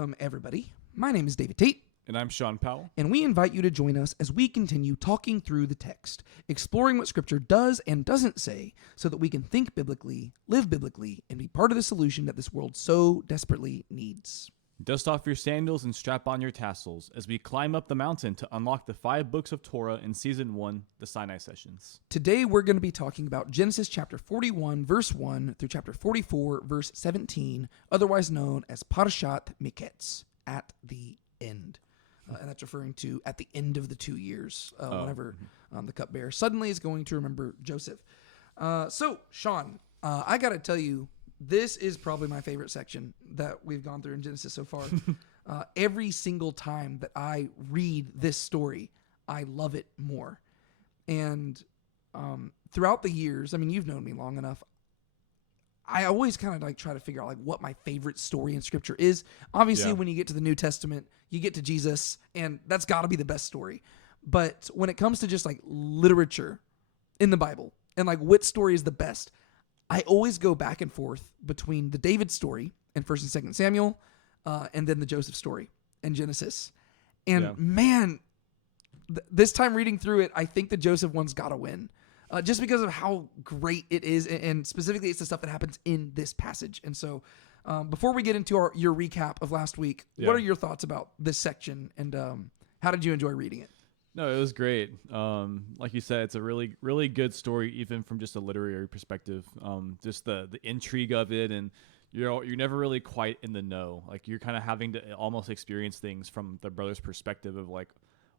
Welcome, everybody. My name is David Tate. And I'm Sean Powell. And we invite you to join us as we continue talking through the text, exploring what Scripture does and doesn't say so that we can think biblically, live biblically, and be part of the solution that this world so desperately needs. Dust off your sandals and strap on your tassels as we climb up the mountain to unlock the 5 books of Torah in Season 1, the Sinai Sessions. Today we're going to be talking about Genesis chapter 41, verse 1 through chapter 44, verse 17, otherwise known as Parashah Miketz, at the end. And that's referring to at the end of the 2 years, whenever the cupbearer suddenly is going to remember Joseph. So, Sean, I got to tell you, this is probably my favorite section that we've gone through in Genesis so far. Every single time that I read this story, I love it more. And throughout the years, I mean, you've known me long enough, I always kind of like try to figure out like what my favorite story in Scripture is. Obviously, when you get to the New Testament, you get to Jesus, and that's got to be the best story. But when it comes to just like literature in the Bible and like which story is the best, I always go back and forth between the David story in 1st and 2nd Samuel, and then the Joseph story in Genesis. And man, this time reading through it, I think the Joseph one's got to win. Just because of how great it is, and specifically it's the stuff that happens in this passage. And so before we get into your recap of last week, what are your thoughts about this section, and how did you enjoy reading it? No, it was great. Like you said, it's a really, really good story, even from just a literary perspective. Just the intrigue of it, and you're never really quite in the know. Like you're kind of having to almost experience things from the brother's perspective of like,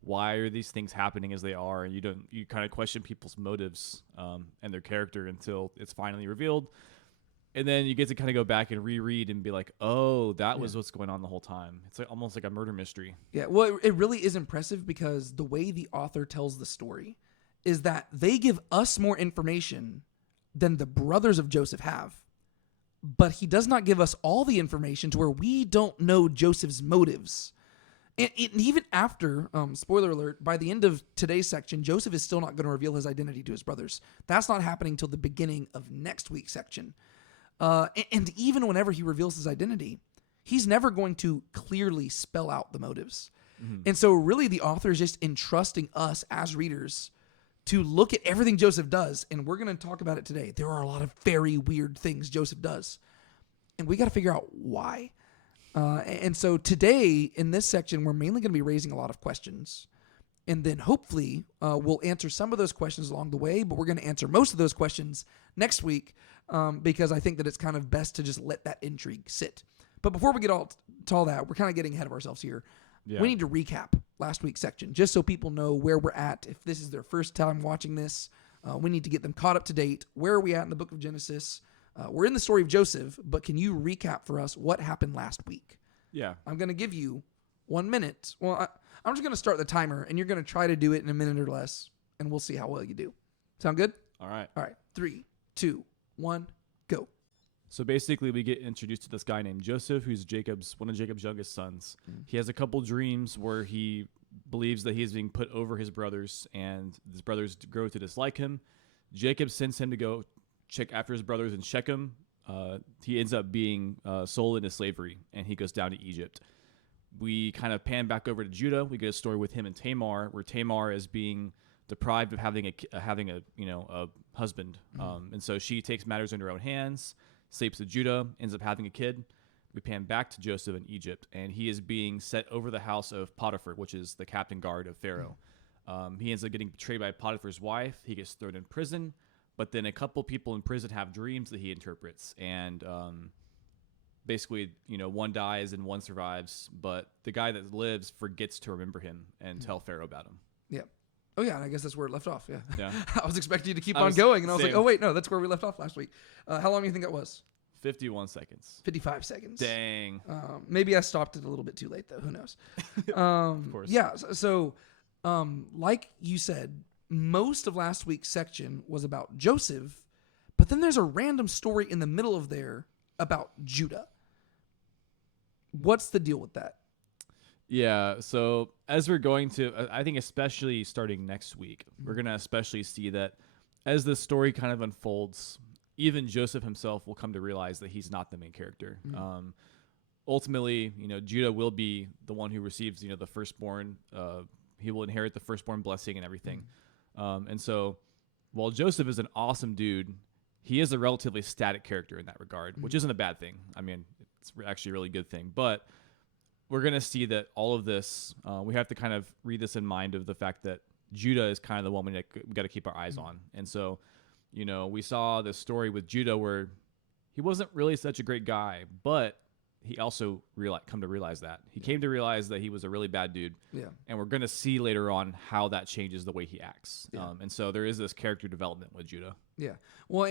why are these things happening as they are? And you kind of question people's motives and their character until it's finally revealed. And then you get to kind of go back and reread and be like, oh, that was what's going on the whole time. It's like, almost like a murder mystery. Yeah, well, it really is impressive because the way the author tells the story is that they give us more information than the brothers of Joseph have. But he does not give us all the information to where we don't know Joseph's motives. And even after, spoiler alert, by the end of today's section, Joseph is still not going to reveal his identity to his brothers. That's not happening till the beginning of next week's section. And even whenever he reveals his identity, he's never going to clearly spell out the motives. Mm-hmm. And so really the author is just entrusting us as readers to look at everything Joseph does. And we're going to talk about it today. There are a lot of very weird things Joseph does. And we got to figure out why. And so today in this section, we're mainly going to be raising a lot of questions. And then hopefully we'll answer some of those questions along the way, but we're going to answer most of those questions next week because I think that it's kind of best to just let that intrigue sit. But before we get to all that, we're kind of getting ahead of ourselves here. Yeah. We need to recap last week's section just so people know where we're at. If this is their first time watching this, we need to get them caught up to date. Where are we at in the book of Genesis? We're in the story of Joseph, but can you recap for us what happened last week? Yeah. I'm going to give you 1 minute. Well, I'm just going to start the timer, and you're going to try to do it in a minute or less, and we'll see how well you do. Sound good? All right. All right. 3, 2, 1, go. So basically, we get introduced to this guy named Joseph, who's one of Jacob's youngest sons. Mm. He has a couple dreams where he believes that he's being put over his brothers, and his brothers grow to dislike him. Jacob sends him to go check after his brothers in Shechem. He ends up being sold into slavery, and he goes down to Egypt. We kind of pan back over to Judah. We get a story with him and Tamar, where Tamar is being deprived of having a husband, and so she takes matters into her own hands, sleeps with Judah, ends up having a kid. We pan back to Joseph in Egypt, and he is being set over the house of Potiphar, which is the captain guard of Pharaoh. He ends up getting betrayed by Potiphar's wife. He gets thrown in prison. But then a couple people in prison have dreams that he interprets, and basically, one dies and one survives, but the guy that lives forgets to remember him and tell Pharaoh about him. Yeah. Oh, yeah, and I guess that's where it left off, yeah. Yeah. I was expecting you to keep on going, and I was like, oh, wait, no, that's where we left off last week. How long do you think that was? 51 seconds. 55 seconds. Dang. Maybe I stopped it a little bit too late, though. Who knows? Of course. Yeah, so like you said, most of last week's section was about Joseph, but then there's a random story in the middle of there about Judah. What's the deal with that? Yeah, so as we're going to, I think especially starting next week, we're going to especially see that as the story kind of unfolds, even Joseph himself will come to realize that he's not the main character. ultimately, Judah will be the one who receives, the firstborn. He will inherit the firstborn blessing and everything. And so while Joseph is an awesome dude, he is a relatively static character in that regard, which isn't a bad thing. I mean, it's actually a really good thing. But we're going to see that all of this, we have to kind of read this in mind of the fact that Judah is kind of the one we got to keep our eyes on. And so, we saw this story with Judah where he wasn't really such a great guy, but he also come to realize that. He came to realize that he was a really bad dude. Yeah. And we're going to see later on how that changes the way he acts. Yeah. And so there is this character development with Judah. Yeah. Well,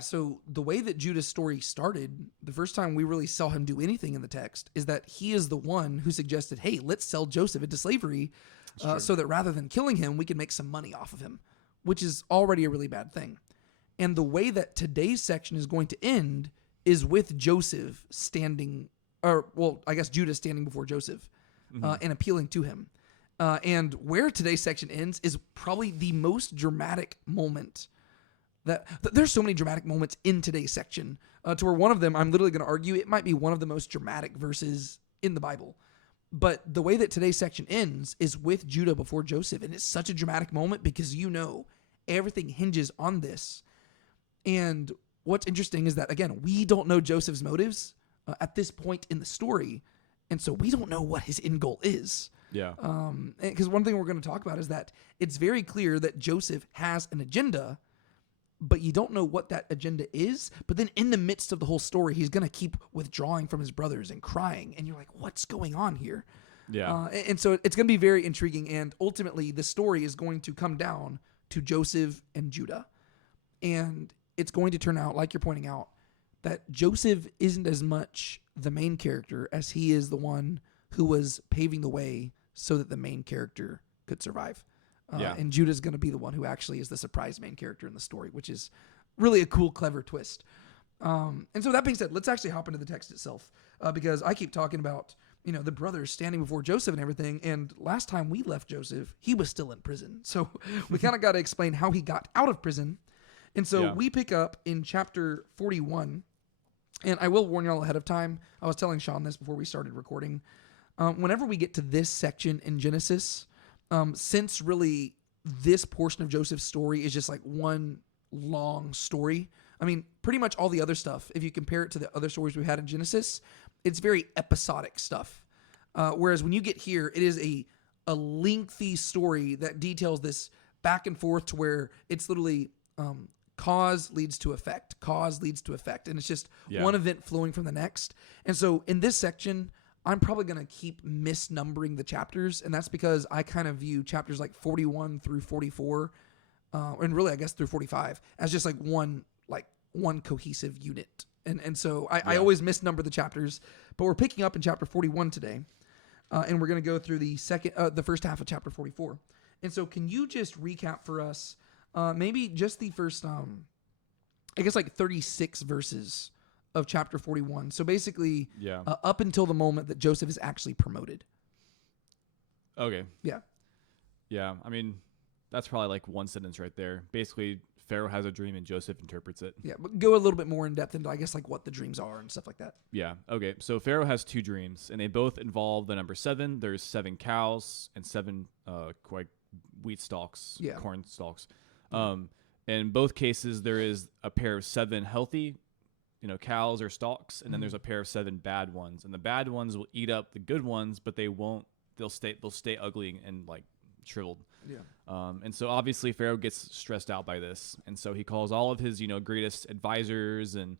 so the way that Judah's story started, the first time we really saw him do anything in the text, is that he is the one who suggested, hey, let's sell Joseph into slavery so that rather than killing him, we can make some money off of him, which is already a really bad thing. And the way that today's section is going to end is with Joseph Judah standing before Joseph and appealing to him. And where today's section ends is probably the most dramatic moment. There's so many dramatic moments in today's section to where one of them, I'm literally going to argue, it might be one of the most dramatic verses in the Bible. But the way that today's section ends is with Judah before Joseph. And it's such a dramatic moment because everything hinges on this. And what's interesting is that, again, we don't know Joseph's motives at this point in the story. And so we don't know what his end goal is. Yeah. Because one thing we're going to talk about is that it's very clear that Joseph has an agenda, but you don't know what that agenda is. But then in the midst of the whole story, he's going to keep withdrawing from his brothers and crying. And you're like, what's going on here? Yeah. And so it's going to be very intriguing. And ultimately, the story is going to come down to Joseph and Judah. And it's going to turn out, like you're pointing out, that Joseph isn't as much the main character as he is the one who was paving the way so that the main character could survive. And Judah's going to be the one who actually is the surprise main character in the story, which is really a cool, clever twist. And so that being said, let's actually hop into the text itself because I keep talking about, the brothers standing before Joseph and everything. And last time we left Joseph, he was still in prison. So we kind of got to explain how he got out of prison. And so we pick up in chapter 41, and I will warn y'all ahead of time. I was telling Sean this before we started recording. Whenever we get to this section in Genesis, since really this portion of Joseph's story is just like one long story, I mean, pretty much all the other stuff, if you compare it to the other stories we had in Genesis, it's very episodic stuff. Whereas when you get here, it is a lengthy story that details this back and forth to where it's literally cause leads to effect, and it's just one event flowing from the next. And so in this section, I'm probably going to keep misnumbering the chapters, and that's because I kind of view chapters like 41 through 44, and really I guess through 45, as just like one cohesive unit. And so I always misnumber the chapters, but we're picking up in chapter 41 today, and we're going to go through the first half of chapter 44. And so can you just recap for us maybe just the first, 36 verses of chapter 41. So basically, up until the moment that Joseph is actually promoted. Okay. Yeah. Yeah. I mean, that's probably like one sentence right there. Basically, Pharaoh has a dream and Joseph interprets it. Yeah, but go a little bit more in depth into, I guess, like what the dreams are and stuff like that. Yeah. Okay. So Pharaoh has two dreams, and they both involve the number 7. There's 7 cows and 7 wheat stalks, corn stalks. In both cases, there is a pair of 7 healthy, cows or stalks, and then there's a pair of 7 bad ones. And the bad ones will eat up the good ones, but they won't. They'll stay ugly and like shriveled. Yeah. And so obviously Pharaoh gets stressed out by this, and so he calls all of his greatest advisors and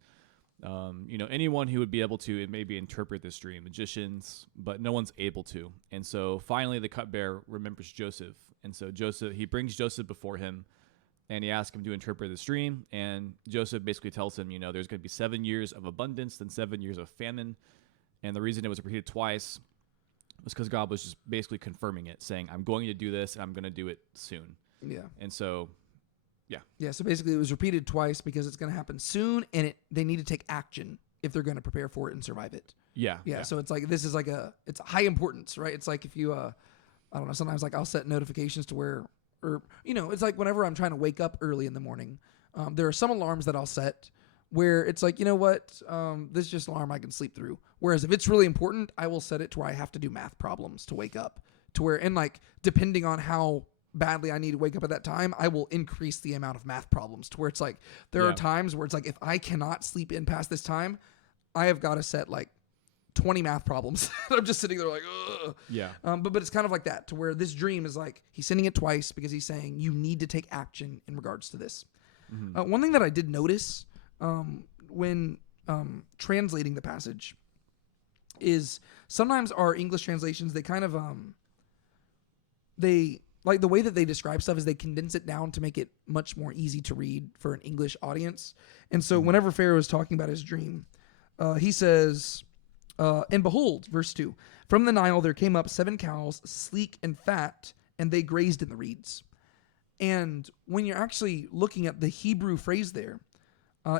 anyone who would be able to maybe interpret this dream, magicians, but no one's able to. And so finally the cupbearer remembers Joseph, and so he brings Joseph before him. And he asks him to interpret this dream. And Joseph basically tells him, there's going to be 7 years of abundance, then 7 years of famine. And the reason it was repeated twice was because God was just basically confirming it, saying, I'm going to do this, and I'm going to do it soon. Yeah. And so, Yeah, so basically it was repeated twice because it's going to happen soon, and they need to take action if they're going to prepare for it and survive it. Yeah. So it's like, this is like it's high importance, right? It's like if you, I don't know, sometimes like I'll set notifications to where, or, it's like whenever I'm trying to wake up early in the morning, there are some alarms that I'll set where it's like, you know what, this is just an alarm I can sleep through. Whereas if it's really important, I will set it to where I have to do math problems to wake up. To where, and like, depending on how badly I need to wake up at that time, I will increase the amount of math problems to where it's like, there are times where it's like, if I cannot sleep in past this time, I have got to set like 20 math problems. I'm just sitting there like, ugh. Yeah. But it's kind of like that, to where this dream is like, he's sending it twice because he's saying you need to take action in regards to this. One thing that I did notice when translating the passage is sometimes our English translations, they kind of they like the way that they describe stuff is they condense it down to make it much more easy to read for an English audience. And so whenever Pharaoh is talking about his dream, he says, and behold, verse 2, from the Nile there came up 7 cows, sleek and fat, and they grazed in the reeds. And when you're actually looking at the Hebrew phrase there,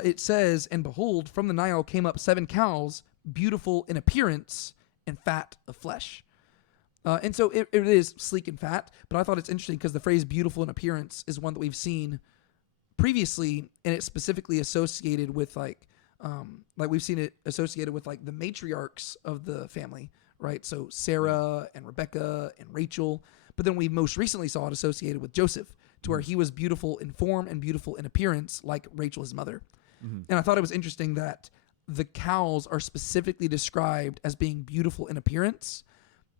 it says, and behold, from the Nile came up 7 cows, beautiful in appearance and fat of flesh. And so it is sleek and fat, but I thought it's interesting because the phrase beautiful in appearance is one that we've seen previously, and it's specifically associated with like we've seen it associated with like the matriarchs of the family, right? So Sarah and Rebecca and Rachel, but then we most recently saw it associated with Joseph, to where he was beautiful in form and beautiful in appearance like Rachel, his mother. And I thought it was interesting that the cows are specifically described as being beautiful in appearance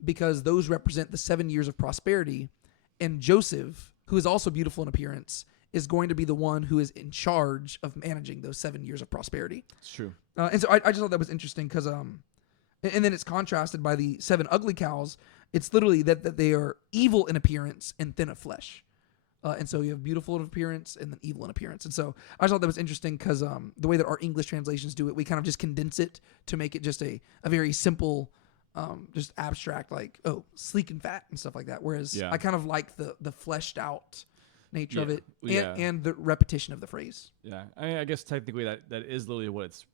because those represent the 7 years of prosperity. And Joseph, who is also beautiful in appearance, is going to be the one who is in charge of managing those 7 years of prosperity. It's true. And so I just thought that was interesting because, and then it's contrasted by the 7 ugly cows. It's literally that they are evil in appearance and thin of flesh. And so you have beautiful in appearance and then evil in appearance. And so I just thought that was interesting because the way that our English translations do it, we kind of just condense it to make it just a very simple, just abstract, like, oh, sleek and fat and stuff like that. Whereas I kind of like the fleshed out nature of it and the repetition of the phrase. Yeah. I guess technically that is literally what it's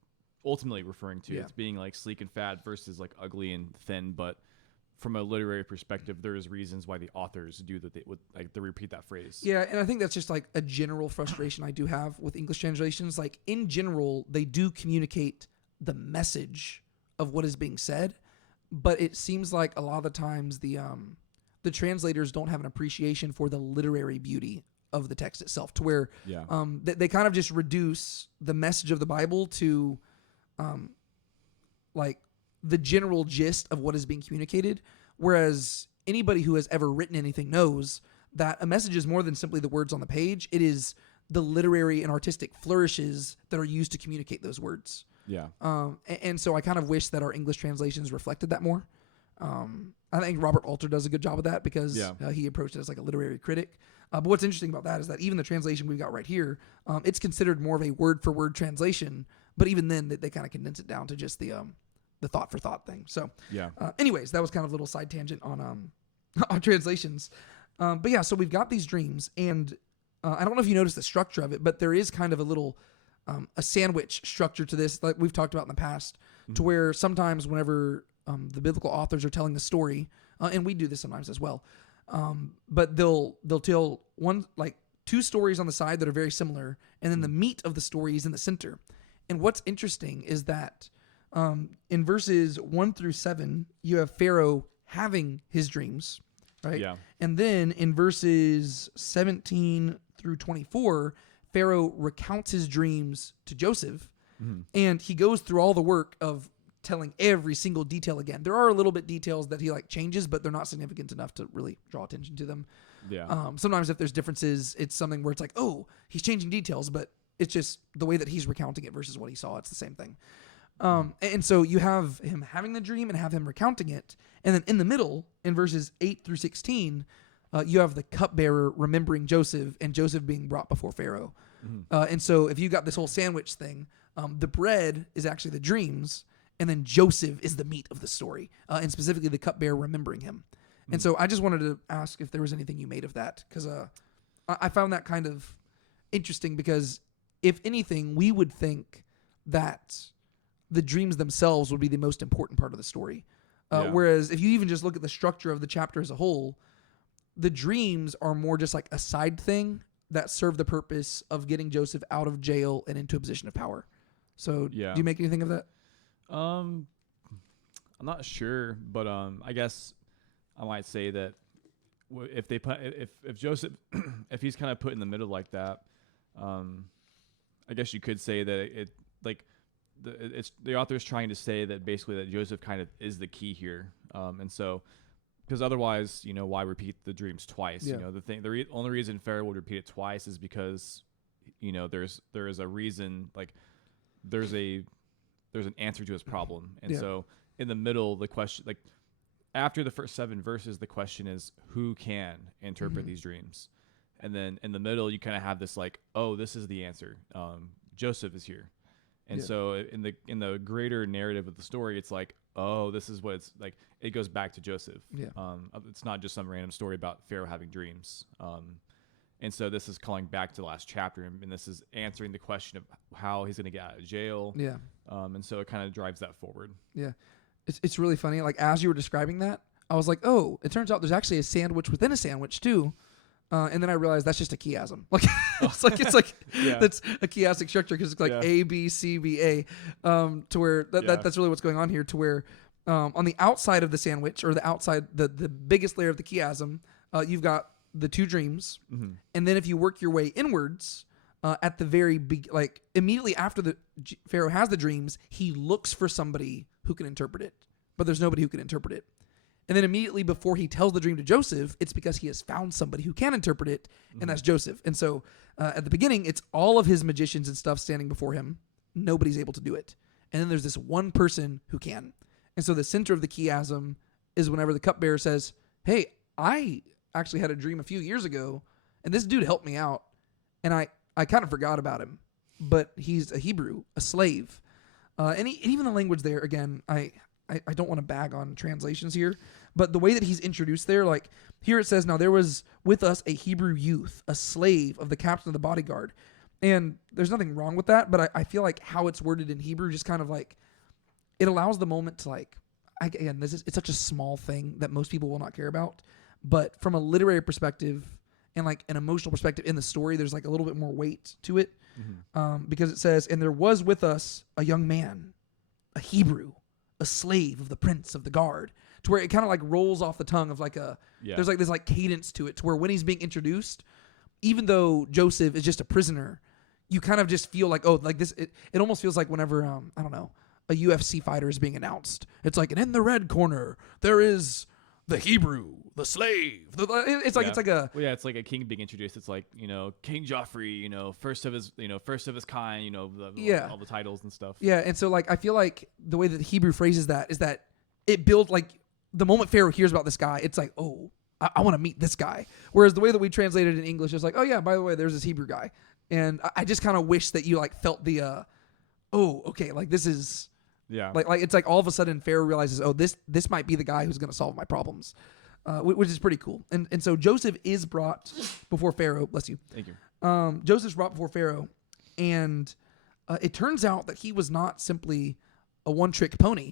ultimately referring to. It's being like sleek and fat versus like ugly and thin, but from a literary perspective, there's reasons why the authors do that. They would like to repeat that phrase. Yeah, and I think that's just like a general frustration I do have with English translations. Like in general, they do communicate the message of what is being said, but it seems like a lot of the times the translators don't have an appreciation for the literary beauty of the text itself, to where they kind of just reduce the message of the Bible to like the general gist of what is being communicated, whereas anybody who has ever written anything knows that a message is more than simply the words on the page. It is the literary and artistic flourishes that are used to communicate those words. Yeah. And so I kind of wish that our English translations reflected that more. I think Robert Alter does a good job of that because he approached it as like a literary critic. But what's interesting about that is that even the translation we've got right here, it's considered more of a word-for-word translation, but even then they kind of condense it down to just the thought for thought thing. So anyways, that was kind of a little side tangent on on translations. But yeah, so we've got these dreams, and I don't know if you noticed the structure of it, but there is kind of a little a sandwich structure to this, like we've talked about in the past, to where sometimes whenever the biblical authors are telling the story, and we do this sometimes as well, but they'll tell two stories on the side that are very similar, and then the meat of the story is in the center. And what's interesting is that in verses 1 through 7, you have Pharaoh having his dreams, right? Yeah. And then in verses 17 through 24, Pharaoh recounts his dreams to Joseph, and he goes through all the work of telling every single detail again. There are a little bit details that he changes, but they're not significant enough to really draw attention to them. Yeah. Sometimes if there's differences, it's something where it's like, oh, he's changing details, but it's just the way that he's recounting it versus what he saw. It's the same thing. And so you have him having the dream and have him recounting it. And then in the middle, in verses 8 through 16, you have the cupbearer remembering Joseph and Joseph being brought before Pharaoh. And so if you got this whole sandwich thing, the bread is actually the dreams, and then Joseph is the meat of the story, and specifically the cupbearer remembering him. And so I just wanted to ask if there was anything you made of that, because I found that kind of interesting, because if anything, we would think that the dreams themselves would be the most important part of the story. Whereas if you even just look at the structure of the chapter as a whole, the dreams are more just like a side thing that serve the purpose of getting Joseph out of jail and into a position of power. So Yeah. do you make anything of that? I'm not sure, but I guess I might say that if they put if Joseph if he's kind of put in the middle like that, I guess you could say that it like it's the author's trying to say that basically that Joseph kind of is the key here, and so because otherwise, why repeat the dreams twice? Yeah. The only reason Pharaoh would repeat it twice is because there is a reason, like there's an answer to his problem, and Yeah. so in the middle, the question, like after the first 7 verses, the question is who can interpret these dreams, and then in the middle you kind of have this like, oh, this is the answer. Joseph is here, and Yeah. so in the greater narrative of the story, it's like, oh, this is what it's like. It goes back to Joseph. Yeah. It's not just some random story about Pharaoh having dreams. And so this is calling back to the last chapter, and this is answering the question of how he's going to get out of jail. Yeah. And so it kind of drives that forward. Yeah. It's really funny. Like as you were describing that, I was like, oh, it turns out there's actually a sandwich within a sandwich too. And then I realized that's just a chiasm. Like it's like Yeah. that's a chiastic structure because it's like Yeah. A, B, C, B, A. To where that's really what's going on here. To where on the outside of the sandwich, or the outside, the biggest layer of the chiasm, you've got the 2 dreams, and then if you work your way inwards, at the very like immediately after the Pharaoh has the dreams, he looks for somebody who can interpret it, but there's nobody who can interpret it. And then immediately before he tells the dream to Joseph, it's because he has found somebody who can interpret it, and that's Joseph. And so at the beginning, it's all of his magicians and stuff standing before him. Nobody's able to do it. And then there's this one person who can. And so the center of the chiasm is whenever the cupbearer says, hey, I actually had a dream a few years ago, and this dude helped me out, and I kind of forgot about him. But he's a Hebrew, a slave. And even the language there, again, I don't want to bag on translations here, but the way that he's introduced there, like here it says, now there was with us a Hebrew youth, a slave of the captain of the bodyguard. And there's nothing wrong with that, but I feel like how it's worded in Hebrew just kind of like, it allows the moment to like, again, it's such a small thing that most people will not care about. But from a literary perspective and like an emotional perspective in the story, there's like a little bit more weight to it. Because it says, and there was with us a young man, a Hebrew, a slave of the prince of the guard, to where it kind of like rolls off the tongue of like there's like this like cadence to it, to where when he's being introduced, even though Joseph is just a prisoner, you kind of just feel like, oh, like this, it almost feels like whenever, I don't know, a UFC fighter is being announced. It's like, and in the red corner, there is the Hebrew, the slave. It's like It's like a king being introduced. It's like, King Joffrey, first of his kind, all the titles and stuff. Yeah, and so like I feel like the way that the Hebrew phrases that is that it builds like the moment Pharaoh hears about this guy, it's like, oh, I want to meet this guy. Whereas the way that we translate it in English is like, oh yeah, by the way, there's this Hebrew guy. And I just kind of wish that you like felt the oh, okay, like this is like it's like all of a sudden Pharaoh realizes, oh, this might be the guy who's going to solve my problems. Which is pretty cool. And so Joseph is brought before Pharaoh. Bless you. Thank you. Joseph's brought before Pharaoh, and it turns out that he was not simply a one-trick pony.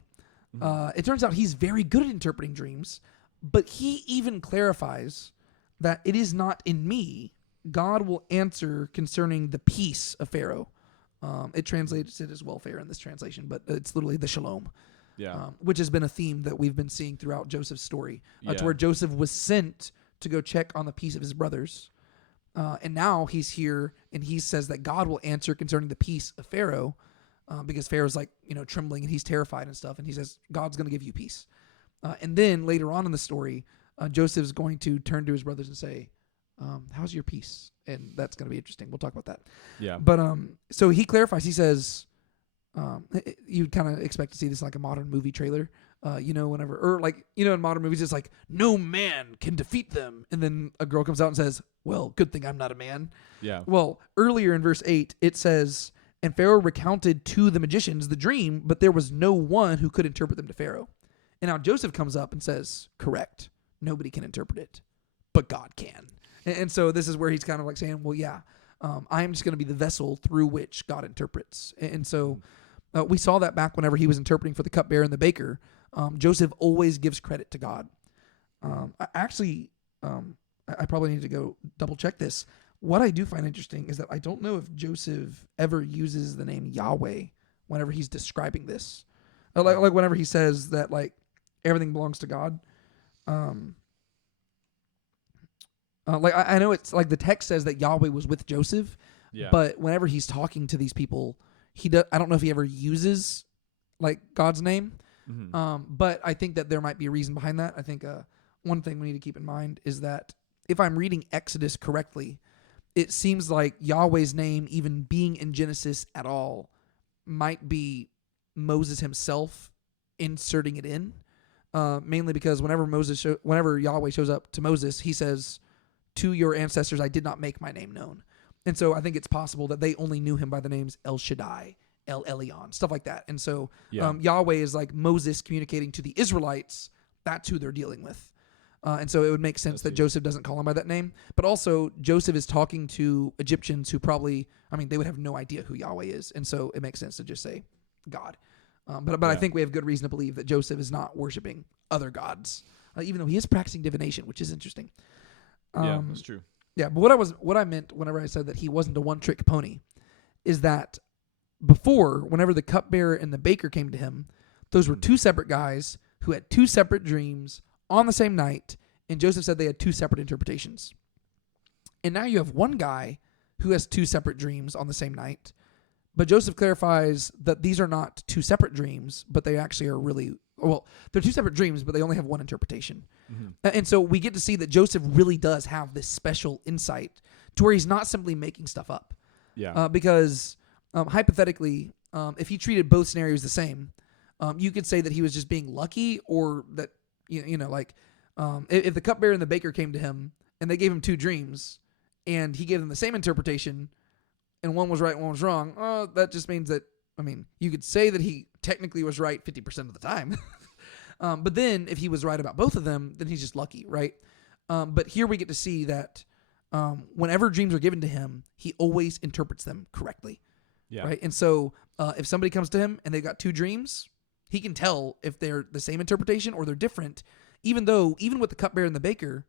It turns out he's very good at interpreting dreams, but he even clarifies that it is not in me. God will answer concerning the peace of Pharaoh. It translates it as welfare in this translation, but it's literally the shalom. Yeah. Which has been a theme that we've been seeing throughout Joseph's story, to where Joseph was sent to go check on the peace of his brothers. And now he's here, and he says that God will answer concerning the peace of Pharaoh, because Pharaoh's like, trembling, and he's terrified and stuff. And he says, God's going to give you peace. And then later on in the story, Joseph's going to turn to his brothers and say, how's your peace? And that's going to be interesting. We'll talk about that. Yeah. But so he clarifies, he says, you'd kind of expect to see this like a modern movie trailer, whenever, or like, in modern movies, it's like, no man can defeat them. And then a girl comes out and says, well, good thing I'm not a man. Yeah. Well, earlier in verse 8, it says, and Pharaoh recounted to the magicians the dream, but there was no one who could interpret them to Pharaoh. And now Joseph comes up and says, correct. Nobody can interpret it, but God can. And so this is where he's kind of like saying, well, yeah, I'm just going to be the vessel through which God interprets. And so we saw that back whenever he was interpreting for the cupbearer and the baker. Joseph always gives credit to God. I probably need to go double check this. What I do find interesting is that I don't know if Joseph ever uses the name Yahweh whenever he's describing this. Like whenever he says that like everything belongs to God. Like I know it's like the text says that Yahweh was with Joseph, but whenever he's talking to these people, I don't know if he ever uses like God's name. But I think that there might be a reason behind that. I think one thing we need to keep in mind is that if I'm reading Exodus correctly, it seems like Yahweh's name, even being in Genesis at all, might be Moses himself inserting it in. Mainly because whenever Yahweh shows up to Moses, he says, "To your ancestors, I did not make my name known." And so I think it's possible that they only knew him by the names El Shaddai, El Elyon, stuff like that. And so Yahweh is like Moses communicating to the Israelites. That's who they're dealing with. And so it would make sense that Joseph doesn't call him by that name. But also, Joseph is talking to Egyptians who probably, they would have no idea who Yahweh is. And so it makes sense to just say God. But I think we have good reason to believe that Joseph is not worshiping other gods, even though he is practicing divination, which is interesting. That's true. Yeah, but what I meant whenever I said that he wasn't a one-trick pony is that before, whenever the cupbearer and the baker came to him, those were two separate guys who had two separate dreams on the same night, and Joseph said they had two separate interpretations. And now you have one guy who has two separate dreams on the same night, but Joseph clarifies that these are not two separate dreams, but they actually are they're two separate dreams, but they only have one interpretation. And so we get to see that Joseph really does have this special insight to where he's not simply making stuff up. Because hypothetically, if he treated both scenarios the same, you could say that he was just being lucky, or that, if the cupbearer and the baker came to him and they gave him two dreams and he gave them the same interpretation and one was right and one was wrong, that just means that, you could say that he technically was right 50% of the time. But then if he was right about both of them, then he's just lucky, right? But here we get to see that whenever dreams are given to him, he always interprets them correctly. Right? And so if somebody comes to him and they've got two dreams, he can tell if they're the same interpretation or they're different, even with the cupbearer and the baker,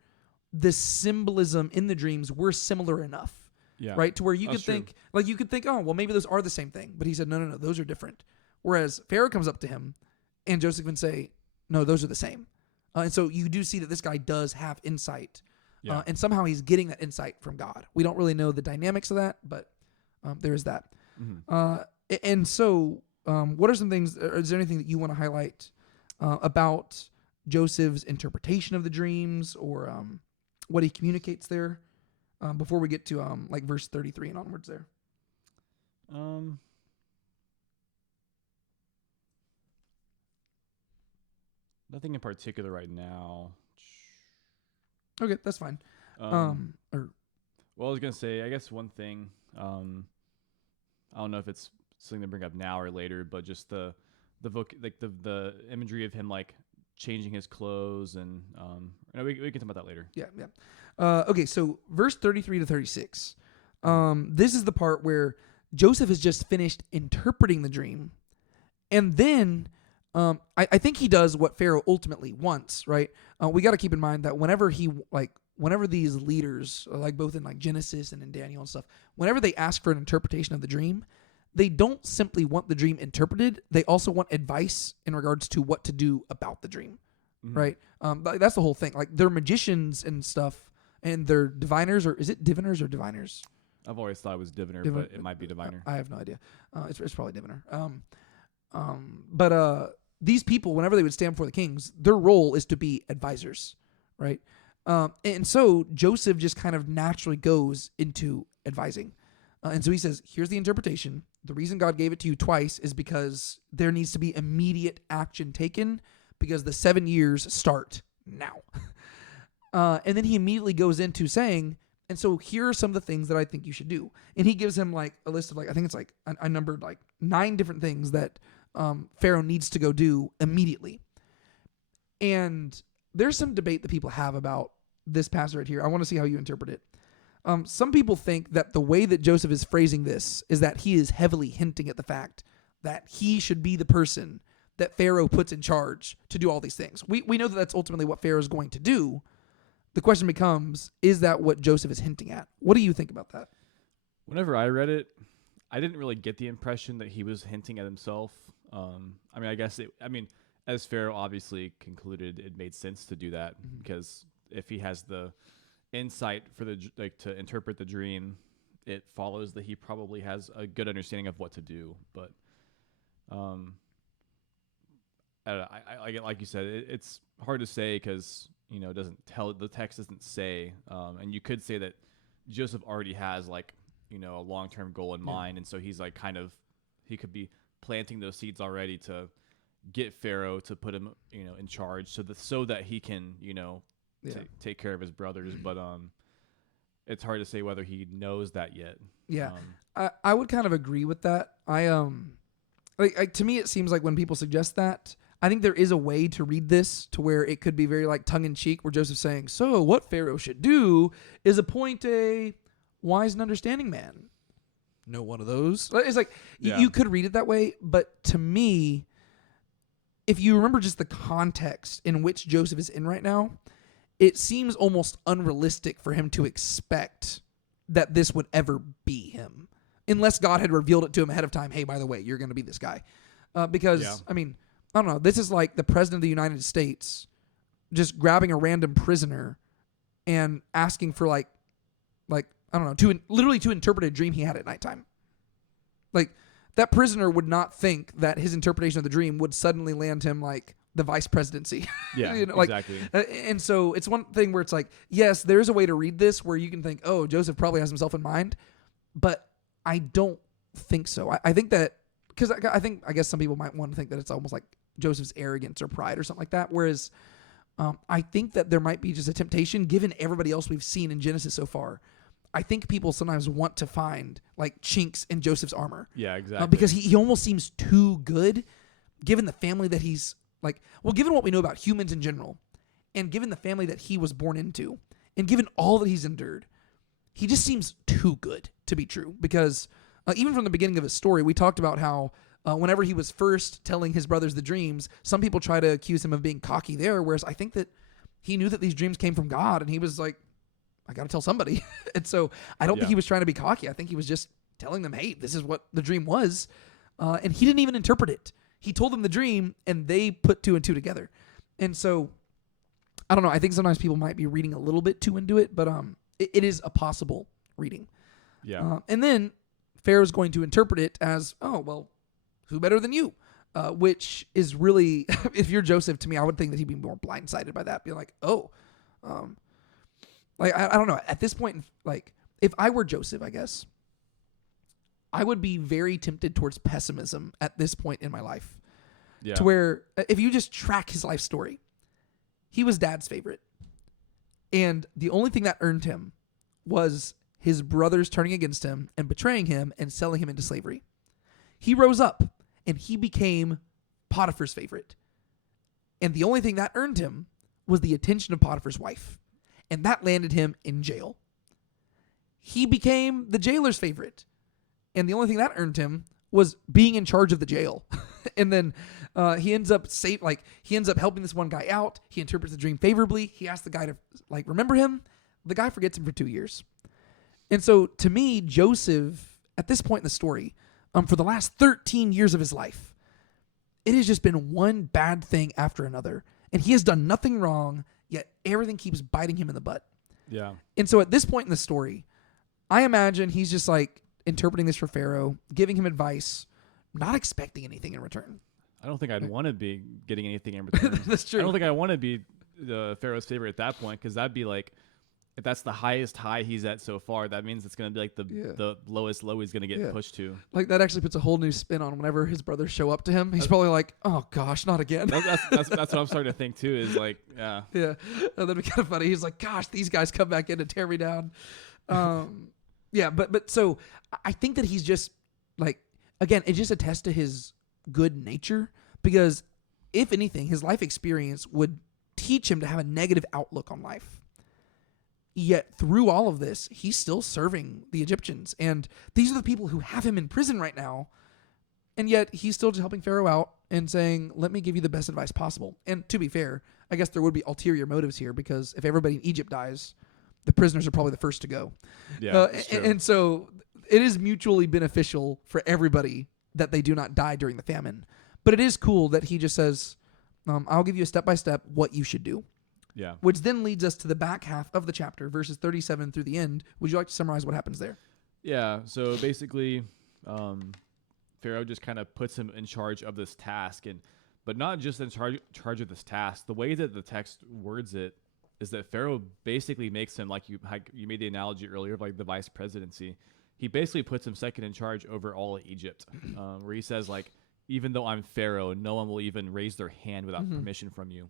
the symbolism in the dreams were similar enough. Right? To where you could think, oh, well, maybe those are the same thing. But he said, no, those are different. Whereas Pharaoh comes up to him and Joseph can say, no, those are the same. And so you do see that this guy does have insight. And somehow he's getting that insight from God. We don't really know the dynamics of that, but there is that. And so what are some things, or is there anything that you want to highlight about Joseph's interpretation of the dreams, or what he communicates there? Before we get to like verse 33 and onwards there. Nothing in particular right now. Okay, that's fine. Well, I was gonna say, I guess one thing. I don't know if it's something to bring up now or later, but just the imagery of him like changing his clothes, and we can talk about that later. Yeah. Okay, so verse 33 to 36. This is the part where Joseph has just finished interpreting the dream, and then I think he does what Pharaoh ultimately wants, right? We got to keep in mind that whenever these leaders, like both in like Genesis and in Daniel and stuff, whenever they ask for an interpretation of the dream, they don't simply want the dream interpreted. They also want advice in regards to what to do about the dream, right? That's the whole thing. Like, they're magicians and stuff, and they're diviners, or is it diviners or diviners? I've always thought it was diviner, but it might be diviner. I have no idea. It's probably diviner. But these people, whenever they would stand before the kings, their role is to be advisors, right? And so Joseph just kind of naturally goes into advising. And so he says, here's the interpretation. The reason God gave it to you twice is because there needs to be immediate action taken, because the 7 years start now. And then he immediately goes into saying, and so here are some of the things that I think you should do. And he gives him like a list of I think it's like I numbered like 9 different things that Pharaoh needs to go do immediately. And there's some debate that people have about this passage right here. I want to see how you interpret it. Some people think that the way that Joseph is phrasing this is that he is heavily hinting at the fact that he should be the person that Pharaoh puts in charge to do all these things. We know that that's ultimately what Pharaoh is going to do. The question becomes, is that what Joseph is hinting at? What do you think about that? Whenever I read it, I didn't really get the impression that he was hinting at himself. I mean, I guess as Pharaoh obviously concluded, it made sense to do that because if he has the insight for to interpret the dream, it follows that he probably has a good understanding of what to do. But I get, like you said, it's hard to say because it doesn't tell, the text doesn't say, and you could say that Joseph already has a long-term goal in mind, and so he's he could be planting those seeds already to get Pharaoh to put him in charge so that he can take care of his brothers. But it's hard to say whether he knows that yet. Yeah, I would kind of agree with that. To me, it seems like when people suggest that, I think there is a way to read this to where it could be very tongue-in-cheek, where Joseph's saying, so what Pharaoh should do is appoint a wise and understanding man. No one of those. It's you could read it that way, but to me, if you remember just the context in which Joseph is in right now, it seems almost unrealistic for him to expect that this would ever be him, unless God had revealed it to him ahead of time. Hey, by the way, you're going to be this guy. Because, I mean, I don't know. This is like the president of the United States just grabbing a random prisoner and asking for I don't know, literally to interpret a dream he had at nighttime. That prisoner would not think that his interpretation of the dream would suddenly land him the vice presidency. Yeah, exactly. And so it's one thing where it's yes, there is a way to read this where you can think, oh, Joseph probably has himself in mind, but I don't think so. I think that, because I guess some people might want to think that it's almost like Joseph's arrogance or pride or something like that, whereas I think that there might be just a temptation, given everybody else we've seen in Genesis so far. I think people sometimes want to find chinks in Joseph's armor. Yeah, exactly. Because he almost seems too good, given the family that he's given what we know about humans in general, and given the family that he was born into, and given all that he's endured, he just seems too good to be true. Because even from the beginning of his story, we talked about how whenever he was first telling his brothers the dreams, some people try to accuse him of being cocky there, whereas I think that he knew that these dreams came from God, and he was like, I got to tell somebody. And so I don't think he was trying to be cocky. I think he was just telling them, hey, this is what the dream was. And he didn't even interpret it. He told them the dream, and they put two and two together. And so, I don't know. I think sometimes people might be reading a little bit too into it, but it is a possible reading. Yeah. And then Pharaoh's going to interpret it as, oh, well, who better than you? Which is really, if you're Joseph, to me, I would think that he'd be more blindsided by that. Being like, oh, I don't know. At this point, if I were Joseph, I guess, I would be very tempted towards pessimism at this point in my life. Yeah. To where, if you just track his life story, he was dad's favorite. And the only thing that earned him was his brothers turning against him and betraying him and selling him into slavery. He rose up and he became Potiphar's favorite. And the only thing that earned him was the attention of Potiphar's wife. And that landed him in jail. He became the jailer's favorite. And the only thing that earned him was being in charge of the jail. And then he ends up helping this one guy out. He interprets the dream favorably. He asks the guy to remember him. The guy forgets him for 2 years. And so to me, Joseph, at this point in the story, for the last 13 years of his life, it has just been one bad thing after another. And he has done nothing wrong, yet everything keeps biting him in the butt. Yeah. And so at this point in the story, I imagine he's just interpreting this for Pharaoh, giving him advice, not expecting anything in return. I don't think I'd want to be getting anything in return. That's true. I don't think I want to be the Pharaoh's favorite at that point, because that'd be if that's the highest high he's at so far, that means it's going to be the lowest low he's going to get pushed to. That actually puts a whole new spin on whenever his brothers show up to him. He's probably like, oh gosh, not again. That's what I'm starting to think too, is yeah. Yeah. That'd be kind of funny. He's like, gosh, these guys come back in to tear me down. Yeah, but so I think that he's just again, it just attests to his good nature, because if anything, his life experience would teach him to have a negative outlook on life. Yet through all of this, he's still serving the Egyptians. And these are the people who have him in prison right now. And yet he's still just helping Pharaoh out and saying, let me give you the best advice possible. And to be fair, I guess there would be ulterior motives here, because if everybody in Egypt dies, the prisoners are probably the first to go. Yeah, and so it is mutually beneficial for everybody that they do not die during the famine. But it is cool that he just says, I'll give you a step-by-step what you should do. Yeah. Which then leads us to the back half of the chapter, verses 37 through the end. Would you like to summarize what happens there? Yeah. So basically, Pharaoh just kind of puts him in charge of this task, but not just in charge of this task. The way that the text words it is that Pharaoh basically makes him, like you made the analogy earlier of like the vice presidency. He basically puts him second in charge over all of Egypt, where he says, like, even though I'm Pharaoh, no one will even raise their hand without permission from you.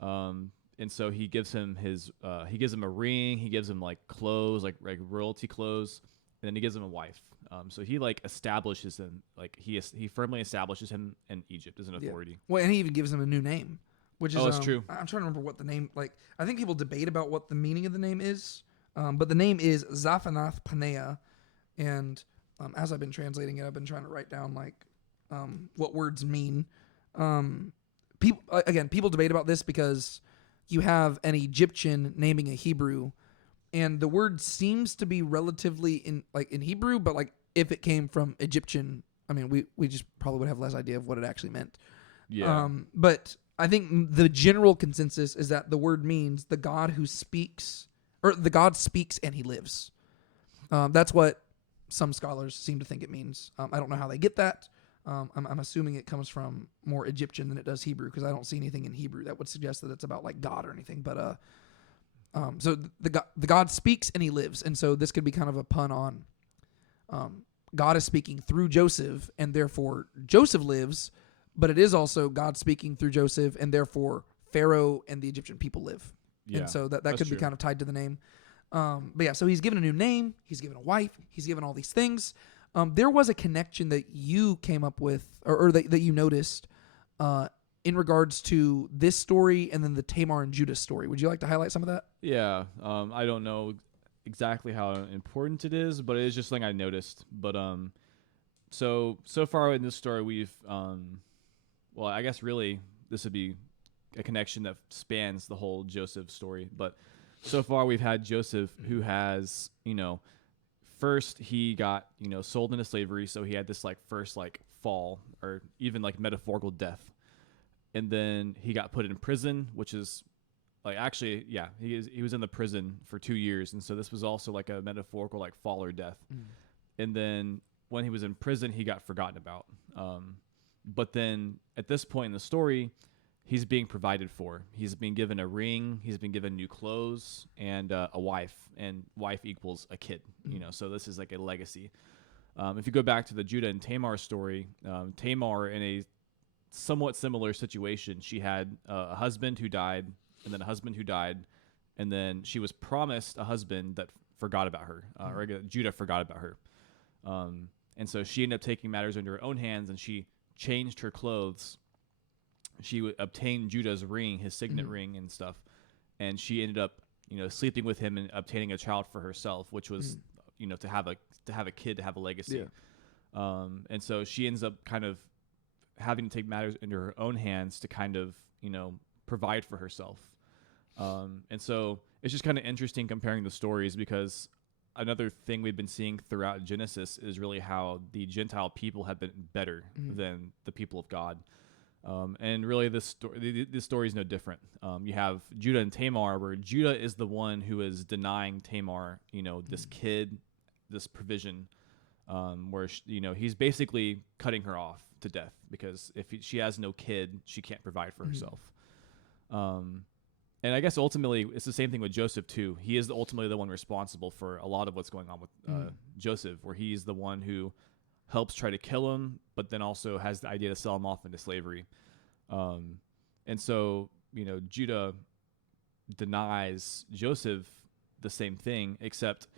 And so he gives him a ring, he gives him like clothes, like royalty clothes, and then he gives him a wife. So he like establishes him, like he firmly establishes him in Egypt as an authority. Yeah. Well, and he even gives him a new name, which is it's true. I'm trying to remember what the name, like, I think people debate about what the meaning of the name is, but the name is Zaphanath Paneah, and as I've been translating it, I've been trying to write down like what words mean. People debate about this because you have an Egyptian naming a Hebrew, and the word seems to be relatively in Hebrew, but like if it came from Egyptian, I mean, we just probably would have less idea of what it actually meant. Yeah. But I think the general consensus is that the word means the God who speaks, or the God speaks and he lives. That's what some scholars seem to think it means. I don't know how they get that. I'm assuming it comes from more Egyptian than it does Hebrew, because I don't see anything in Hebrew that would suggest that it's about like God or anything. But so the God speaks and he lives, and so this could be kind of a pun on God is speaking through Joseph, and therefore Joseph lives. But it is also God speaking through Joseph, and therefore Pharaoh and the Egyptian people live. Yeah, and so that could true. be kind of tied to the name. But yeah, so he's given a new name, he's given a wife, he's given all these things. There was a connection that you came up with, or that you noticed in regards to this story and then the Tamar and Judah story. Would you like to highlight some of that? Yeah. I don't know exactly how important it is, but it is just something I noticed. But so far in this story, we've well, I guess really this would be a connection that spans the whole Joseph story. But so far we've had Joseph, who has, first he got, sold into slavery. So he had this like first like fall, or even like metaphorical death. And then he got put in prison, which is like, actually, yeah, he was in the prison for 2 years. And so this was also like a metaphorical like fall or death. And then when he was in prison, he got forgotten about. But then at this point in the story, he's being provided for. He's been given a ring. He's been given new clothes and a wife. And wife equals a kid. So this is like a legacy. If you go back to the Judah and Tamar story, Tamar, in a somewhat similar situation, she had a husband who died, and then a husband who died, and then she was promised a husband that forgot about her, or Judah forgot about her. And so she ended up taking matters into her own hands, and she changed her clothes. She obtained Judah's ring, his signet ring and stuff, and she ended up, sleeping with him and obtaining a child for herself, which was, to have a kid, to have a legacy. Yeah. And so she ends up kind of having to take matters into her own hands to kind of, provide for herself. And so it's just kind of interesting comparing the stories, because another thing we've been seeing throughout Genesis is really how the Gentile people have been better than the people of God. And really this story is no different. You have Judah and Tamar, where Judah is the one who is denying Tamar, this kid, this provision, where he's basically cutting her off to death, because if she has no kid, she can't provide for herself. And I guess ultimately it's the same thing with Joseph too. He is ultimately the one responsible for a lot of what's going on with Joseph, where he's the one who helps try to kill him, but then also has the idea to sell him off into slavery. And so, Judah denies Joseph the same thing, except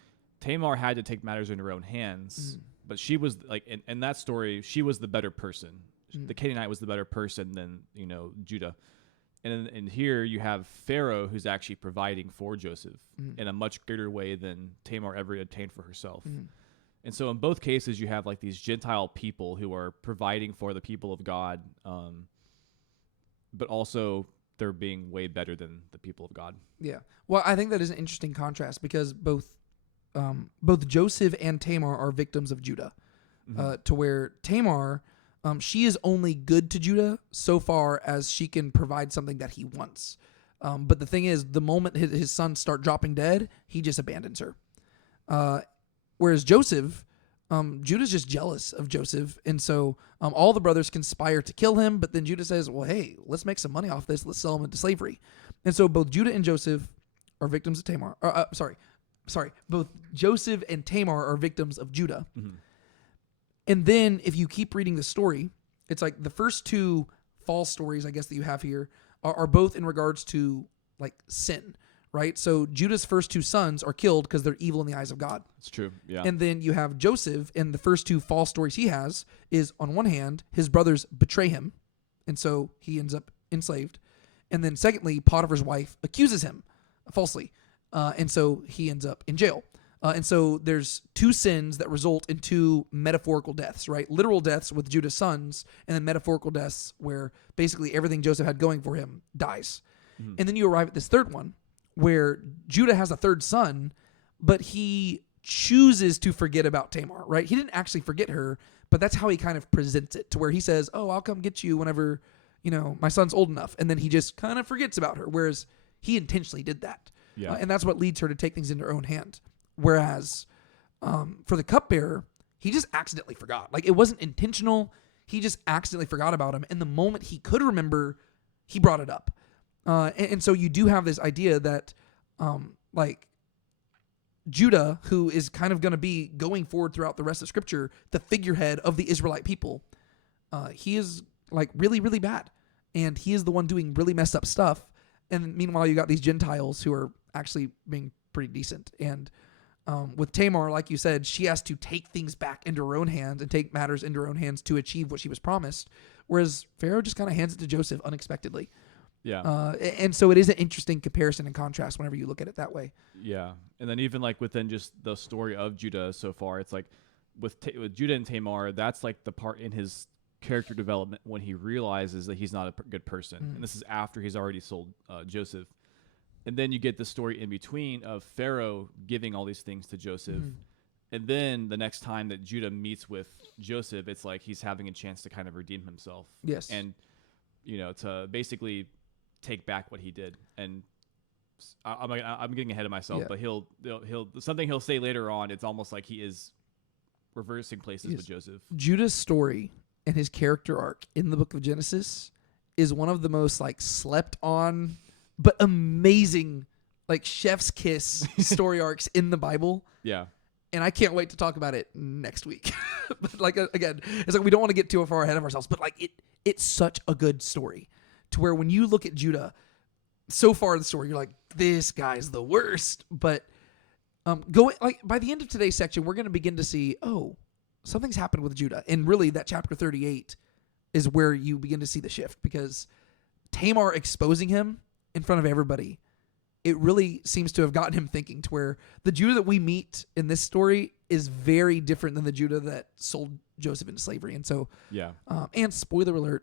Tamar had to take matters in her own hands, but she was like, in that story, she was the better person. The Canaanite was the better person than, Judah. And here you have Pharaoh, who's actually providing for Joseph in a much greater way than Tamar ever obtained for herself. And so in both cases, you have like these Gentile people who are providing for the people of God, but also they're being way better than the people of God. Yeah. Well, I think that is an interesting contrast, because both both Joseph and Tamar are victims of Judah, to where Tamar, she is only good to Judah so far as she can provide something that he wants. But the thing is, the moment his sons start dropping dead, he just abandons her. Whereas Joseph, Judah's just jealous of Joseph. And so all the brothers conspire to kill him. But then Judah says, well, hey, let's make some money off this. Let's sell him into slavery. And so both Judah and Joseph are victims of Tamar. Sorry. Both Joseph and Tamar are victims of Judah. Mm-hmm. And then if you keep reading the story, it's like the first two false stories, I guess, that you have here are both in regards to like sin, right? So Judah's first two sons are killed because they're evil in the eyes of God. That's true. Yeah. And then you have Joseph, and the first two false stories he has is, on one hand, his brothers betray him, and so he ends up enslaved. And then secondly, Potiphar's wife accuses him falsely, and so he ends up in jail. And so there's two sins that result in two metaphorical deaths, right? Literal deaths with Judah's sons, and then metaphorical deaths where basically everything Joseph had going for him dies. Mm-hmm. And then you arrive at this third one where Judah has a third son, but he chooses to forget about Tamar, right? He didn't actually forget her, but that's how he kind of presents it, to where he says, oh, I'll come get you whenever, my son's old enough. And then he just kind of forgets about her, whereas he intentionally did that. Yeah. And that's what leads her to take things into her own hand. Whereas for the cupbearer, he just accidentally forgot. Like, it wasn't intentional. He just accidentally forgot about him. And the moment he could remember, he brought it up. And so you do have this idea that, Judah, who is kind of going to be going forward throughout the rest of Scripture, the figurehead of the Israelite people, he is, really, really bad. And he is the one doing really messed up stuff. And meanwhile, you got these Gentiles who are actually being pretty decent. And with Tamar, like you said, she has to take things back into her own hands and take matters into her own hands to achieve what she was promised. Whereas Pharaoh just kind of hands it to Joseph unexpectedly. Yeah. And so it is an interesting comparison and contrast whenever you look at it that way. Yeah. And then even within just the story of Judah so far, it's with Judah and Tamar, that's the part in his character development when he realizes that he's not a good person. And this is after he's already sold Joseph. And then you get the story in between of Pharaoh giving all these things to Joseph. Mm-hmm. And then the next time that Judah meets with Joseph, it's like he's having a chance to kind of redeem himself. Yes. And, to basically take back what he did. And I'm getting ahead of myself, but he'll something he'll say later on. It's almost like he is reversing places with Joseph. Judah's story and his character arc in the book of Genesis is one of the most slept on but amazing, chef's kiss story arcs in the Bible. Yeah. And I can't wait to talk about it next week. But again, it's we don't want to get too far ahead of ourselves, but it's such a good story to where when you look at Judah so far in the story, you're like, this guy's the worst. But by the end of today's section, we're going to begin to see, something's happened with Judah. And really that chapter 38 is where you begin to see the shift, because Tamar exposing him in front of everybody, it really seems to have gotten him thinking, to where the Judah that we meet in this story is very different than the Judah that sold Joseph into slavery. And so, and spoiler alert,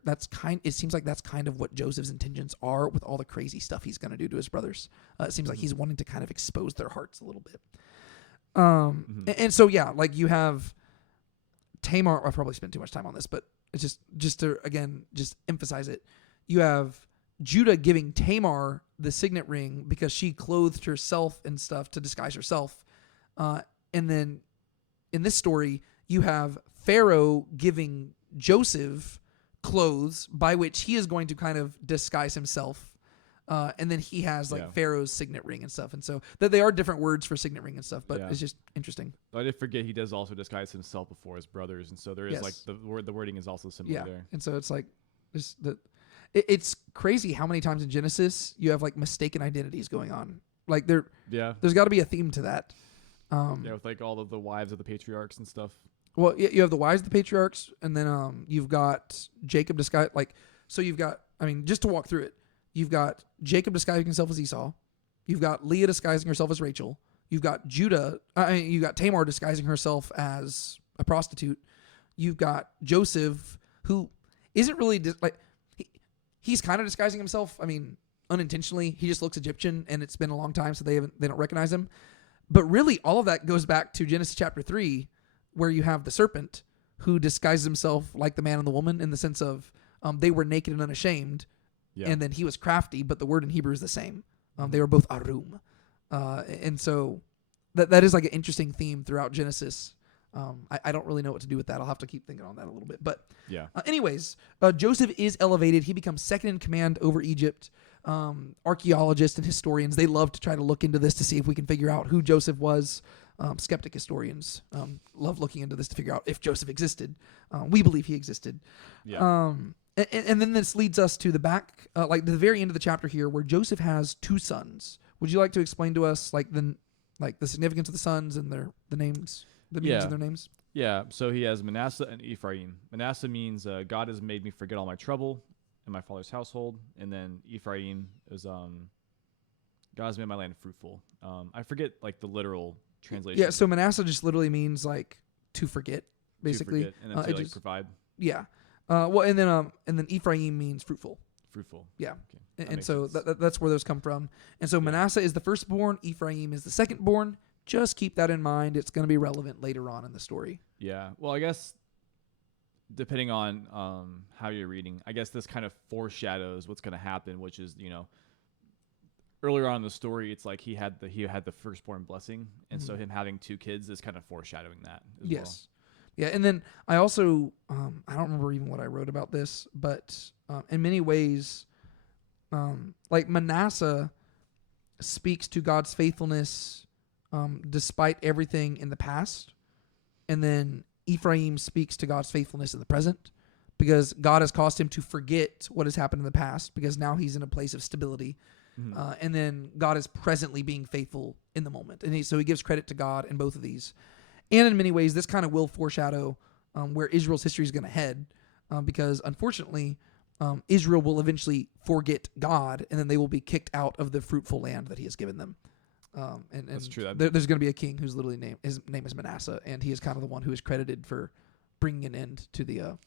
it seems like that's kind of what Joseph's intentions are with all the crazy stuff he's going to do to his brothers. It seems like he's wanting to kind of expose their hearts a little bit. And so, you have Tamar. I've probably spent too much time on this, but it's just to, again, just emphasize it. You have Judah giving Tamar the signet ring because she clothed herself and stuff to disguise herself. And then in this story, you have Pharaoh giving Joseph clothes by which he is going to kind of disguise himself. And then he has Pharaoh's signet ring and stuff. And so that they are different words for signet ring and stuff, but it's just interesting. I did forget he does also disguise himself before his brothers. And so there is the wording is also similar there. And so it's it's crazy how many times in Genesis you have mistaken identities going on. There's got to be a theme to that. With all of the wives of the patriarchs and stuff. Well, you have the wives of the patriarchs, and then you've got Jacob disguised. So you've got, just to walk through it, you've got Jacob disguising himself as Esau. You've got Leah disguising herself as Rachel. You've got you got Tamar disguising herself as a prostitute. You've got Joseph, who isn't really he's kind of disguising himself. Unintentionally. He just looks Egyptian, and it's been a long time, so they don't recognize him. But really, all of that goes back to Genesis chapter 3, where you have the serpent who disguises himself like the man and the woman in the sense of they were naked and unashamed, and then he was crafty, but the word in Hebrew is the same. They were both arum. And so that is like an interesting theme throughout Genesis. I don't really know what to do with that. I'll have to keep thinking on that a little bit. But anyways, Joseph is elevated. He becomes second in command over Egypt. Archaeologists and historians, they love to try to look into this to see if we can figure out who Joseph was. Skeptic historians love looking into this to figure out if Joseph existed. We believe he existed. And then this leads us to the back, like the very end of the chapter here, where Joseph has 2 sons. Would you like to explain to us like the significance of the sons and the names, the meanings of their names? Yeah. So he has Manasseh and Ephraim. Manasseh means God has made me forget all my trouble in my father's household, and then Ephraim is God has made my land fruitful. I forget like the literal translation. Yeah. So Manasseh just literally means like to forget, basically, and then to like provide. Yeah. And then Ephraim means fruitful. Fruitful. Yeah. Okay. And so that's where those come from. And so Manasseh is the firstborn. Ephraim is the secondborn. Just keep that in mind. It's going to be relevant later on in the story. Yeah. Well, I guess depending on how you're reading, I guess this kind of foreshadows what's going to happen, which is, earlier on in the story, it's like he had the firstborn blessing, and so him having 2 kids is kind of foreshadowing that as well. Yeah, and then I also, I don't remember even what I wrote about this, but in many ways, like Manasseh speaks to God's faithfulness despite everything in the past, and then Ephraim speaks to God's faithfulness in the present, because God has caused him to forget what has happened in the past, because now he's in a place of stability, and then God is presently being faithful in the moment, and so he gives credit to God in both of these. And in many ways, this kind of will foreshadow where Israel's history is going to head, because unfortunately, Israel will eventually forget God, and then they will be kicked out of the fruitful land that he has given them. And that's true. There's going to be a king whose his name is Manasseh, and he is kind of the one who is credited for bringing an end to the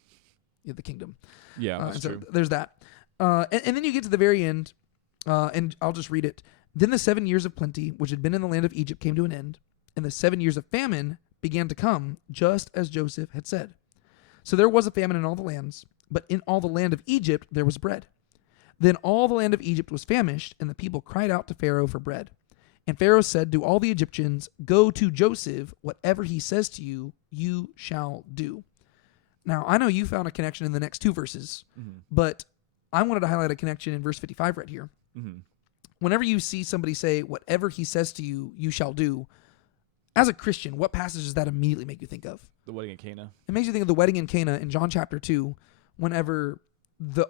kingdom. Yeah, that's true. So there's that. And then you get to the very end, and I'll just read it. Then the 7 years of plenty, which had been in the land of Egypt, came to an end, and the 7 years of famine began to come, just as Joseph had said. So there was a famine in all the lands, but in all the land of Egypt there was bread. Then all the land of Egypt was famished, and the people cried out to Pharaoh for bread. And Pharaoh said to all the Egyptians, "Go to Joseph, whatever he says to you, you shall do." Now, I know you found a connection in the next 2 verses, but I wanted to highlight a connection in verse 55 right here. Whenever you see somebody say, "Whatever he says to you, you shall do," as a Christian, what passage does that immediately make you think of? The wedding in Cana. It makes you think of the wedding in Cana in John chapter 2, whenever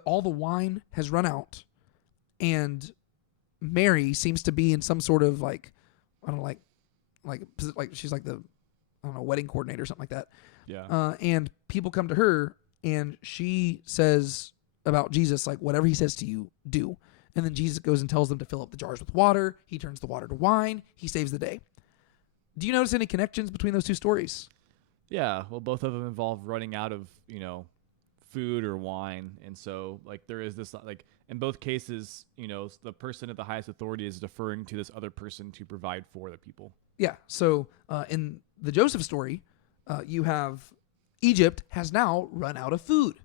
all the wine has run out, and Mary seems to be in some sort of like she's like the wedding coordinator or something like that. Yeah. And people come to her, and she says about Jesus, like, "Whatever he says to you, do." And then Jesus goes and tells them to fill up the jars with water. He turns the water to wine. He saves the day. Do you notice any connections between those 2 stories? Yeah, well, both of them involve running out of, food or wine. And so, like, there is this, like, in both cases, the person at the highest authority is deferring to this other person to provide for the people. Yeah, so in the Joseph story, you have Egypt has now run out of food.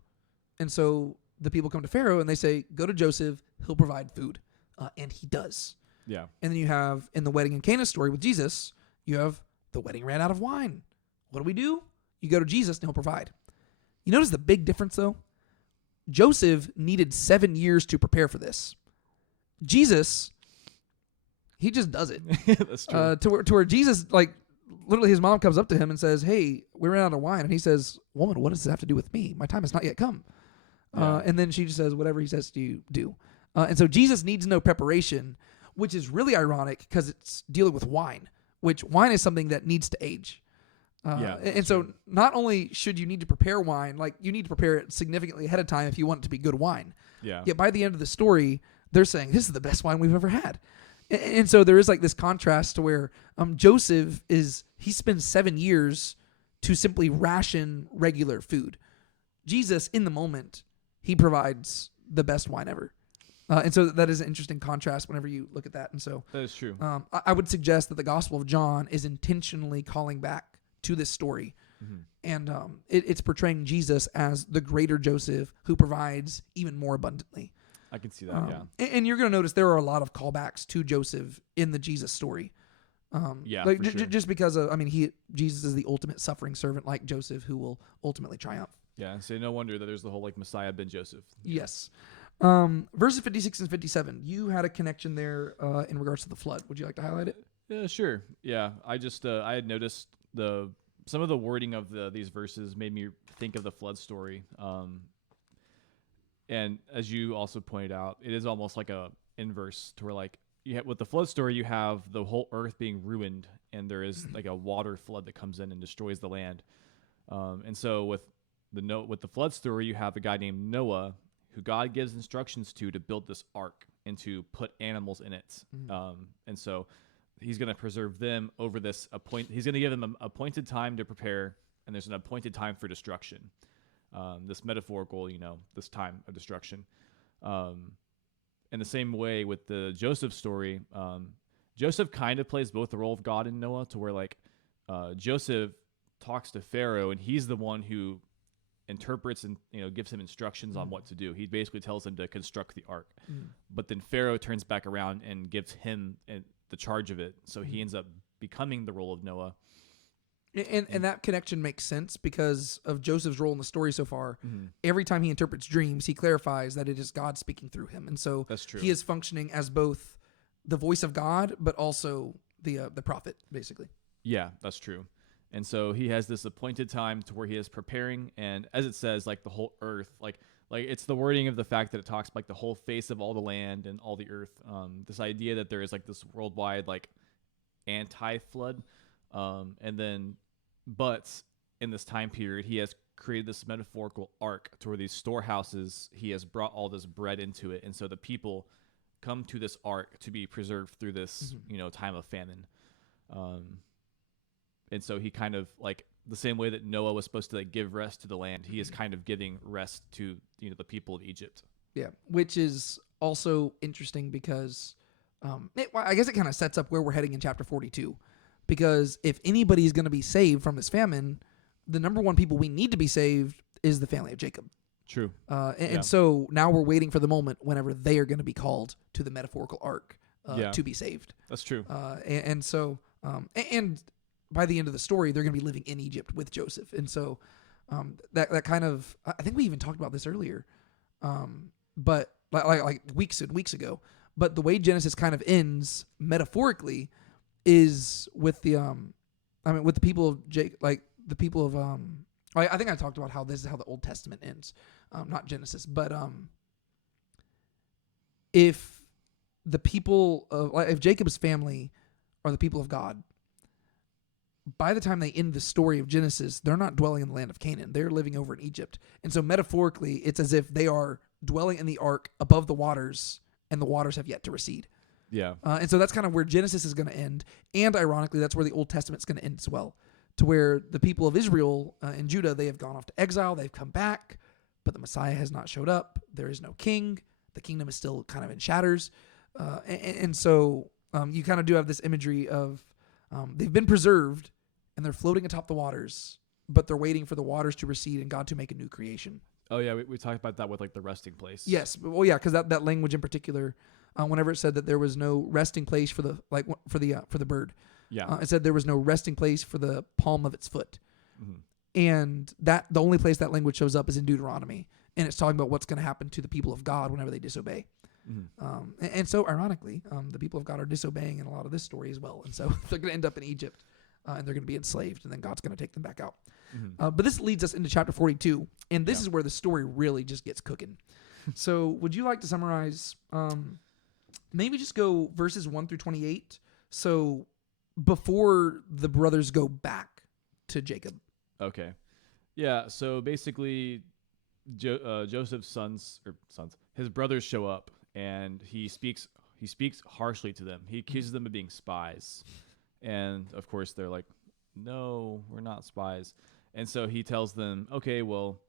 And so the people come to Pharaoh and they say, "Go to Joseph, he'll provide food." And he does. Yeah. And then you have, in the wedding in Cana story with Jesus, you have the wedding ran out of wine. What do? You go to Jesus and he'll provide. You notice the big difference though? Joseph needed 7 years to prepare for this. Jesus, he just does it. That's true. To where Jesus, like, literally his mom comes up to him and says, "Hey, we ran out of wine." And he says, "Woman, what does this have to do with me? My time has not yet come." And then she just says, "Whatever he says to you, do." And so Jesus needs no preparation, which is really ironic because it's dealing with wine, which wine is something that needs to age. And so not only should you need to prepare wine, like you need to prepare it significantly ahead of time if you want it to be good wine. Yeah. Yet by the end of the story, they're saying, "This is the best wine we've ever had." And so there is like this contrast to where Joseph he spends 7 years to simply ration regular food. Jesus, in the moment, he provides the best wine ever. And so that is an interesting contrast whenever you look at that. And so That is true. I would suggest that the Gospel of John is intentionally calling back to this story. And it's portraying Jesus as the greater Joseph who provides even more abundantly. I can see that, yeah. And you're going to notice there are a lot of callbacks to Joseph in the Jesus story. For sure. Just because of, Jesus is the ultimate suffering servant like Joseph who will ultimately triumph. Yeah, so no wonder that there's the whole like Messiah ben Joseph. Yes. Verses 56 and 57, you had a connection there in regards to the flood. Would you like to highlight it? Yeah, sure. Yeah, I just I had noticed some of the wording of these verses made me think of the flood story. And as you also pointed out, it is almost like a inverse to where like with the flood story, you have the whole earth being ruined, and there is like a water flood that comes in and destroys the land. And so with the flood story, you have a guy named Noah who God gives instructions to build this ark and to put animals in it. And so he's going to preserve them over this he's going to give them an appointed time to prepare, and there's an appointed time for destruction. This metaphorical, this time of destruction. In the same way with the Joseph story, Joseph kind of plays both the role of God and Noah, to where like Joseph talks to Pharaoh, and he's the one who interprets and gives him instructions on what to do. He basically tells him to construct the ark, but then Pharaoh turns back around and gives him the charge of it. So he ends up becoming the role of Noah. And that connection makes sense because of Joseph's role in the story so far. Every time he interprets dreams, he clarifies that it is God speaking through him. And so that's true. He is functioning as both the voice of God, but also the prophet, basically. Yeah, that's true. And so he has this appointed time to where he is preparing. And as it says, like the whole earth, like it's the wording of the fact that it talks like the whole face of all the land and all the earth. This idea that there is like this worldwide like anti-flood. But in this time period, he has created this metaphorical ark to where these storehouses, he has brought all this bread into it. And so the people come to this ark to be preserved through this, time of famine. And so he kind of like the same way that Noah was supposed to like give rest to the land, he is kind of giving rest to, the people of Egypt. Yeah. Which is also interesting because I guess it kind of sets up where we're heading in chapter 42. Because if anybody is going to be saved from this famine, the number one people we need to be saved is the family of Jacob. True. And so now we're waiting for the moment whenever they are going to be called to the metaphorical ark to be saved. That's true. And so by the end of the story, they're going to be living in Egypt with Joseph. And so that kind of, I think we even talked about this earlier, but like weeks and weeks ago. But the way Genesis kind of ends metaphorically is with the with the people of the people of I think I talked about how this is how the Old Testament ends, not Genesis, but if the people of if Jacob's family are the people of God, by the time they end the story of Genesis, they're not dwelling in the land of Canaan. They're living over in Egypt. And so metaphorically, it's as if they are dwelling in the ark above the waters, and the waters have yet to recede. Yeah. And so that's kind of where Genesis is going to end. And ironically, that's where the Old Testament's going to end as well, to where the people of Israel and Judah, they have gone off to exile. They've come back, but the Messiah has not showed up. There is no king. The kingdom is still kind of in shatters. And so you kind of do have this imagery of they've been preserved and they're floating atop the waters, but they're waiting for the waters to recede and God to make a new creation. Oh, yeah. We talked about that with like the resting place. Yes. Well, yeah, because that language in particular, whenever it said that there was no resting place for the bird, it said there was no resting place for the palm of its foot, and that the only place that language shows up is in Deuteronomy, and it's talking about what's going to happen to the people of God whenever they disobey. And so ironically, the people of God are disobeying in a lot of this story as well, and so they're going to end up in Egypt, and they're going to be enslaved, and then God's going to take them back out. But this leads us into chapter 42, and this is where the story really just gets cooking. So would you like to summarize? Maybe just go verses 1 through 28. So before the brothers go back to Jacob. Okay. Yeah. So basically, Joseph's sons, his brothers show up, and he speaks harshly to them. He accuses them of being spies, and of course they're like, "No, we're not spies." And so he tells them, "Okay, well,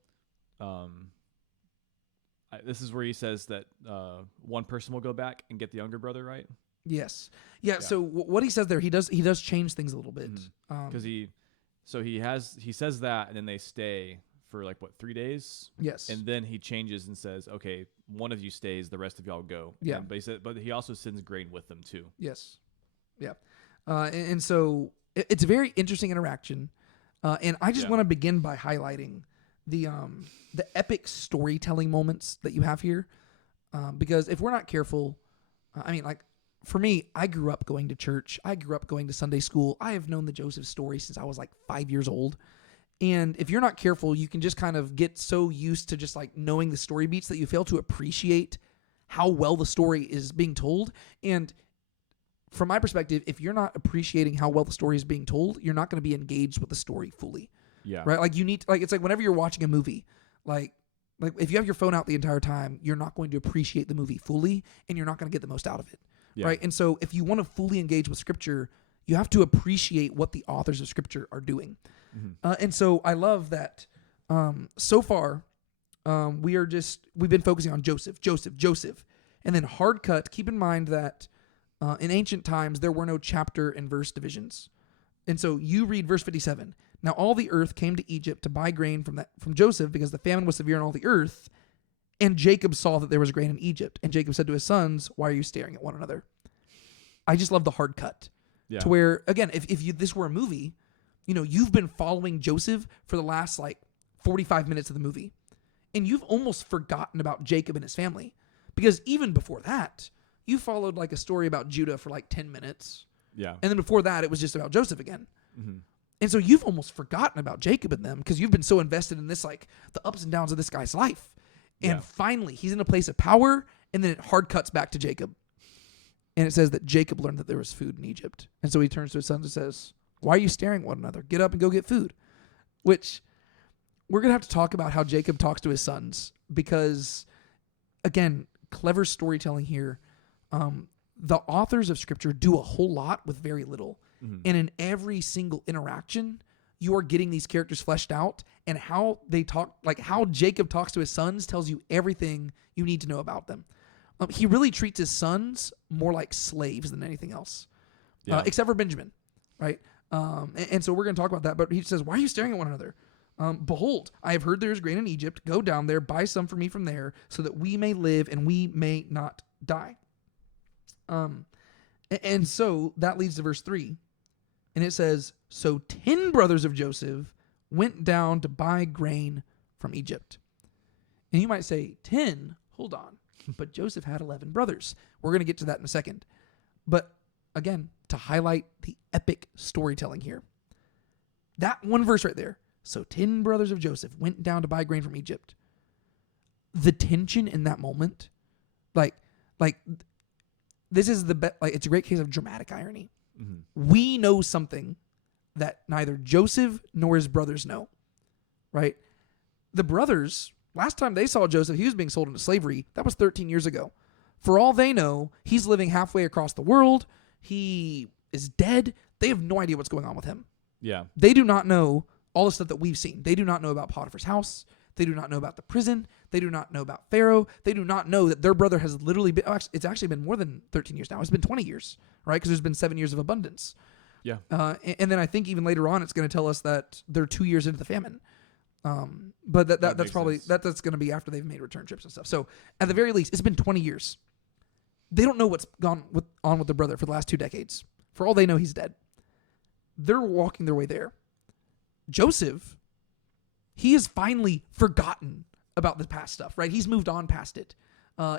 this is where he says that one person will go back and get the younger brother, right? Yes. Yeah. So what he says there, he does change things a little bit. Because he says that, and then they stay for like 3 days. Yes. And then he changes and says, okay, one of you stays, the rest of y'all go. Yeah. But he also sends grain with them too. Yes. Yeah. And so it's a very interesting interaction. And I just want to begin by highlighting the epic storytelling moments that you have here. Because if we're not careful, for me, I grew up going to church. I grew up going to Sunday school. I have known the Joseph story since I was like 5 years old. And if you're not careful, you can just kind of get so used to just like knowing the story beats that you fail to appreciate how well the story is being told. And from my perspective, if you're not appreciating how well the story is being told, you're not going to be engaged with the story fully. Yeah. Right? Like you need to, like, it's like whenever you're watching a movie, like if you have your phone out the entire time, you're not going to appreciate the movie fully and you're not going to get the most out of it. Yeah. Right? And so if you want to fully engage with scripture, you have to appreciate what the authors of scripture are doing. Mm-hmm. And so I love that so far we've been focusing on Joseph. And then hard cut, keep in mind that in ancient times, there were no chapter and verse divisions. And so you read verse 57. Now all the earth came to Egypt to buy grain from Joseph because the famine was severe in all the earth. And Jacob saw that there was grain in Egypt. And Jacob said to his sons, why are you staring at one another? I just love the hard cut. Yeah. To where, again, if this were a movie, you've been following Joseph for the last 45 minutes of the movie. And you've almost forgotten about Jacob and his family. Because even before that, you followed a story about Judah for 10 minutes. Yeah. And then before that, it was just about Joseph again. Mm-hmm. And so you've almost forgotten about Jacob and them because you've been so invested in this, the ups and downs of this guy's life. And finally, he's in a place of power, and then it hard cuts back to Jacob. And it says that Jacob learned that there was food in Egypt. And so he turns to his sons and says, why are you staring at one another? Get up and go get food. Which we're going to have to talk about how Jacob talks to his sons because, again, clever storytelling here. The authors of scripture do a whole lot with very little. Mm-hmm. And in every single interaction, you are getting these characters fleshed out, and how they talk, how Jacob talks to his sons tells you everything you need to know about them. He really treats his sons more like slaves than anything else, except for Benjamin, right? And so we're going to talk about that, but he says, why are you staring at one another? Behold, I have heard there is grain in Egypt. Go down there, buy some for me from there, so that we may live and we may not die. And so that leads to verse 3. And it says, so 10 brothers of Joseph went down to buy grain from Egypt. And you might say, 10? Hold on. But Joseph had 11 brothers. We're going to get to that in a second. But again, to highlight the epic storytelling here. That one verse right there. So 10 brothers of Joseph went down to buy grain from Egypt. The tension in that moment, this is it's a great case of dramatic irony. Mm-hmm. We know something that neither Joseph nor his brothers know, right? The brothers, last time they saw Joseph, he was being sold into slavery. That was 13 years ago. For all they know, he's living halfway across the world. He is dead. They have no idea what's going on with him. Yeah. They do not know all the stuff that we've seen. They do not know about Potiphar's house. They do not know about the prison. They do not know about Pharaoh. They do not know that their brother has literally been, it's actually been more than 13 years now. It's been 20 years, right? Because there's been 7 years of abundance. Yeah. And then I think even later on, it's going to tell us that they're 2 years into the famine. But that's probably, that's going to be after they've made return trips and stuff. So at the very least, it's been 20 years. They don't know what's gone on with their brother for the last 2 decades. For all they know, he's dead. They're walking their way there. Joseph, he has finally forgotten about the past stuff, right? He's moved on past it.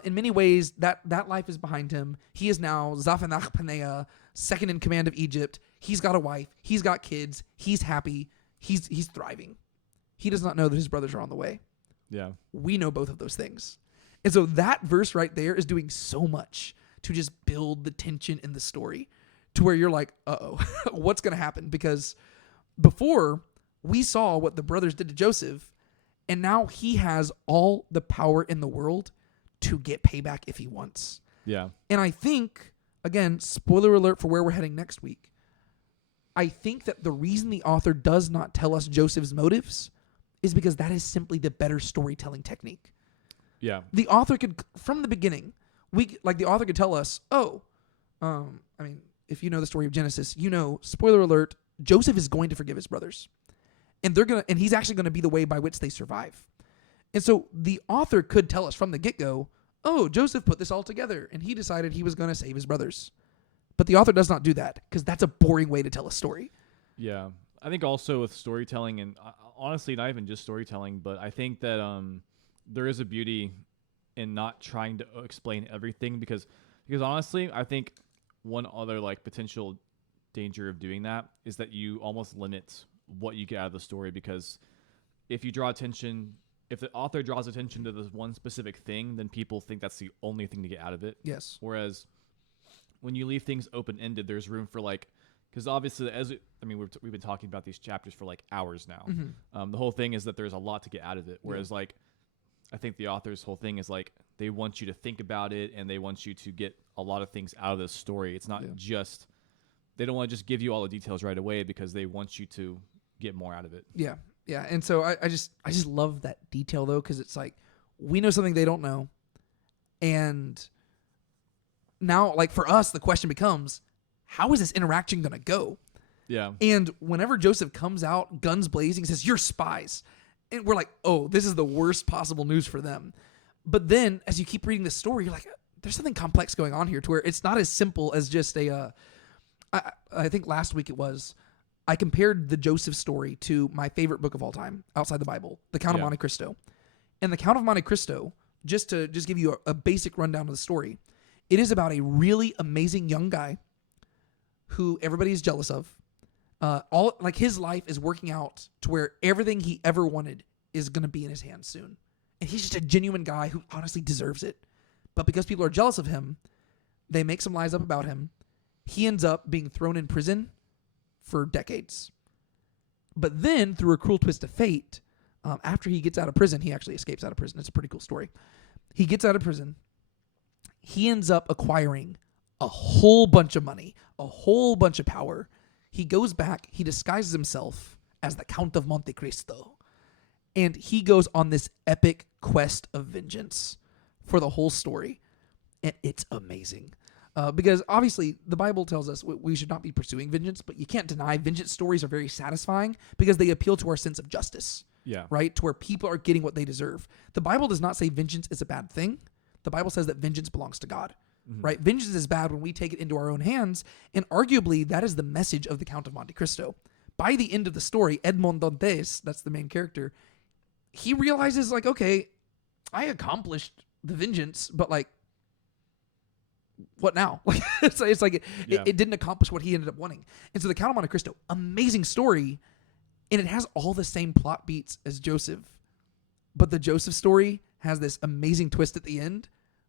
In many ways, that life is behind him. He is now Zaphanach Paneah, second in command of Egypt. He's got a wife. He's got kids. He's happy. He's thriving. He does not know that his brothers are on the way. Yeah. We know both of those things. And so that verse right there is doing so much to just build the tension in the story to where you're like, uh-oh, what's going to happen? Because before, we saw what the brothers did to Joseph, and now he has all the power in the world to get payback if he wants. Yeah. And I think, again, spoiler alert for where we're heading next week, I think that the reason the author does not tell us Joseph's motives is because that is simply the better storytelling technique. Yeah. The author could, from the beginning, the author could tell us, if you know the story of Genesis, spoiler alert, Joseph is going to forgive his brothers. And he's actually going to be the way by which they survive. And so the author could tell us from the get-go, Joseph put this all together and he decided he was going to save his brothers. But the author does not do that because that's a boring way to tell a story. Yeah. I think also with storytelling, and honestly, not even just storytelling, but I think that there is a beauty in not trying to explain everything because honestly, I think one other potential danger of doing that is that you almost limit what you get out of the story, because if the author draws attention to this one specific thing, then people think that's the only thing to get out of it. Yes. Whereas when you leave things open-ended, there's room for because obviously we've been talking about these chapters for hours now. Mm-hmm. The whole thing is that there's a lot to get out of it. Whereas I think the author's whole thing is they want you to think about it and they want you to get a lot of things out of this story. It's not just, they don't want to just give you all the details right away because they want you to get more out of it. Yeah. Yeah. And so I just love that detail though, because it's we know something they don't know. And now for us, the question becomes, how is this interaction going to go? Yeah. And whenever Joseph comes out, guns blazing, says, "You're spies." And we're this is the worst possible news for them. But then as you keep reading the story, you're there's something complex going on here to where it's not as simple as just I think last week I compared the Joseph story to my favorite book of all time outside the Bible, The Count of Monte Cristo. And The Count of Monte Cristo, just to give you a basic rundown of the story, it is about a really amazing young guy who everybody is jealous of. His life is working out to where everything he ever wanted is going to be in his hands soon. And he's just a genuine guy who honestly deserves it. But because people are jealous of him, they make some lies up about him. He ends up being thrown in prison for decades. But then, through a cruel twist of fate, after he gets out of prison, he actually escapes out of prison. It's a pretty cool story. He gets out of prison. He ends up acquiring a whole bunch of money, a whole bunch of power. He goes back, he disguises himself as the Count of Monte Cristo, and he goes on this epic quest of vengeance for the whole story. And it's amazing. Because obviously the Bible tells us we should not be pursuing vengeance, but you can't deny vengeance stories are very satisfying because they appeal to our sense of justice. Yeah. Right? To where people are getting what they deserve. The Bible does not say vengeance is a bad thing. The Bible says that vengeance belongs to God. Mm-hmm. Right? Vengeance is bad when we take it into our own hands, and arguably that is the message of the Count of Monte Cristo. By the end of the story, Edmond Dantes, that's the main character, he realizes okay, I accomplished the vengeance, but what now? It didn't accomplish what he ended up wanting. And so the Count of Monte Cristo, amazing story, and it has all the same plot beats as Joseph, but the Joseph story has this amazing twist at the end,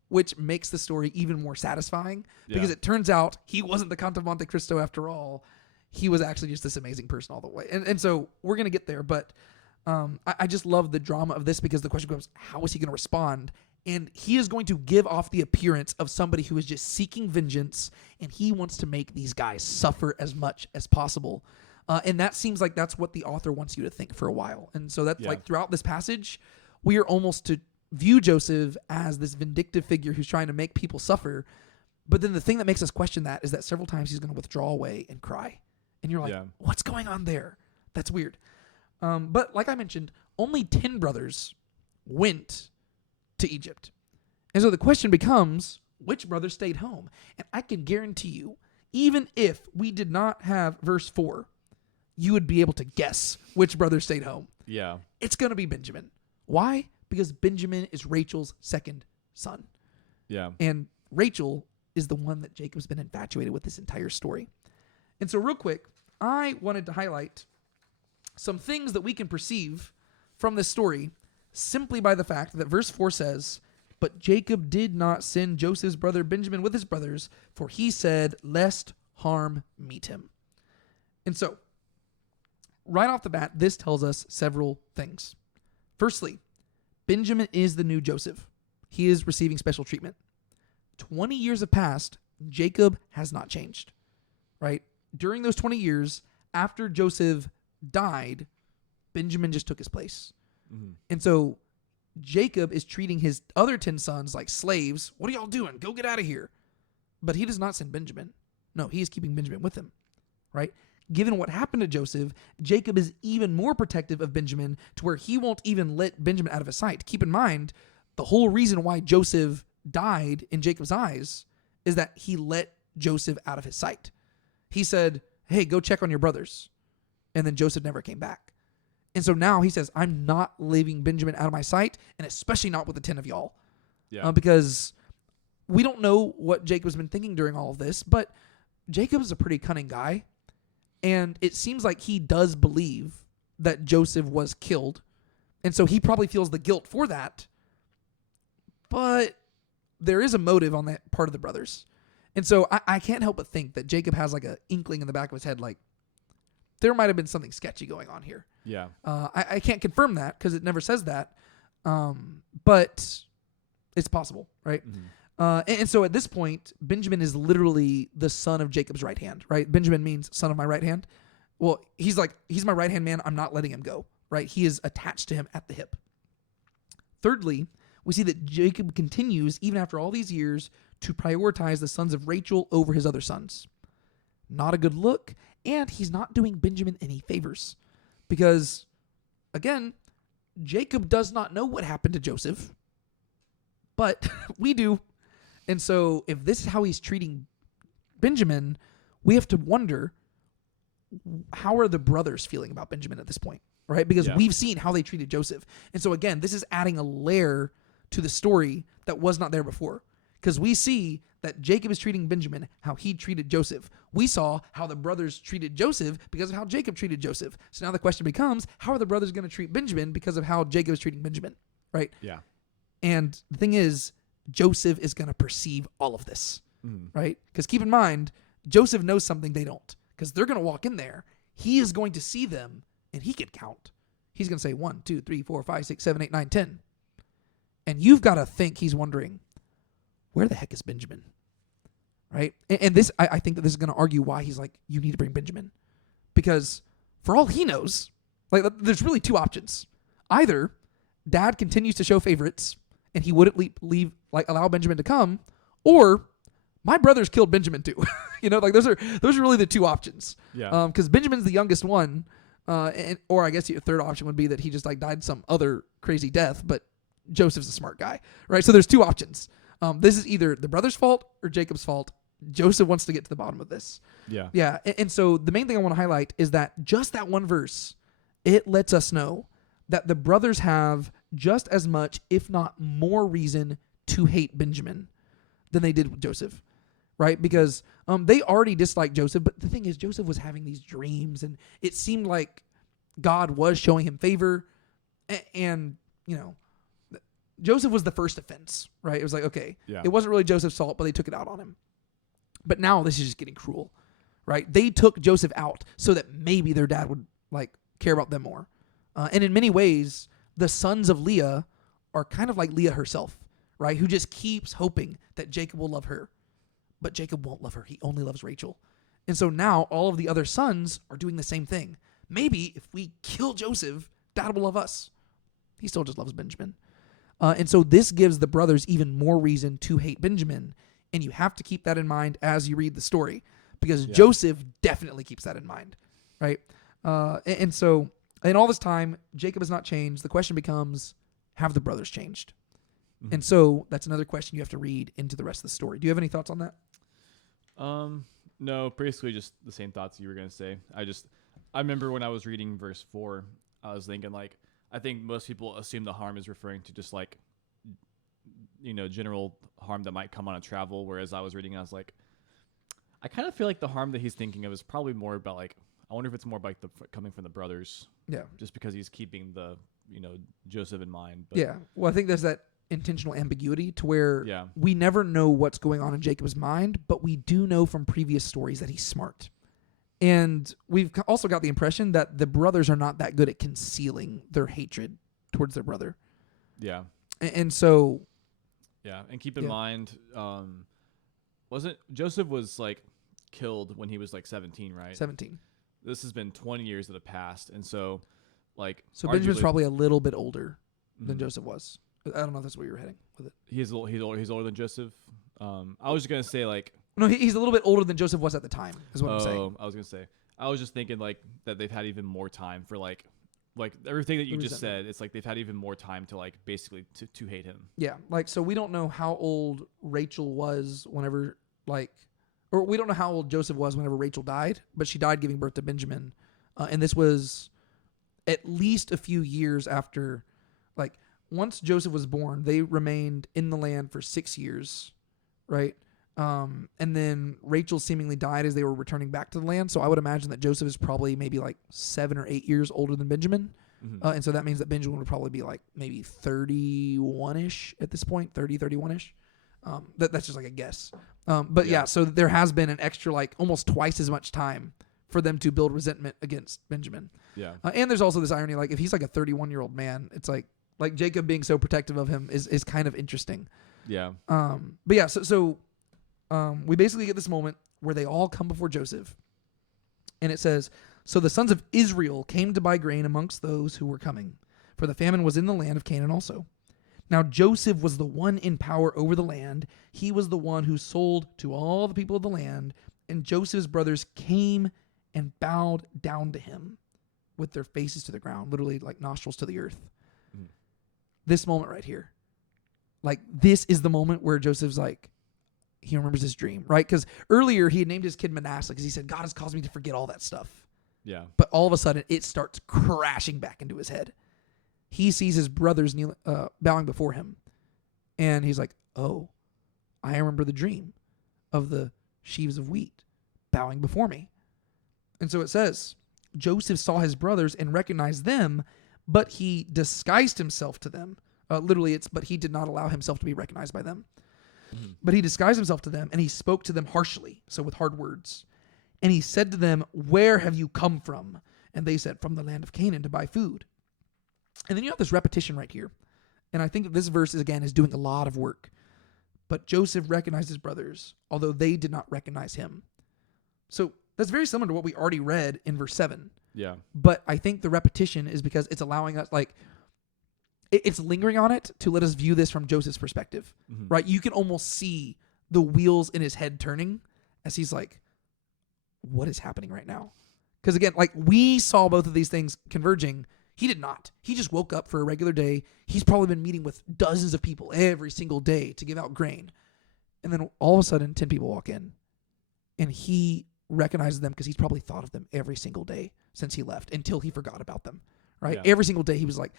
which makes the story even more satisfying because it turns out he wasn't the Count of Monte Cristo after all. He was actually just this amazing person all the way. And so we're going to get there, but I just love the drama of this because the question becomes, how is he going to respond? And he is going to give off the appearance of somebody who is just seeking vengeance, and he wants to make these guys suffer as much as possible. And that seems like that's what the author wants you to think for a while. And so that's throughout this passage, we are almost to view Joseph as this vindictive figure who's trying to make people suffer. But then the thing that makes us question that is that several times he's going to withdraw away and cry. And you're what's going on there? That's weird. But like I mentioned, only 10 brothers went to Egypt. And so the question becomes, which brother stayed home? And I can guarantee you, even if we did not have verse 4, you would be able to guess which brother stayed home. Yeah. It's going to be Benjamin. Why? Because Benjamin is Rachel's second son. Yeah. And Rachel is the one that Jacob's been infatuated with this entire story. And so real quick, I wanted to highlight some things that we can perceive from this story simply by the fact that verse 4 says, "But Jacob did not send Joseph's brother Benjamin with his brothers, for he said, lest harm meet him." And so, right off the bat, this tells us several things. Firstly, Benjamin is the new Joseph. He is receiving special treatment. 20 years have passed. Jacob has not changed, right? During those 20 years, after Joseph died, Benjamin just took his place. Mm-hmm. And so Jacob is treating his other 10 sons like slaves. What are y'all doing? Go get out of here. But he does not send Benjamin. No, he is keeping Benjamin with him, right? Given what happened to Joseph, Jacob is even more protective of Benjamin to where he won't even let Benjamin out of his sight. Keep in mind, the whole reason why Joseph died in Jacob's eyes is that he let Joseph out of his sight. He said, hey, go check on your brothers. And then Joseph never came back. And so now he says, I'm not leaving Benjamin out of my sight, and especially not with the 10 of y'all. Yeah. Because we don't know what Jacob's been thinking during all of this, but Jacob is a pretty cunning guy. And it seems like he does believe that Joseph was killed. And so he probably feels the guilt for that. But there is a motive on that part of the brothers. And so I can't help but think that Jacob has like an inkling in the back of his head, like, there might have been something sketchy going on here. Yeah. I can't confirm that because it never says that. But it's possible, right? Mm-hmm. And so at this point, Benjamin is literally the son of Jacob's right hand, right? Benjamin means son of my right hand. Well, he's like, he's my right hand man. I'm not letting him go, right? He is attached to him at the hip. Thirdly, we see that Jacob continues, even after all these years, to prioritize the sons of Rachel over his other sons. Not a good look, and he's not doing Benjamin any favors. Because, again, Jacob does not know what happened to Joseph, but we do. And so if this is how he's treating Benjamin, we have to wonder, how are the brothers feeling about Benjamin at this point, right? Because we've seen how they treated Joseph. And so again, this is adding a layer to the story that was not there before. Because we see that Jacob is treating Benjamin how he treated Joseph. We saw how the brothers treated Joseph because of how Jacob treated Joseph. So now the question becomes, how are the brothers going to treat Benjamin because of how Jacob is treating Benjamin, right? Yeah. And the thing is, Joseph is going to perceive all of this, right? Because keep in mind, Joseph knows something they don't. Because they're going to walk in there. He is going to see them, and he can count. He's going to say 1, 2, 3, 4, 5, 6, 7, 8, 9, 10. And you've got to think he's wondering, where the heck is Benjamin? Right? And this, I think that this is going to argue why he's like, you need to bring Benjamin. Because for all he knows, like, there's really two options. Either dad continues to show favorites and he wouldn't allow Benjamin to come, or my brothers killed Benjamin too. Like those are really the two options. Yeah. Because Benjamin's the youngest one, or I guess your third option would be that he just like died some other crazy death. But Joseph's a smart guy, right? So there's two options. This is either the brother's fault or Jacob's fault. Joseph wants to get to the bottom of this. Yeah. Yeah. And so the main thing I want to highlight is that just that one verse, it lets us know that the brothers have just as much, if not more, reason to hate Benjamin than they did with Joseph, right? Because they already disliked Joseph, but the thing is, Joseph was having these dreams, and it seemed like God was showing him favor, and Joseph was the first offense, right? It was like, okay, it wasn't really Joseph's fault, but they took it out on him. But now this is just getting cruel, right? They took Joseph out so that maybe their dad would like care about them more. And in many ways, the sons of Leah are kind of like Leah herself, right? Who just keeps hoping that Jacob will love her. But Jacob won't love her. He only loves Rachel. And so now all of the other sons are doing the same thing. Maybe if we kill Joseph, dad will love us. He still just loves Benjamin. And so this gives the brothers even more reason to hate Benjamin. And you have to keep that in mind as you read the story, because Joseph definitely keeps that in mind, right? And so in all this time, Jacob has not changed. The question becomes, have the brothers changed? Mm-hmm. And so that's another question you have to read into the rest of the story. Do you have any thoughts on that? No, basically just the same thoughts you were going to say. I remember when I was reading verse 4, I was thinking like, I think most people assume the harm is referring to just like, general harm that might come on a travel. Whereas I was reading, I was like, I kind of feel like the harm that he's thinking of is probably more about like, I wonder if it's more about coming from the brothers. Yeah. Just because he's keeping the, Joseph in mind. But yeah. Well, I think there's that intentional ambiguity to where we never know what's going on in Jacob's mind, but we do know from previous stories that he's smart. And we've also got the impression that the brothers are not that good at concealing their hatred towards their brother. Yeah. And so... Yeah, and keep in mind, Joseph was like killed when he was like 17, right? 17. This has been 20 years that have passed, and so like... So Benjamin's probably a little bit older than Joseph was. I don't know if that's where you're heading with it. He's older than Joseph. I was just gonna say like. No, he's a little bit older than Joseph was at the time, is what I'm saying. I was gonna say. I was just thinking like that they've had even more time for like everything that you just said. It's like they've had even more time to like basically to hate him. Yeah, like so we don't know how old Rachel was whenever or we don't know how old Joseph was whenever Rachel died, but she died giving birth to Benjamin, and this was at least a few years after, like once Joseph was born, they remained in the land for 6 years, right? And then Rachel seemingly died as they were returning back to the land. So I would imagine that Joseph is probably maybe like 7 or 8 years older than Benjamin. Mm-hmm. And so that means that Benjamin would probably be like maybe 31-ish at this point, 30, 31-ish. That's just like a guess. But yeah, so there has been an extra like almost twice as much time for them to build resentment against Benjamin. Yeah. And there's also this irony, like if he's like a 31-year-old man, it's like Jacob being so protective of him is kind of interesting. Yeah. But yeah, so we basically get this moment where they all come before Joseph. And it says, so the sons of Israel came to buy grain amongst those who were coming, for the famine was in the land of Canaan also. Now Joseph was the one in power over the land. He was the one who sold to all the people of the land. And Joseph's brothers came and bowed down to him with their faces to the ground, literally like nostrils to the earth. Mm. This moment right here. Like this is the moment where Joseph's like, he remembers his dream, right? Because earlier he had named his kid Manasseh because he said, God has caused me to forget all that stuff. Yeah. But all of a sudden it starts crashing back into his head. He sees his brothers bowing before him. And he's like, oh, I remember the dream of the sheaves of wheat bowing before me. And so it says, Joseph saw his brothers and recognized them, but he disguised himself to them. Literally, but he did not allow himself to be recognized by them. Mm-hmm. But he disguised himself to them, and he spoke to them harshly, so with hard words. And he said to them, where have you come from? And they said, from the land of Canaan to buy food. And then you have this repetition right here. And I think that this verse, again, is doing a lot of work. But Joseph recognized his brothers, although they did not recognize him. So that's very similar to what we already read in verse 7. Yeah. But I think the repetition is because it's allowing us, like, it's lingering on it to let us view this from Joseph's perspective, mm-hmm. right? You can almost see the wheels in his head turning as he's like, what is happening right now? Because again, like we saw both of these things converging. He did not. He just woke up for a regular day. He's probably been meeting with dozens of people every single day to give out grain. And then all of a sudden, 10 people walk in. And he recognizes them because he's probably thought of them every single day since he left until he forgot about them, right? Yeah. Every single day he was like,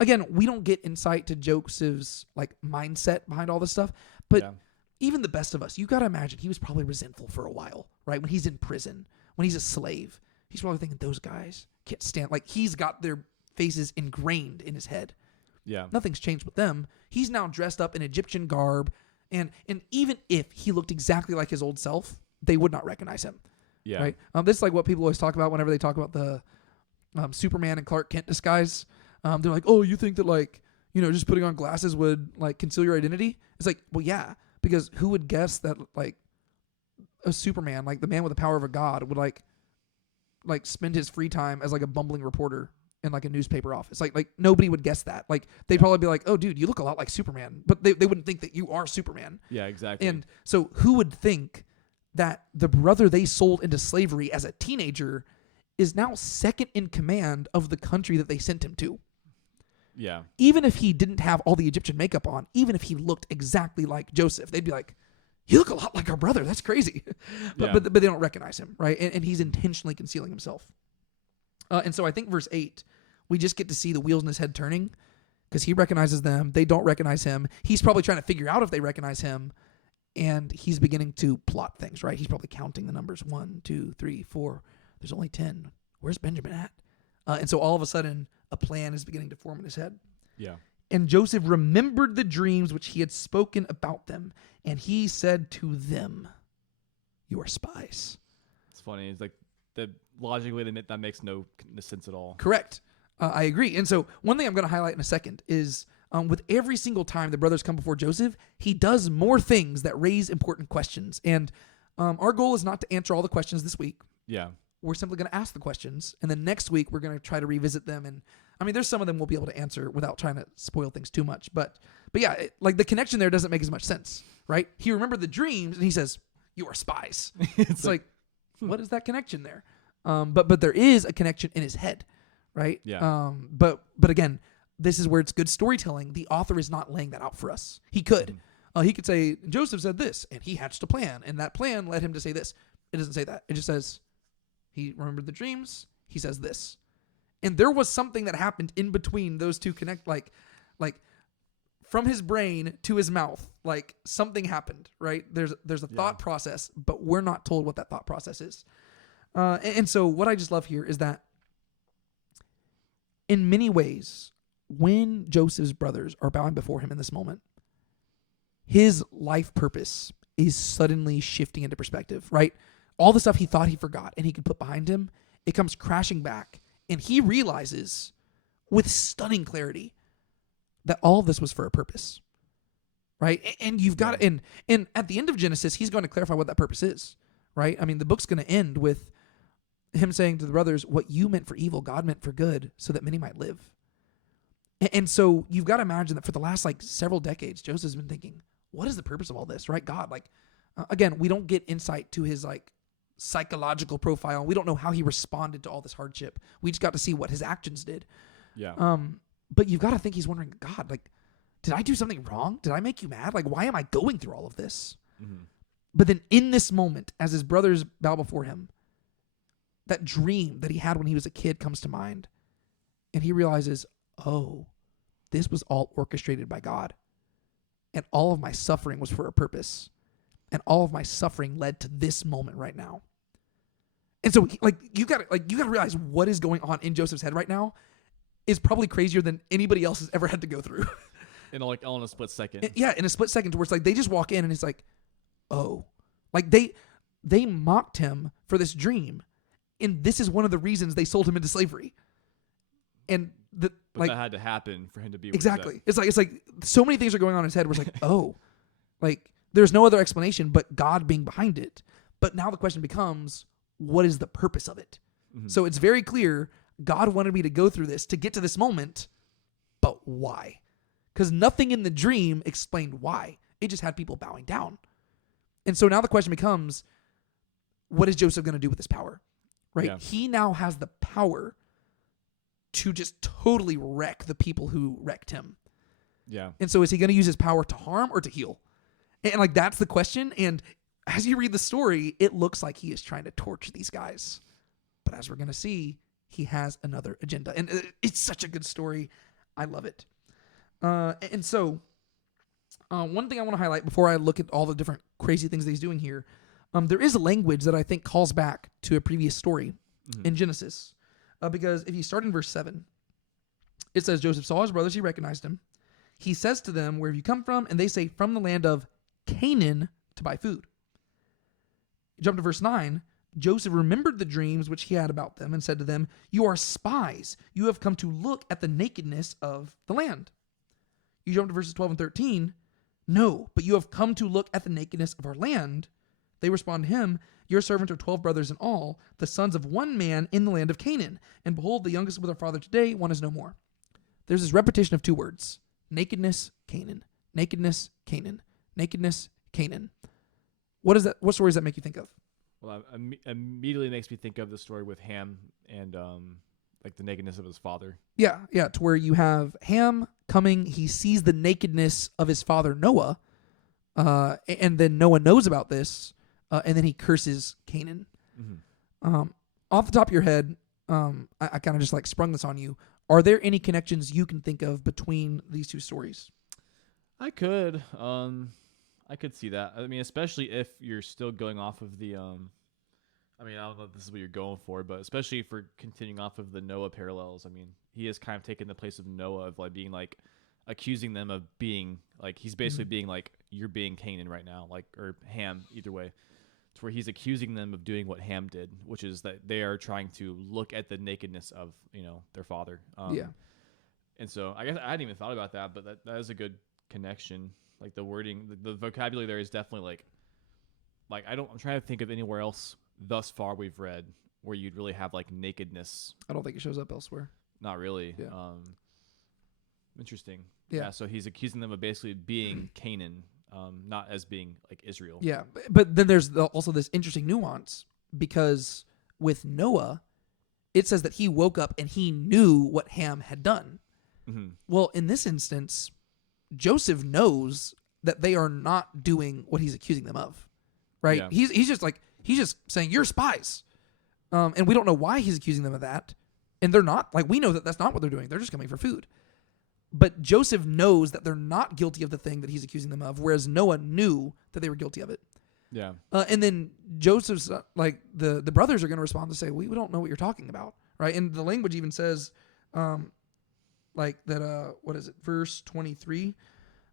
again, we don't get insight to Joseph's like mindset behind all this stuff. But even the best of us, you got to imagine he was probably resentful for a while, right? When he's in prison, when he's a slave, he's probably thinking those guys can't stand, like he's got their faces ingrained in his head. Yeah. Nothing's changed with them. He's now dressed up in Egyptian garb. And even if he looked exactly like his old self, they would not recognize him. Yeah. Right. This is like what people always talk about whenever they talk about the Superman and Clark Kent disguise. They're like, oh, you think that like, you know, just putting on glasses would like conceal your identity? It's like, well, yeah, because who would guess that like a Superman, like the man with the power of a god, would like spend his free time as like a bumbling reporter in like a newspaper office? Like nobody would guess that. Like they'd probably be like, oh, dude, you look a lot like Superman, but they wouldn't think that you are Superman. Yeah, exactly. And so who would think that the brother they sold into slavery as a teenager is now second in command of the country that they sent him to? Yeah. Even if he didn't have all the Egyptian makeup on, even if he looked exactly like Joseph, they'd be like, you look a lot like our brother. That's crazy. But they don't recognize him, right? And he's intentionally concealing himself. And so I think verse 8, we just get to see the wheels in his head turning because he recognizes them. They don't recognize him. He's probably trying to figure out if they recognize him. And he's beginning to plot things, right? He's probably counting the numbers. 1, 2, 3, 4. There's only 10. Where's Benjamin at? And so all of a sudden, a plan is beginning to form in his head. Yeah. And Joseph remembered the dreams which he had spoken about them. And he said to them, you are spies. It's funny. It's like logically that makes no sense at all. Correct. I agree. And so one thing I'm going to highlight in a second is with every single time the brothers come before Joseph, he does more things that raise important questions. And our goal is not to answer all the questions this week. Yeah. We're simply going to ask the questions. And then next week, we're going to try to revisit them and I mean, there's some of them we'll be able to answer without trying to spoil things too much. But yeah, like the connection there doesn't make as much sense, right? He remembered the dreams and he says, "You are spies." It's like, what is that connection there? But there is a connection in his head, right? Yeah. But again, this is where it's good storytelling. The author is not laying that out for us. He could. He could say, Joseph said this, and he hatched a plan, and that plan led him to say this. It doesn't say that. It just says, he remembered the dreams, he says this. And there was something that happened in between those two like from his brain to his mouth, like something happened, right? There's a thought process, but we're not told what that thought process is. And so what I just love here is that in many ways, when Joseph's brothers are bowing before him in this moment, his life purpose is suddenly shifting into perspective, right? All the stuff he thought he forgot and he could put behind him, it comes crashing back. And he realizes with stunning clarity that all of this was for a purpose, right? And you've got to, and at the end of Genesis, he's going to clarify what that purpose is, right? I mean, the book's going to end with him saying to the brothers, what you meant for evil, God meant for good so that many might live. And so you've got to imagine that for the last like several decades, Joseph's been thinking, what is the purpose of all this, right? God, like, again, we don't get insight to his like psychological profile. We don't know how he responded to all this hardship. We just got to see what his actions did. Yeah. But you've got to think he's wondering, God, like, did I do something wrong? Did I make you mad? Like, why am I going through all of this? Mm-hmm. But then in this moment, as his brothers bow before him, that dream that he had when he was a kid comes to mind. And he realizes, oh, this was all orchestrated by God. And all of my suffering was for a purpose. And all of my suffering led to this moment right now. And so, like, you gotta realize what is going on in Joseph's head right now is probably crazier than anybody else has ever had to go through. All in a split second. In a split second, to where it's like they just walk in and it's like, oh, like they mocked him for this dream, and this is one of the reasons they sold him into slavery. And But that had to happen for him to be exactly. It's like so many things are going on in his head where it's like, oh, like there's no other explanation but God being behind it. But now the question becomes, what is the purpose of it? Mm-hmm. So it's very clear God wanted me to go through this to get to this moment, but why? Because nothing in the dream explained why. It just had people bowing down. And so now the question becomes, what is Joseph going to do with this power? Right? Yeah. He now has the power to just totally wreck the people who wrecked him. Yeah. And so is he going to use his power to harm or to heal? And like, that's the question. And as you read the story, it looks like he is trying to torch these guys. But as we're going to see, he has another agenda. And it's such a good story. I love it. And so one thing I want to highlight before I look at all the different crazy things that he's doing here, there is a language that I think calls back to a previous story in Genesis. Because if you start in verse 7, it says, Joseph saw his brothers, he recognized him. He says to them, where have you come from? And they say, from the land of Canaan to buy food. You jump to verse 9. Joseph remembered the dreams which he had about them and said to them, you are spies. You have come to look at the nakedness of the land. You jump to verses 12 and 13. No, but you have come to look at the nakedness of our land. They respond to him, your servants are 12 brothers in all, the sons of one man in the land of Canaan. And behold, the youngest with our father today, one is no more. There's this repetition of two words. Nakedness, Canaan. Nakedness, Canaan. Nakedness, Canaan. What story does that make you think of? Well, immediately makes me think of the story with Ham and like the nakedness of his father. Yeah, to where you have Ham coming, he sees the nakedness of his father Noah, and then Noah knows about this, and then he curses Canaan. Mm-hmm. Off the top of your head, I kind of just like sprung this on you. Are there any connections you can think of between these two stories? I could see that. I mean, especially if you're still going off of the, I mean, I don't know if this is what you're going for, but especially for continuing off of the Noah parallels. I mean, he has kind of taken the place of Noah of like being like accusing them of being like, he's basically being like, you're being Canaan right now, like, or Ham, either way. It's where he's accusing them of doing what Ham did, which is that they are trying to look at the nakedness of, their father. And so I guess I hadn't even thought about that, but that is a good connection. Like the wording, the vocabulary there is definitely like I'm trying to think of anywhere else thus far we've read where you'd really have like nakedness. I don't think it shows up elsewhere. not really. Yeah. Interesting. Yeah. So he's accusing them of basically being Canaan, not as being like Israel. Yeah, but then there's also this interesting nuance because with Noah, it says that he woke up and he knew what Ham had done. Mm-hmm. Well, in this instance, Joseph knows that they are not doing what he's accusing them of, right? Yeah. He's just saying you're spies, and we don't know why he's accusing them of that, and they're not. Like, we know that that's not what they're doing. They're just coming for food. But Joseph knows that they're not guilty of the thing that he's accusing them of, whereas Noah knew that they were guilty of it. Yeah. And then Joseph's the brothers are going to respond to say, we don't know what you're talking about, right? And the language even says, what is it? Verse 23.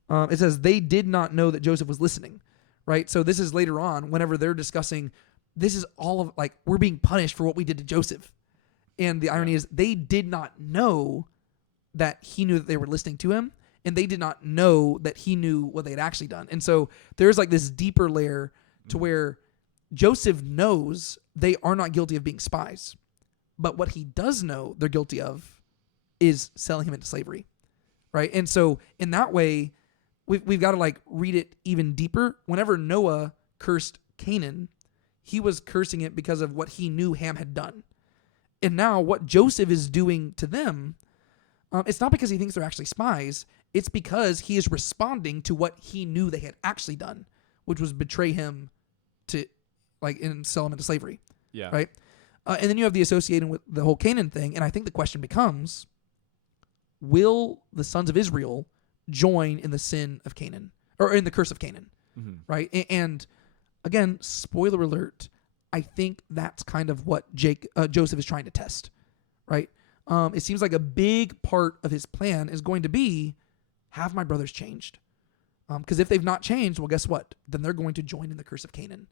It says they did not know that Joseph was listening, right? So this is later on whenever they're discussing, this is all of we're being punished for what we did to Joseph. And the irony is they did not know that he knew that they were listening to him, and they did not know that he knew what they had actually done. And so there's this deeper layer to where Joseph knows they are not guilty of being spies, but what he does know they're guilty of is selling him into slavery, right? And so in that way, we've got to read it even deeper. Whenever Noah cursed Canaan, he was cursing it because of what he knew Ham had done. And now what Joseph is doing to them, it's not because he thinks they're actually spies. It's because he is responding to what he knew they had actually done, which was betray him to, and sell him into slavery. Yeah. Right? And then you have the associating with the whole Canaan thing, and I think the question becomes, will the sons of Israel join in the sin of Canaan, or in the curse of Canaan? Mm-hmm. Right? And again, spoiler alert, I think that's kind of what Joseph is trying to test, right? It seems like a big part of his plan is going to be, have my brothers changed? Because if they've not changed, well, guess what? Then they're going to join in the curse of Canaan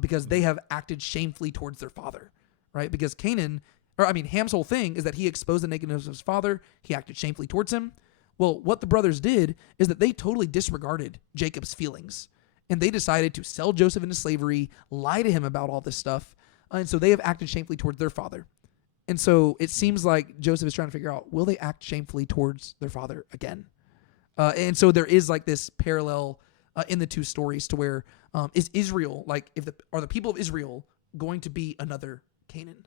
because they have acted shamefully towards their father, right? Because Ham's whole thing is that he exposed the nakedness of his father. He acted shamefully towards him. Well, what the brothers did is that they totally disregarded Jacob's feelings, and they decided to sell Joseph into slavery, lie to him about all this stuff, and so they have acted shamefully towards their father. And so it seems like Joseph is trying to figure out, will they act shamefully towards their father again? And so there is this parallel in the two stories to where is Israel, are the people of Israel going to be another Canaan?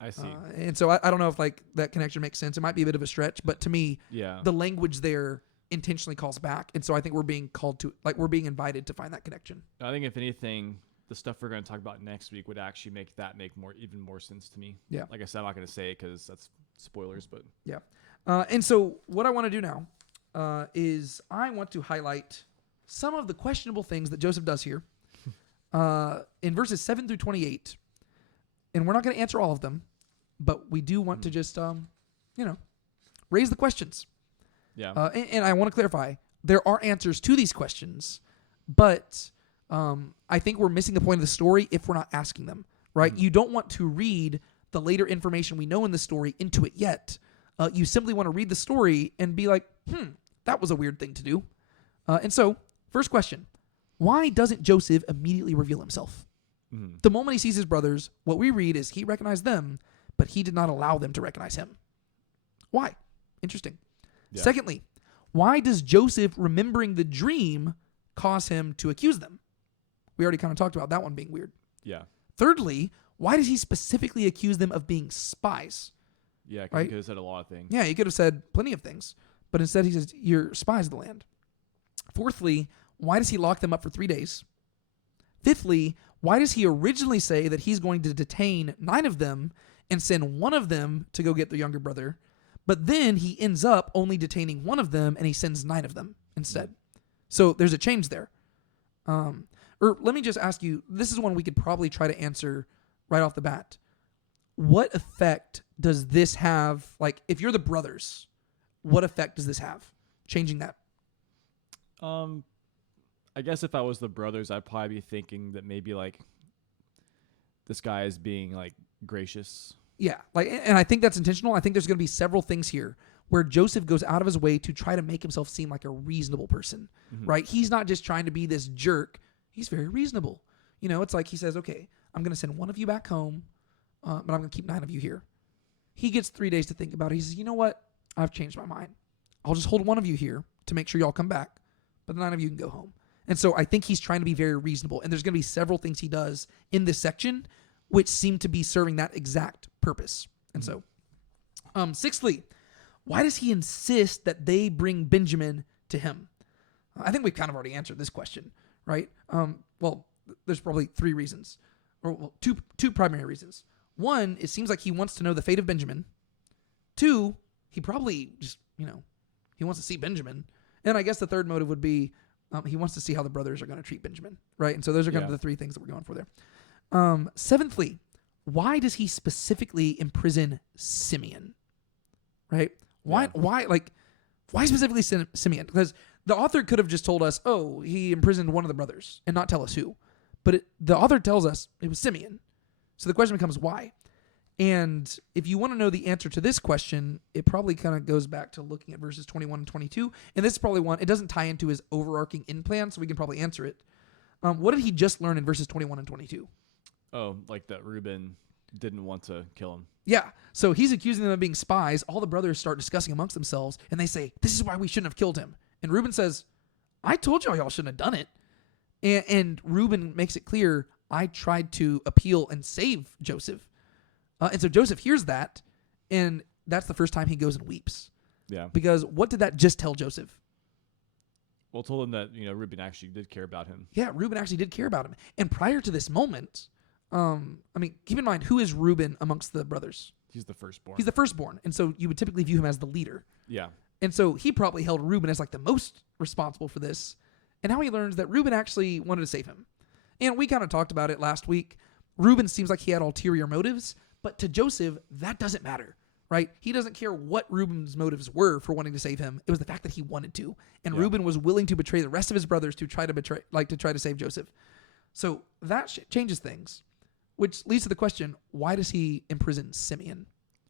I see. And so I don't know if that connection makes sense. It might be a bit of a stretch, but to me, the language there intentionally calls back. And so I think we're being called to, we're being invited to find that connection. I think if anything, the stuff we're going to talk about next week would actually make even more sense to me. Yeah. Like I said, I'm not going to say it because that's spoilers, but yeah. And so what I want to do now is I want to highlight some of the questionable things that Joseph does here in verses 7 through 28. And we're not going to answer all of them, but we do want to just, raise the questions. Yeah. And I want to clarify, there are answers to these questions, but I think we're missing the point of the story if we're not asking them, right? Mm-hmm. You don't want to read the later information we know in the story into it yet. You simply want to read the story and be like, that was a weird thing to do. And so, first question, why doesn't Joseph immediately reveal himself? Mm-hmm. The moment he sees his brothers, what we read is he recognized them, but he did not allow them to recognize him. Why? Interesting. Yeah. Secondly, why does Joseph remembering the dream cause him to accuse them? We already kind of talked about that one being weird. Yeah. Thirdly, why does he specifically accuse them of being spies? Yeah, because he could have said a lot of things. Yeah, he could have said plenty of things, but instead he says, you're spies of the land. Fourthly, why does he lock them up for 3 days? Fifthly, why does he originally say that he's going to detain 9 of them and send one of them to go get their younger brother, but then he ends up only detaining one of them and he sends 9 of them instead? So there's a change there. Or let me just ask you, this is one we could probably try to answer right off the bat. What effect does this have? If you're the brothers, what effect does this have? Changing that. I guess if I was the brothers, I'd probably be thinking that maybe this guy is being gracious. Yeah. And I think that's intentional. I think there's going to be several things here where Joseph goes out of his way to try to make himself seem like a reasonable person, right? He's not just trying to be this jerk. He's very reasonable. It's he says, okay, I'm going to send one of you back home, but I'm going to keep 9 of you here. he gets 3 days to think about it. He says, you know what? I've changed my mind. I'll just hold one of you here to make sure y'all come back, but 9 of you can go home. And so I think he's trying to be very reasonable. And there's going to be several things he does in this section which seem to be serving that exact purpose. And so, sixthly, why does he insist that they bring Benjamin to him? I think we've kind of already answered this question, right? Well, there's probably 3 reasons, or two primary reasons. One, it seems like he wants to know the fate of Benjamin. 2, he probably just, he wants to see Benjamin. And I guess the third motive would be he wants to see how the brothers are going to treat Benjamin, right? And so those are kind of the 3 things that we're going for there. Seventhly, why does he specifically imprison Simeon, right? Why specifically Simeon? Because the author could have just told us, oh, he imprisoned one of the brothers and not tell us who. But the author tells us it was Simeon. So the question becomes why? And if you want to know the answer to this question, it probably kind of goes back to looking at verses 21 and 22. And this is probably one, it doesn't tie into his overarching in plan, so we can probably answer it. What did he just learn in verses 21 and 22? Oh, like that Reuben didn't want to kill him. Yeah. So he's accusing them of being spies. All the brothers start discussing amongst themselves, and they say, this is why we shouldn't have killed him. And Reuben says, I told y'all shouldn't have done it. And Reuben makes it clear, I tried to appeal and save Joseph. And so Joseph hears that, and that's the first time he goes and weeps. Yeah. Because what did that just tell Joseph? Well, told him that, Reuben actually did care about him. Yeah, Reuben actually did care about him. And prior to this moment, keep in mind, who is Reuben amongst the brothers? He's the firstborn. He's the firstborn. And so you would typically view him as the leader. Yeah. And so he probably held Reuben as like the most responsible for this. And now he learns that Reuben actually wanted to save him. And we kind of talked about it last week. Reuben seems like he had ulterior motives, but to Joseph, that doesn't matter, right? He doesn't care what Reuben's motives were for wanting to save him. It was the fact that he wanted to. And Reuben was willing to betray the rest of his brothers to try to save Joseph. So that changes things, which leads to the question, why does he imprison Simeon?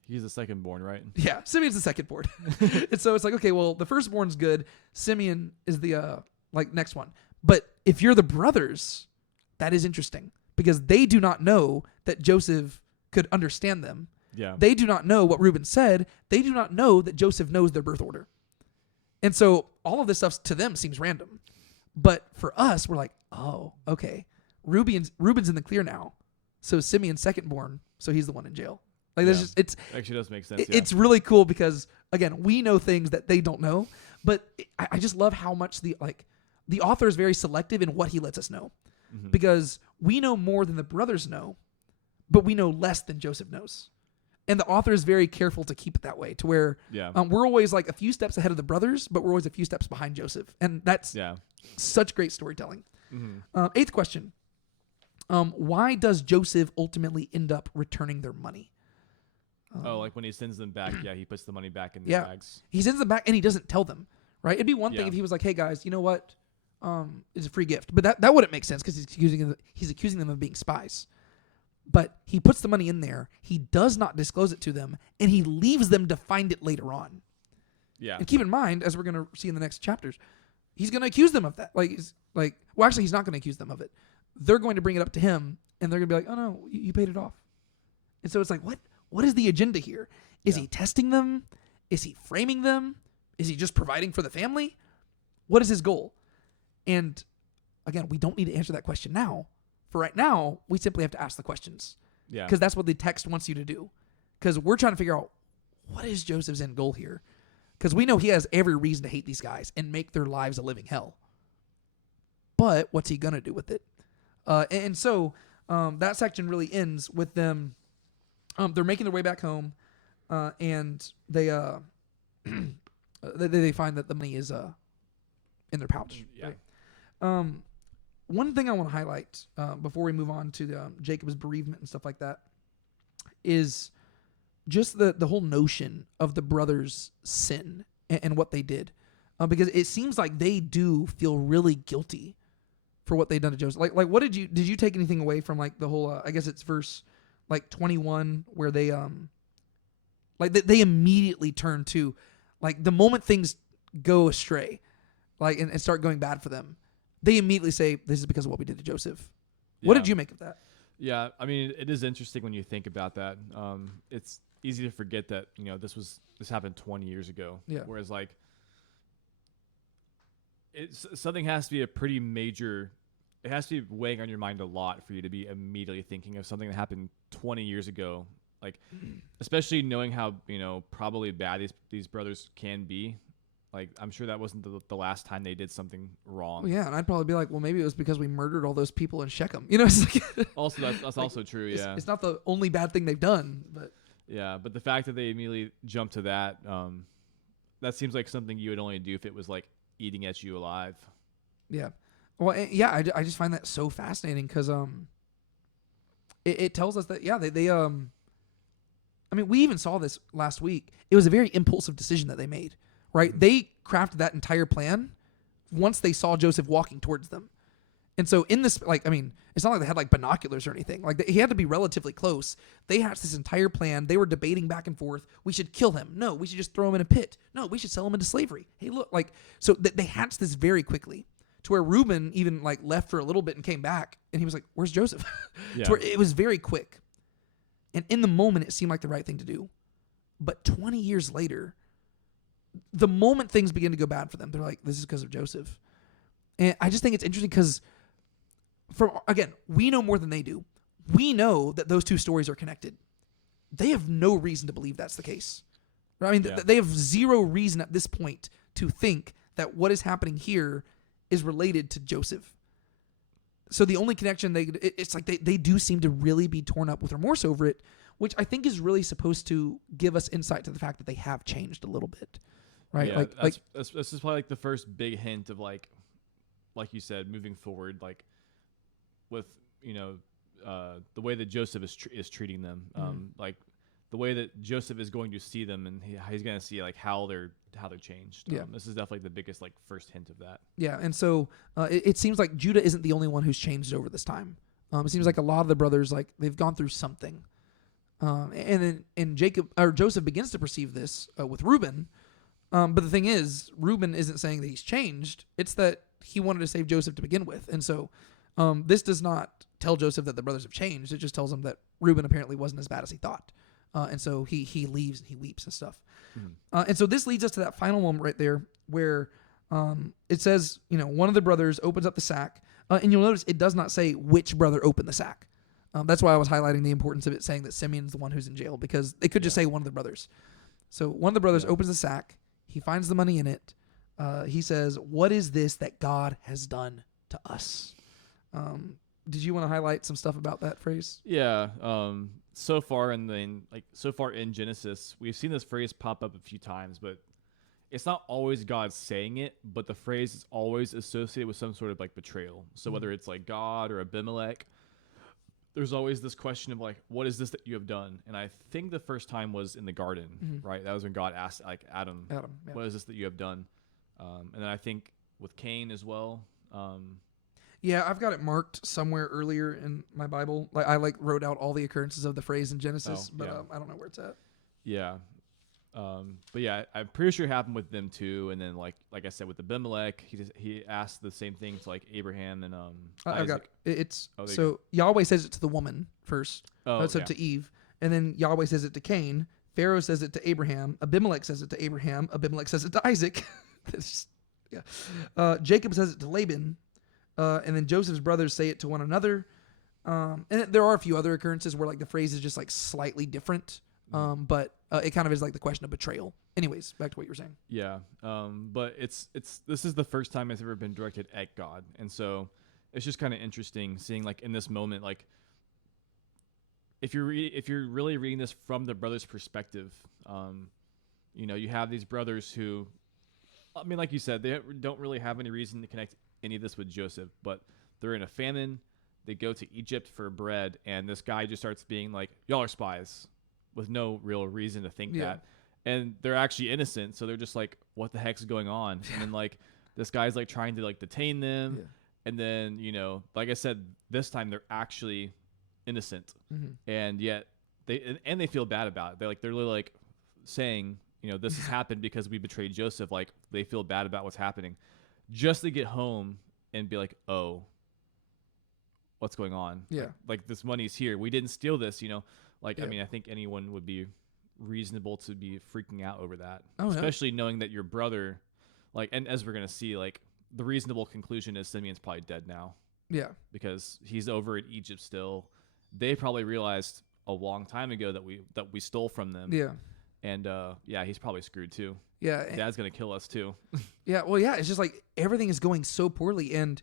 He's the secondborn, right? Yeah, Simeon's the secondborn. And so it's like, okay, well, the firstborn's good. Simeon is the next one. But if you're the brothers, that is interesting because they do not know that Joseph could understand them. Yeah. They do not know what Reuben said. They do not know that Joseph knows their birth order. And so all of this stuff to them seems random. But for us, we're like, oh, okay. Reuben's in the clear now. So Simeon's secondborn, so he's the one in jail. Like there's just actually does make sense. It's really cool because again, we know things that they don't know, but I just love how much the author is very selective in what he lets us know. Mm-hmm. Because we know more than the brothers know, but we know less than Joseph knows. And the author is very careful to keep it that way to where we're always like a few steps ahead of the brothers, but we're always a few steps behind Joseph. And that's such great storytelling. Mm-hmm. Eighth question. Why does Joseph ultimately end up returning their money? Like when he sends them back, he puts the money back in their bags. He sends them back and he doesn't tell them, right? It'd be one thing if he was like, hey guys, you know what? It's a free gift. But that wouldn't make sense because he's accusing them of being spies. But he puts the money in there. He does not disclose it to them, and he leaves them to find it later on. Yeah. And keep in mind, as we're going to see in the next chapters, he's going to accuse them of that. He's not going to accuse them of it. They're going to bring it up to him, and they're going to be like, oh, no, you paid it off. And so it's like, what is the agenda here? Is he testing them? Is he framing them? Is he just providing for the family? What is his goal? And again, we don't need to answer that question now. For right now, we simply have to ask the questions. Yeah. Because that's what the text wants you to do. Because we're trying to figure out, what is Joseph's end goal here? Because we know he has every reason to hate these guys and make their lives a living hell. But what's he going to do with it? And so that section really ends with them. They're making their way back home, and they they find that the money is in their pouch. Yeah. Right? One thing I want to highlight before we move on to Jacob's bereavement and stuff like that is just the whole notion of the brothers' sin and what they did. Because it seems like they do feel really guilty for what they've done to Joseph. Like what did you take anything away from the whole, I guess it's verse 21 where they they immediately turn to the moment things go astray, and start going bad for them. They immediately say, this is because of what we did to Joseph. Yeah. What did you make of that? Yeah, I mean, it is interesting when you think about that. easy to forget that, this happened 20 years ago. Yeah. Whereas like something has to be a pretty major, it has to be weighing on your mind a lot for you to be immediately thinking of something that happened 20 years ago. Like, especially knowing how, probably bad these brothers can be. Like, I'm sure that wasn't the last time they did something wrong. Well, yeah, and I'd probably be like, well, maybe it was because we murdered all those people in Shechem. It's like Also, that's like, also true, yeah. It's not the only bad thing they've done, but... Yeah, but the fact that they immediately jumped to that, that seems like something you would only do if it was, like, eating at you alive. Yeah. Well, yeah, I just find that so fascinating because it tells us that, yeah, they I mean, we even saw this last week. It was a very impulsive decision that they made, right? Mm-hmm. They crafted that entire plan once they saw Joseph walking towards them. And so in this, like, I mean, it's not like they had like binoculars or anything. Like he had to be relatively close. They hatched this entire plan. They were debating back and forth. We should kill him. No, we should just throw him in a pit. No, we should sell him into slavery. Hey, look, like, so they hatched this very quickly to where Reuben even like left for a little bit and came back and he was like, where's Joseph? Yeah. To where it was very quick. And in the moment, it seemed like the right thing to do. But 20 years later, the moment things begin to go bad for them, they're like, this is because of Joseph. And I just think it's interesting because, again, we know more than they do. We know that those two stories are connected. They have no reason to believe that's the case. I mean, they have zero reason at this point to think that what is happening here is related to Joseph. So the only connection it's like they do seem to really be torn up with remorse over it, which I think is really supposed to give us insight to the fact that they have changed a little bit, right? Yeah, that's just probably like the first big hint of like you said, moving forward, like with the way that Joseph is treating them, like the way that Joseph is going to see them, and he's going to see like how they're changed. Yeah. This is definitely the biggest like first hint of that. Yeah, and so it seems like Judah isn't the only one who's changed over this time. It seems like a lot of the brothers, like they've gone through something, and then Joseph begins to perceive this with Reuben. But the thing is, Reuben isn't saying that he's changed. It's that he wanted to save Joseph to begin with, and so this does not tell Joseph that the brothers have changed. It just tells him that Reuben apparently wasn't as bad as he thought. And so he leaves and he weeps and stuff. Mm-hmm. And so this leads us to that final moment right there where it says, one of the brothers opens up the sack. And you'll notice it does not say which brother opened the sack. That's why I was highlighting the importance of it saying that Simeon's the one who's in jail, because it could just say one of the brothers. So one of the brothers opens the sack. He finds the money in it. He says, "What is this that God has done to us?" Did you want to highlight some stuff about that phrase? Yeah. So far in Genesis, we've seen this phrase pop up a few times, but it's not always God saying it, but the phrase is always associated with some sort of like betrayal. So whether it's like God or Abimelech, there's always this question of like, what is this that you have done? And I think the first time was in the garden, right? That was when God asked like Adam, yeah. What is this that you have done? And then I think with Cain as well. Yeah, I've got it marked somewhere earlier in my Bible. Like I wrote out all the occurrences of the phrase in Genesis, but I don't know where it's at. Yeah. But yeah, I'm pretty sure it happened with them too. And then like I said, with Abimelech, he asked the same thing to like Abraham and I've got it. It's so Yahweh says it to the woman first. To Eve, and then Yahweh says it to Cain. Pharaoh says it to Abraham. Abimelech says it to Abraham. Abimelech says it to Isaac. Jacob says it to Laban. And then Joseph's brothers say it to one another. And there are a few other occurrences where like the phrase is just like slightly different. But it kind of is like the question of betrayal. Anyways, back to what you were saying. Yeah. But this is the first time it's ever been directed at God. And so it's just kind of interesting seeing like in this moment, like if you're really reading this from the brothers' perspective, you have these brothers who, I mean, like you said, they don't really have any reason to connect any of this with Joseph, but they're in a famine. They go to Egypt for bread, and this guy just starts being like, y'all are spies, with no real reason to think that. And they're actually innocent, so they're just like, what the heck's going on? And then like this guy's like trying to like detain them, and then like I said, this time they're actually innocent, and yet they feel bad about it. They're literally like saying, this has happened because we betrayed Joseph. Like they feel bad about what's happening, just to get home and be like, oh, what's going on? Yeah. Like this money's here. We didn't steal this, I mean, I think anyone would be reasonable to be freaking out over that, Oh, yeah. especially knowing that your brother, like, and as we're gonna see, like, the reasonable conclusion is Simeon's probably dead now Yeah. because he's over in Egypt still. They probably realized a long time ago that we stole from them. Yeah. And yeah, he's probably screwed too. Yeah. and- Dad's gonna kill us too. Yeah. Well, yeah. It's just like everything is going so poorly, and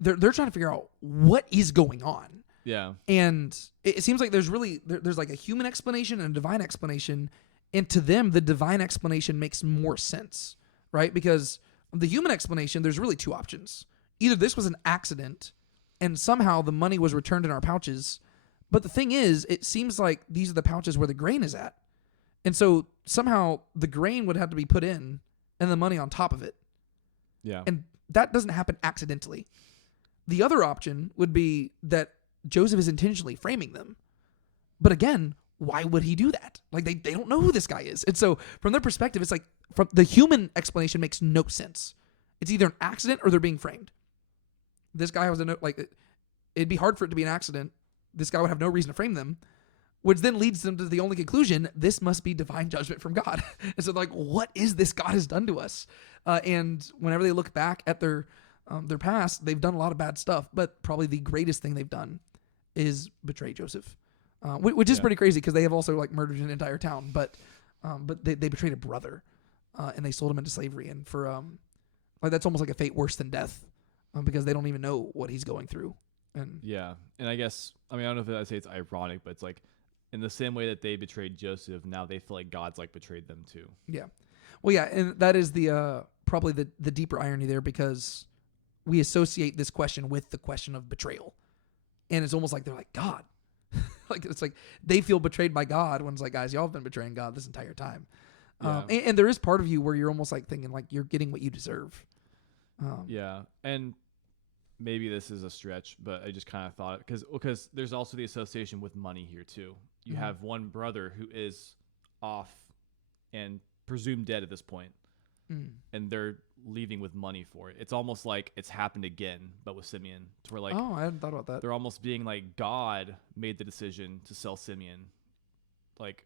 they're trying to figure out what is going on. Yeah. And it seems like there's like a human explanation and a divine explanation, and to them the divine explanation makes more sense, right? Because the human explanation, there's really two options. Either this was an accident and somehow the money was returned in our pouches, but the thing is, it seems like these are the pouches where the grain is at, and so somehow the grain would have to be put in and the money on top of it, Yeah. and that doesn't happen accidentally. The other option would be that Joseph is intentionally framing them. But again, why would he do that? Like they don't know who this guy is. And so from their perspective, it's like from the human explanation makes no sense. It's either an accident or they're being framed. This guy was it'd be hard for it to be an accident. This guy would have no reason to frame them, which then leads them to the only conclusion: this must be divine judgment from God. And so like, what is this God has done to us? And whenever they look back at their past, they've done a lot of bad stuff, but probably the greatest thing they've done is betray Joseph, which is pretty crazy because they have also like murdered an entire town, but they betrayed a brother, and they sold him into slavery, and for like that's almost like a fate worse than death, because they don't even know what he's going through. And Yeah. And I guess, I mean, I don't know if I'd say it's ironic, but it's like in the same way that they betrayed Joseph, now they feel like God's like betrayed them too. yeah, well, yeah, and that is the probably the deeper irony there, because we associate this question with the question of betrayal, and it's almost like they're like God. Like it's like they feel betrayed by God when it's like, guys, y'all have been betraying God this entire time. Yeah. And there is part of you where you're almost like thinking like you're getting what you deserve. Yeah. And maybe this is a stretch, but I just kind of thought because there's also the association with money here too. You have one brother who is off and presumed dead at this point, and they're leaving with money for it. It's almost like it's happened again, but with Simeon, to where like, oh, I hadn't thought about that. they're almost being like, God made the decision to sell Simeon. Like,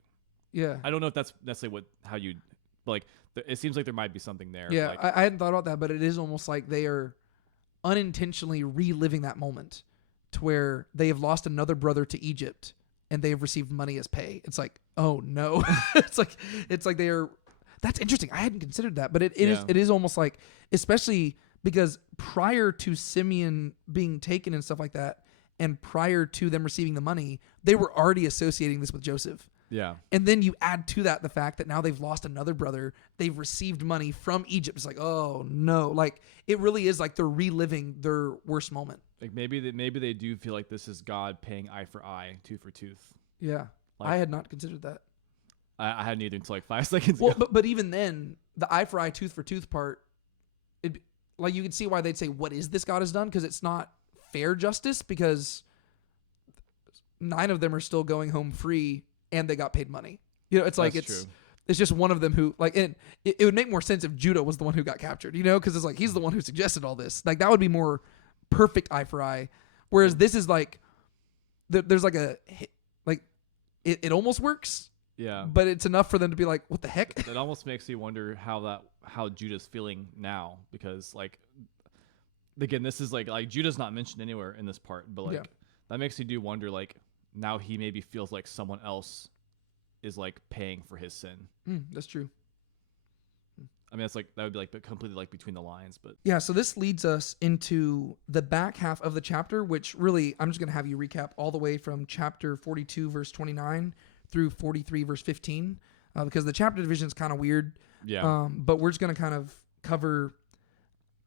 Yeah, I don't know if that's necessarily how you like. It seems like there might be something there. yeah, Like, I hadn't thought about that, but it is almost like they are unintentionally reliving that moment, to where they have lost another brother to Egypt and they have received money as pay. It's like, oh no, it's like they are. That's interesting. I hadn't considered that, but it is almost like, especially because prior to Simeon being taken and stuff like that, and prior to them receiving the money, they were already associating this with Joseph. yeah. And then you add to that the fact that now they've lost another brother. They've received money from Egypt. It's like, oh no. Like it really is like they're reliving their worst moment. Like maybe they do feel like this is God paying eye for eye, tooth for tooth. Yeah. Like- I had not considered that. I hadn't either until like 5 seconds Well, ago. but even then, the eye for eye, tooth for tooth part, like you could see why they'd say, what is this God has done? Because it's not fair justice, because 9 of them are still going home free and they got paid money. You know, it's like That's true. it's just one of them who like, and it would make more sense if Judah was the one who got captured, you know, because it's like he's the one who suggested all this. Like that would be more perfect eye for eye. Whereas this is like there's like it almost works, Yeah. but it's enough for them to be like, what the heck? It almost makes you wonder how Judah's feeling now, because like again, this is like Judah's not mentioned anywhere in this part, but like that makes you do wonder like now he maybe feels like someone else is like paying for his sin. That's true. I mean, that's like that would be like completely like between the lines, but Yeah, so this leads us into the back half of the chapter, which really I'm just going to have you recap all the way from chapter 42 verse 29 through 43 verse 15, because the chapter division is kind of weird. yeah. But we're just going to kind of cover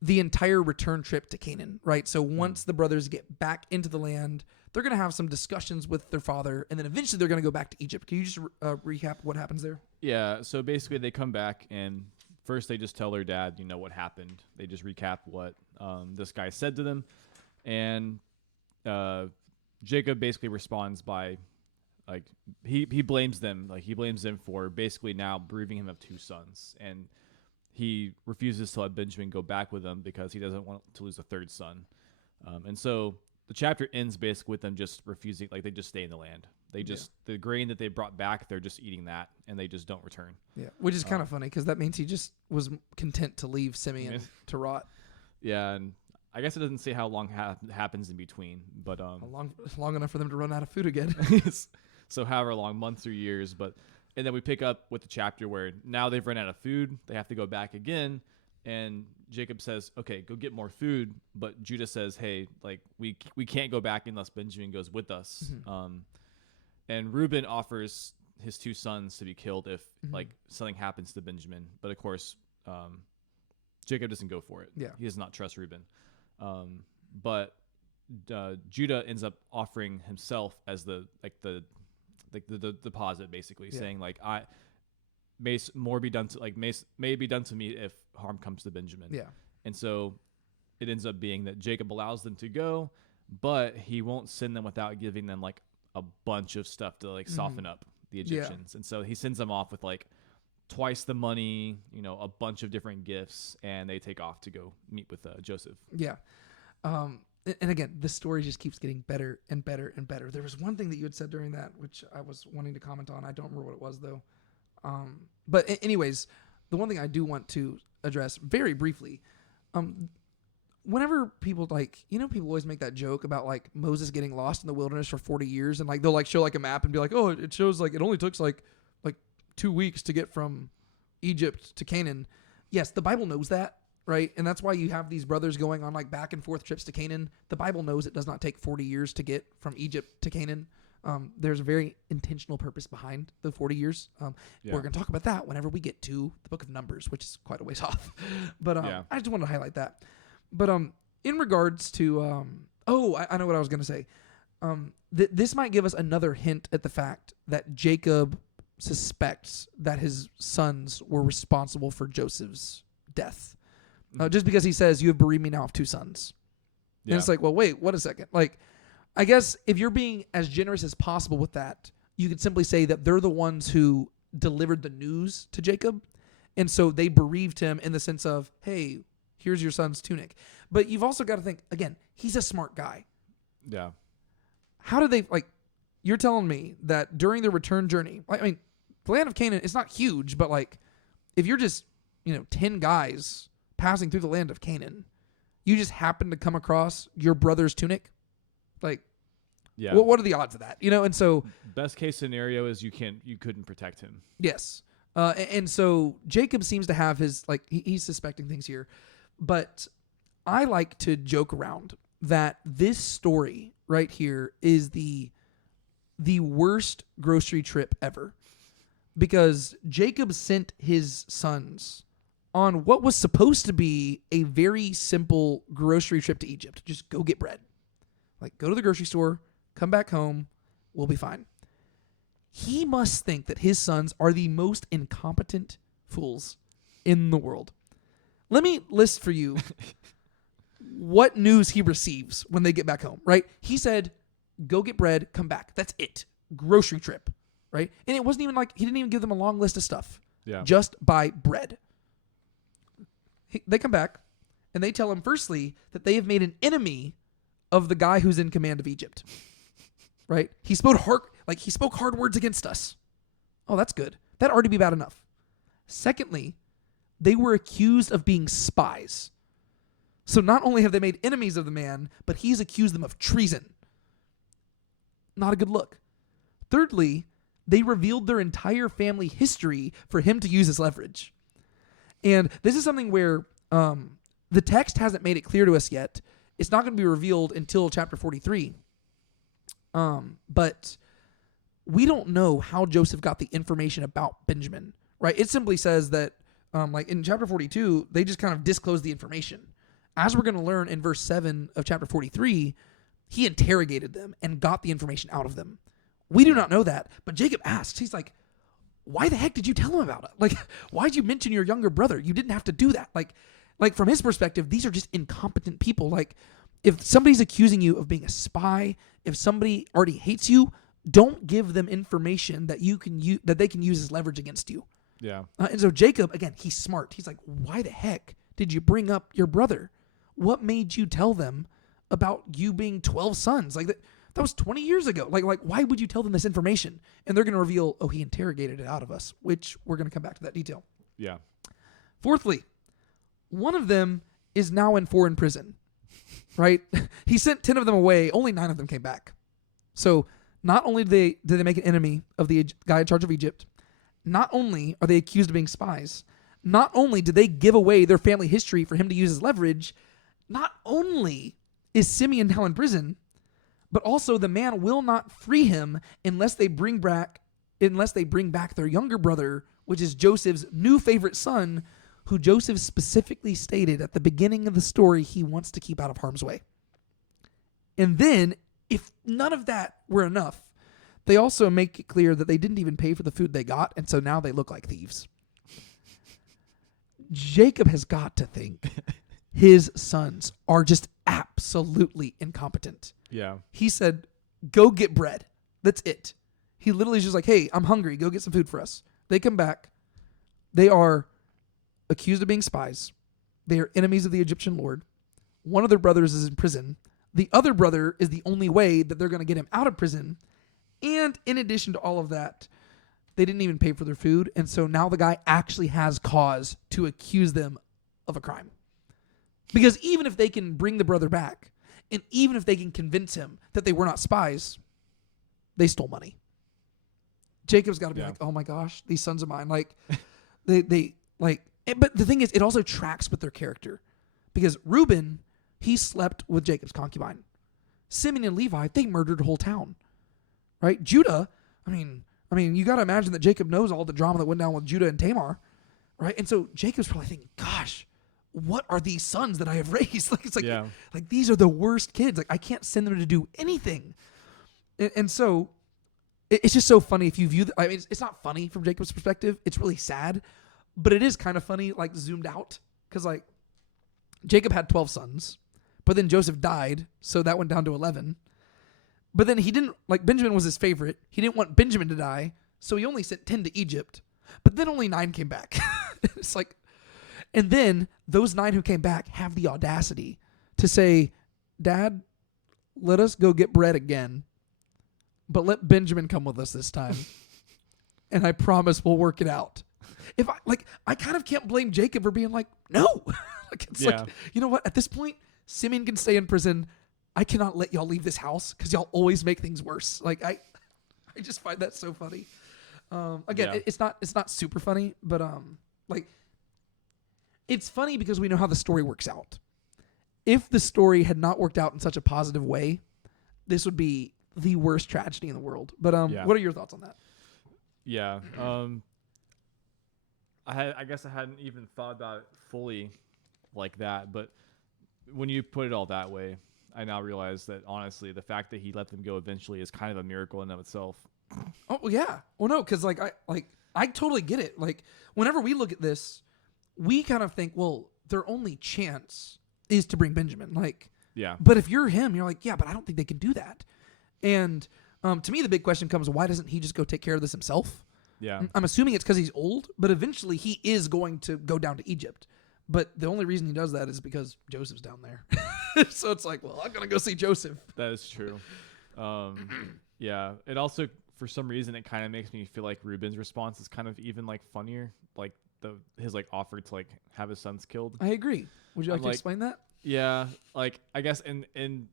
the entire return trip to Canaan, right? So once the brothers get back into the land, they're going to have some discussions with their father, and then eventually they're going to go back to Egypt. Can you just recap what happens there? Yeah, so basically they come back and first they just tell their dad, what happened. They just recap what this guy said to them, and Jacob basically responds by like he blames them, like he blames them for basically now bereaving him of 2 sons, and he refuses to let Benjamin go back with them because he doesn't want to lose a 3rd son. And so the chapter ends basically with them just refusing, like they just stay in the land. They just the grain that they brought back, they're just eating that, and they just don't return. Yeah, which is kind of funny because that means he just was content to leave Simeon to rot. Yeah, and I guess it doesn't say how long happens in between, but long enough for them to run out of food again. So however long, months or years, and then we pick up with the chapter where now they've run out of food, they have to go back again, and Jacob says, "Okay, go get more food," but Judah says, "Hey, like we can't go back unless Benjamin goes with us." And Reuben offers his 2 sons to be killed if like something happens to Benjamin, but of course, Jacob doesn't go for it. Yeah, he does not trust Reuben. But Judah ends up offering himself as the deposit, basically saying like may be done to me if harm comes to Benjamin. Yeah, and so it ends up being that Jacob allows them to go, but he won't send them without giving them like a bunch of stuff to like soften up the Egyptians. And so he sends them off with like twice the money, a bunch of different gifts, and they take off to go meet with Joseph. Yeah. And again, the story just keeps getting better and better and better. There was one thing that you had said during that, which I was wanting to comment on. I don't remember what it was though. But anyways, the one thing I do want to address very briefly, whenever people people always make that joke about like Moses getting lost in the wilderness for 40 years, and like they'll like show like a map and be like, oh, it shows like it only took like 2 weeks to get from Egypt to Canaan. Yes, the Bible knows that, right? And that's why you have these brothers going on like back and forth trips to Canaan. The Bible knows it does not take 40 years to get from Egypt to Canaan. There's a very intentional purpose behind the 40 years. We're going to talk about that whenever we get to the book of Numbers, which is quite a ways off. But I just wanted to highlight that. But in regards to, I know what I was going to say. This might give us another hint at the fact that Jacob suspects that his sons were responsible for Joseph's death. Just because he says, you have bereaved me now of 2 sons. Yeah. And it's like, well, wait, what a second. Like, I guess if you're being as generous as possible with that, you could simply say that they're the ones who delivered the news to Jacob. And so they bereaved him in the sense of, hey, here's your son's tunic. But you've also got to think, again, he's a smart guy. Yeah. How did they, you're telling me that during the return journey, I mean, the land of Canaan, it's not huge, but if you're just, 10 guys passing through the land of Canaan, you just happen to come across your brother's tunic. Yeah. What are the odds of that? And so best case scenario is you couldn't protect him. Yes. And so Jacob seems to have his, he's suspecting things here, but I like to joke around that this story right here is the worst grocery trip ever, because Jacob sent his sons on what was supposed to be a very simple grocery trip to Egypt. Just go get bread. Go to the grocery store, come back home, we'll be fine. He must think that his sons are the most incompetent fools in the world. Let me list for you what news he receives when they get back home, right? He said, go get bread, come back. That's it. Grocery trip, right? And it wasn't even he didn't even give them a long list of stuff. Yeah. Just buy bread. They come back, and they tell him, firstly, that they have made an enemy of the guy who's in command of Egypt, right? He spoke hard words against us. Oh, that's good. That'd already be bad enough. Secondly, they were accused of being spies. So not only have they made enemies of the man, but he's accused them of treason. Not a good look. Thirdly, they revealed their entire family history for him to use as leverage. And this is something where the text hasn't made it clear to us yet. It's not going to be revealed until chapter 43. But we don't know how Joseph got the information about Benjamin, right? It simply says that, in chapter 42, they just kind of disclosed the information. As we're going to learn in verse 7 of chapter 43, he interrogated them and got the information out of them. We do not know that, but Jacob asks, he's like, why the heck did you tell him about it? Why'd you mention your younger brother? You didn't have to do that. From his perspective, these are just incompetent people. If somebody's accusing you of being a spy, if somebody already hates you, don't give them information that that they can use as leverage against you. Yeah. And so Jacob, again, he's smart. He's like, why the heck did you bring up your brother? What made you tell them about you being 12 sons? That was 20 years ago. Like why would you tell them this information? And they're going to reveal, oh, he interrogated it out of us, which we're going to come back to that detail. Yeah. Fourthly, one of them is now in foreign prison, right? He sent 10 of them away. Only 9 of them came back. So not only did they make an enemy of the guy in charge of Egypt, not only are they accused of being spies, not only did they give away their family history for him to use as leverage, not only is Simeon now in prison, but also the man will not free him unless they bring back their younger brother, which is Joseph's new favorite son, who Joseph specifically stated at the beginning of the story he wants to keep out of harm's way. And then, if none of that were enough, they also make it clear that they didn't even pay for the food they got, and so now they look like thieves. Jacob has got to think his sons are just absolutely incompetent. Yeah. He said, go get bread. That's it. He literally is just like, hey, I'm hungry. Go get some food for us. They come back. They are accused of being spies. They are enemies of the Egyptian lord. One of their brothers is in prison. The other brother is the only way that they're going to get him out of prison. And in addition to all of that, they didn't even pay for their food. And so now the guy actually has cause to accuse them of a crime. Because even if they can bring the brother back, and even if they can convince him that they were not spies, they stole money. Jacob's got to be like, oh my gosh, these sons of mine, like, they like, but the thing is, it also tracks with their character. Because Reuben, he slept with Jacob's concubine. Simeon and Levi, they murdered a whole town. Right? Judah, I mean, you got to imagine that Jacob knows all the drama that went down with Judah and Tamar. Right? And so Jacob's probably thinking, gosh, what are these sons that I have raised? Like, it's like, like these are the worst kids. Like, I can't send them to do anything. And so it's just so funny if you view, I mean, it's not funny from Jacob's perspective. It's really sad, but it is kind of funny, like zoomed out. Because like Jacob had 12 sons, but then Joseph died. So that went down to 11. But then he didn't, like Benjamin was his favorite. He didn't want Benjamin to die. So he only sent 10 to Egypt, but then only 9 came back. It's like, and then those 9 who came back have the audacity to say, Dad, let us go get bread again, but let Benjamin come with us this time. And I promise we'll work it out. I kind of can't blame Jacob for being like, no. Like, it's like, you know what? At this point, Simeon can stay in prison. I cannot let y'all leave this house because y'all always make things worse. Like, I just find that so funny. Again, it's not super funny, but like, it's funny because we know how the story works out. If the story had not worked out in such a positive way, this would be the worst tragedy in the world. But what are your thoughts on that? Yeah. I guess I hadn't even thought about it fully like that, but when you put it all that way, I now realize that honestly, the fact that he let them go eventually is kind of a miracle in and of itself. Oh yeah. Well, no, because I totally get it. Like, whenever we look at this, we kind of think, well, their only chance is to bring Benjamin. Like, yeah. But if you're him, you're like, yeah, but I don't think they can do that. And to me, the big question comes, why doesn't he just go take care of this himself? Yeah. I'm assuming it's because he's old, but eventually he is going to go down to Egypt. But the only reason he does that is because Joseph's down there. So it's like, well, I'm going to go see Joseph. That is true. Yeah. It also, for some reason, it kind of makes me feel like Reuben's response is kind of even like funnier. Like his like offer to like have his sons killed. I agree. Would you like to explain that? Yeah. Like, I guess in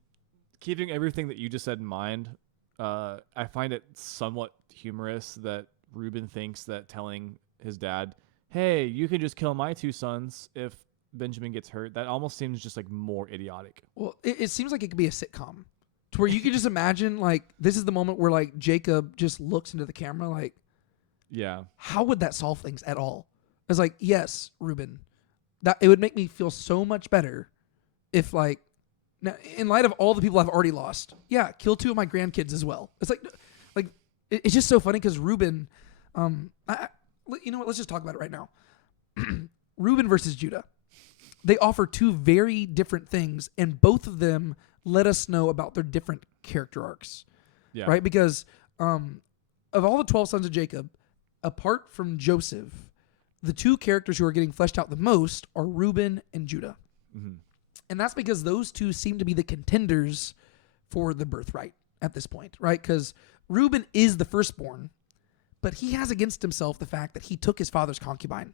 keeping everything that you just said in mind, I find it somewhat humorous that Reuben thinks that telling his dad, hey, you can just kill my 2 sons if Benjamin gets hurt, that almost seems just like more idiotic. Well, it seems like it could be a sitcom to where you could just imagine like this is the moment where like Jacob just looks into the camera like, yeah, how would that solve things at all? It's like, yes, Reuben, that it would make me feel so much better if like, now, in light of all the people I've already lost, yeah, kill 2 of my grandkids as well. It's like it's just so funny because Reuben, you know what? Let's just talk about it right now. Reuben versus Judah. They offer 2 very different things, and both of them let us know about their different character arcs. Yeah. Right? Because of all the 12 sons of Jacob, apart from Joseph, the 2 characters who are getting fleshed out the most are Reuben and Judah. Mm-hmm. And that's because those 2 seem to be the contenders for the birthright. at this point, right? Because Reuben is the firstborn, but he has against himself the fact that he took his father's concubine.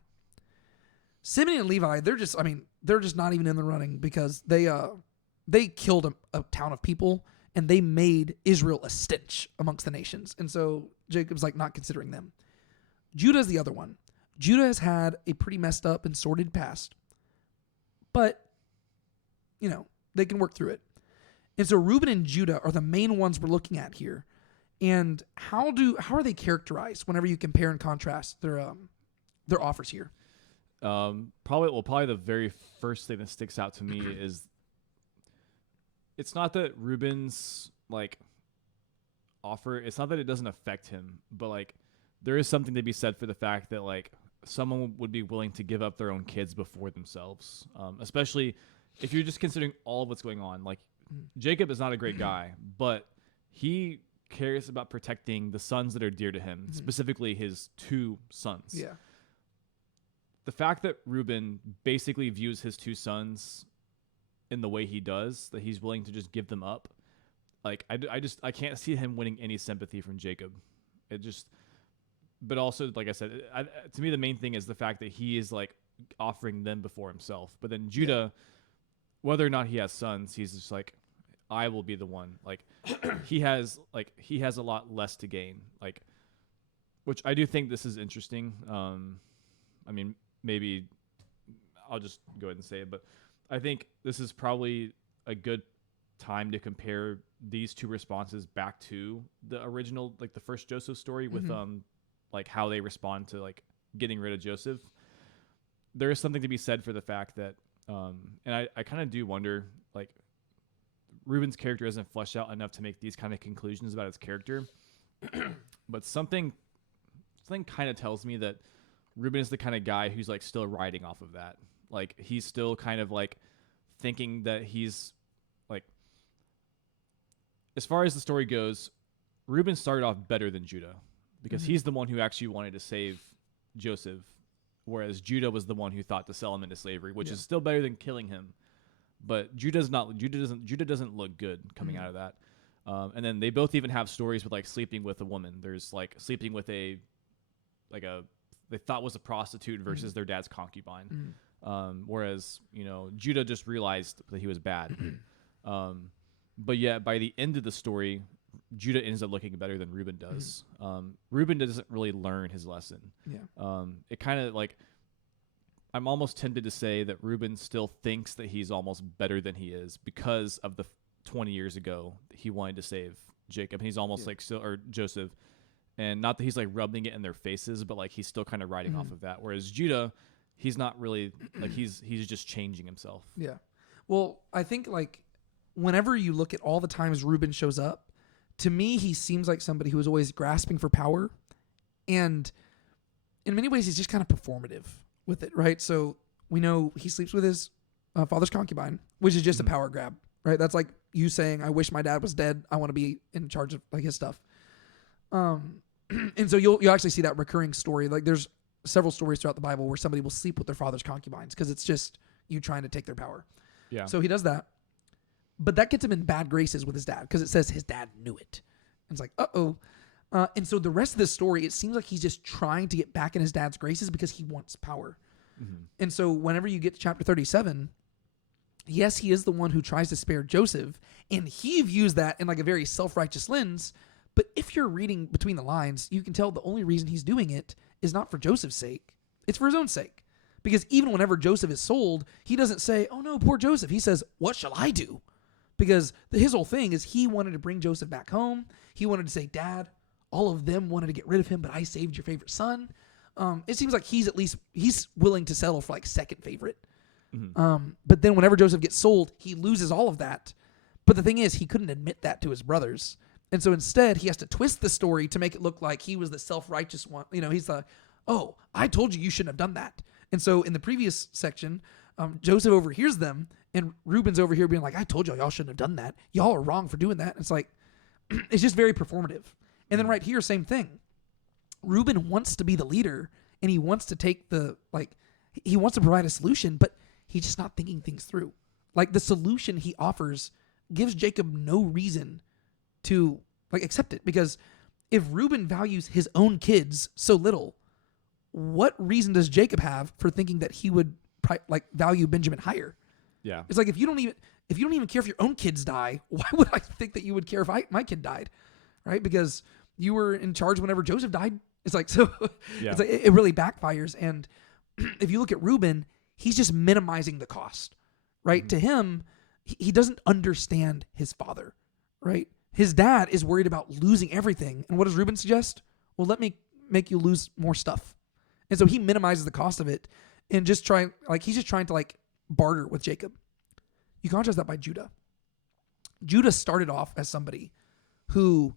Simeon and Levi, they're just not even in the running because they killed a town of people and they made Israel a stench amongst the nations. And so Jacob's like not considering them. Judah's the other one. Judah has had a pretty messed up and sordid past, but they can work through it. And so Reuben and Judah are the main ones we're looking at here. And how are they characterized whenever you compare and contrast their offers here? Probably the very first thing that sticks out to me is it's not that Reuben's offer, it's not that it doesn't affect him, but there is something to be said for the fact that someone would be willing to give up their own kids before themselves, especially if you're just considering all of what's going on. Jacob is not a great guy, but he cares about protecting the sons that are dear to him, specifically his 2 sons. Yeah. The fact that Reuben basically views his 2 sons in the way he does, that he's willing to just give them up, I can't see him winning any sympathy from Jacob. But also, like I said, to me the main thing is the fact that he is offering them before himself. But then Judah, whether or not he has sons, he's just I will be the one. He has a lot less to gain. Which I do think this is interesting. Maybe I'll just go ahead and say it, but I think this is probably a good time to compare these 2 responses back to the original, the first Joseph story with how they respond to getting rid of Joseph. There is something to be said for the fact that, and I kind of do wonder, Reuben's character isn't fleshed out enough to make these kind of conclusions about his character, but something kind of tells me that Reuben is the kind of guy who's still riding off of that. He's still kind of thinking that he's as far as the story goes, Reuben started off better than Judah because he's the one who actually wanted to save Joseph, whereas Judah was the one who thought to sell him into slavery, which is still better than killing him. But Judah doesn't look good coming out of that. And then they both even have stories with sleeping with a woman. There's sleeping with they thought was a prostitute versus their dad's concubine. Whereas Judah just realized that he was bad. But yet by the end of the story, Judah ends up looking better than Reuben does. Reuben doesn't really learn his lesson. Yeah. It kind of I'm almost tempted to say that Reuben still thinks that he's almost better than he is because of the 20 years ago he wanted to save Jacob. And he's almost or Joseph. And not that he's rubbing it in their faces, but he's still kind of riding off of that. Whereas Judah, he's not really he's just changing himself. Yeah. Well, I think whenever you look at all the times Reuben shows up, to me, he seems like somebody who is always grasping for power. And in many ways, he's just kind of performative with it, right? So we know he sleeps with his father's concubine, which is just a power grab, right? That's like you saying, I wish my dad was dead. I want to be in charge of his stuff. And so you'll actually see that recurring story. There's several stories throughout the Bible where somebody will sleep with their father's concubines because it's just you trying to take their power. Yeah. So he does that. But that gets him in bad graces with his dad because it says his dad knew it. And it's uh-oh. And so the rest of the story, it seems like he's just trying to get back in his dad's graces because he wants power. And so whenever you get to chapter 37, yes, he is the one who tries to spare Joseph, and he views that in a very self-righteous lens. But if you're reading between the lines, you can tell the only reason he's doing it is not for Joseph's sake. It's for his own sake. Because even whenever Joseph is sold, he doesn't say, oh no, poor Joseph. He says, what shall I do? Because his whole thing is he wanted to bring Joseph back home. He wanted to say, Dad, all of them wanted to get rid of him, but I saved your favorite son. It seems like he's willing to settle for second favorite. But then whenever Joseph gets sold, he loses all of that. But the thing is, he couldn't admit that to his brothers. And so instead, he has to twist the story to make it look like he was the self-righteous one. He's oh, I told you shouldn't have done that. And so in the previous section, Joseph overhears them, and Reuben's over here being like, I told y'all shouldn't have done that. Y'all are wrong for doing that. And it's it's just very performative. And then right here, same thing. Reuben wants to be the leader, and he wants to take he wants to provide a solution, but he's just not thinking things through. The solution he offers gives Jacob no reason to like accept it, because if Reuben values his own kids so little, what reason does Jacob have for thinking that he would like value Benjamin higher? Yeah. It's like if you don't even care if your own kids die, why would I think that you would care if my kid died, right? Because you were in charge whenever Joseph died. It's like so. Yeah. It's like it really backfires. And if you look at Reuben, he's just minimizing the cost, right? Mm-hmm. To him, he doesn't understand his father, right? His dad is worried about losing everything, and what does Reuben suggest? Well, let me make you lose more stuff, and so he minimizes the cost of it, and he's just trying to like barter with Jacob. You contrast that by Judah. Judah started off as somebody who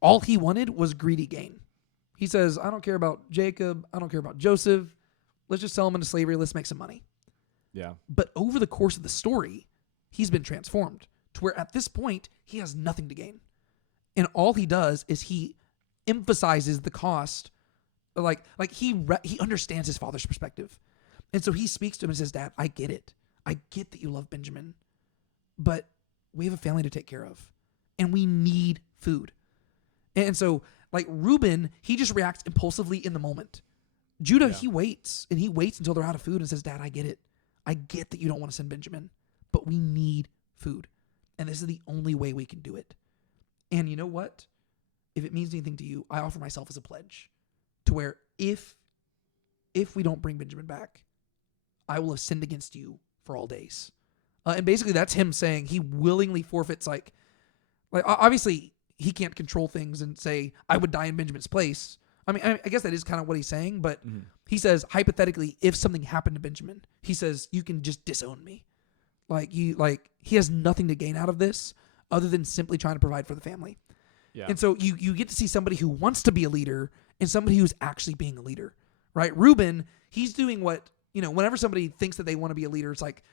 all he wanted was greedy gain. He says, I don't care about Jacob. I don't care about Joseph. Let's just sell him into slavery. Let's make some money. Yeah. But over the course of the story, he's been transformed to where at this point, he has nothing to gain. And all he does is he emphasizes the cost. Like he understands his father's perspective. And so he speaks to him and says, Dad, I get it. I get that you love Benjamin, but we have a family to take care of and we need food. And so like Reuben, he just reacts impulsively in the moment. Judah, he waits until they're out of food and says, Dad, I get it. I get that you don't want to send Benjamin, but we need food. And this is the only way we can do it. And you know what? If it means anything to you, I offer myself as a pledge to where if we don't bring Benjamin back, I will have sinned against you for all days. And basically that's him saying he willingly forfeits like obviously he can't control things and say, I would die in Benjamin's place. I mean, I guess that is kind of what he's saying, but he says, hypothetically, if something happened to Benjamin, he says, you can just disown me. He has nothing to gain out of this other than simply trying to provide for the family. Yeah. And so you get to see somebody who wants to be a leader and somebody who's actually being a leader, right? Reuben, he's doing what, whenever somebody thinks that they want to be a leader, it's like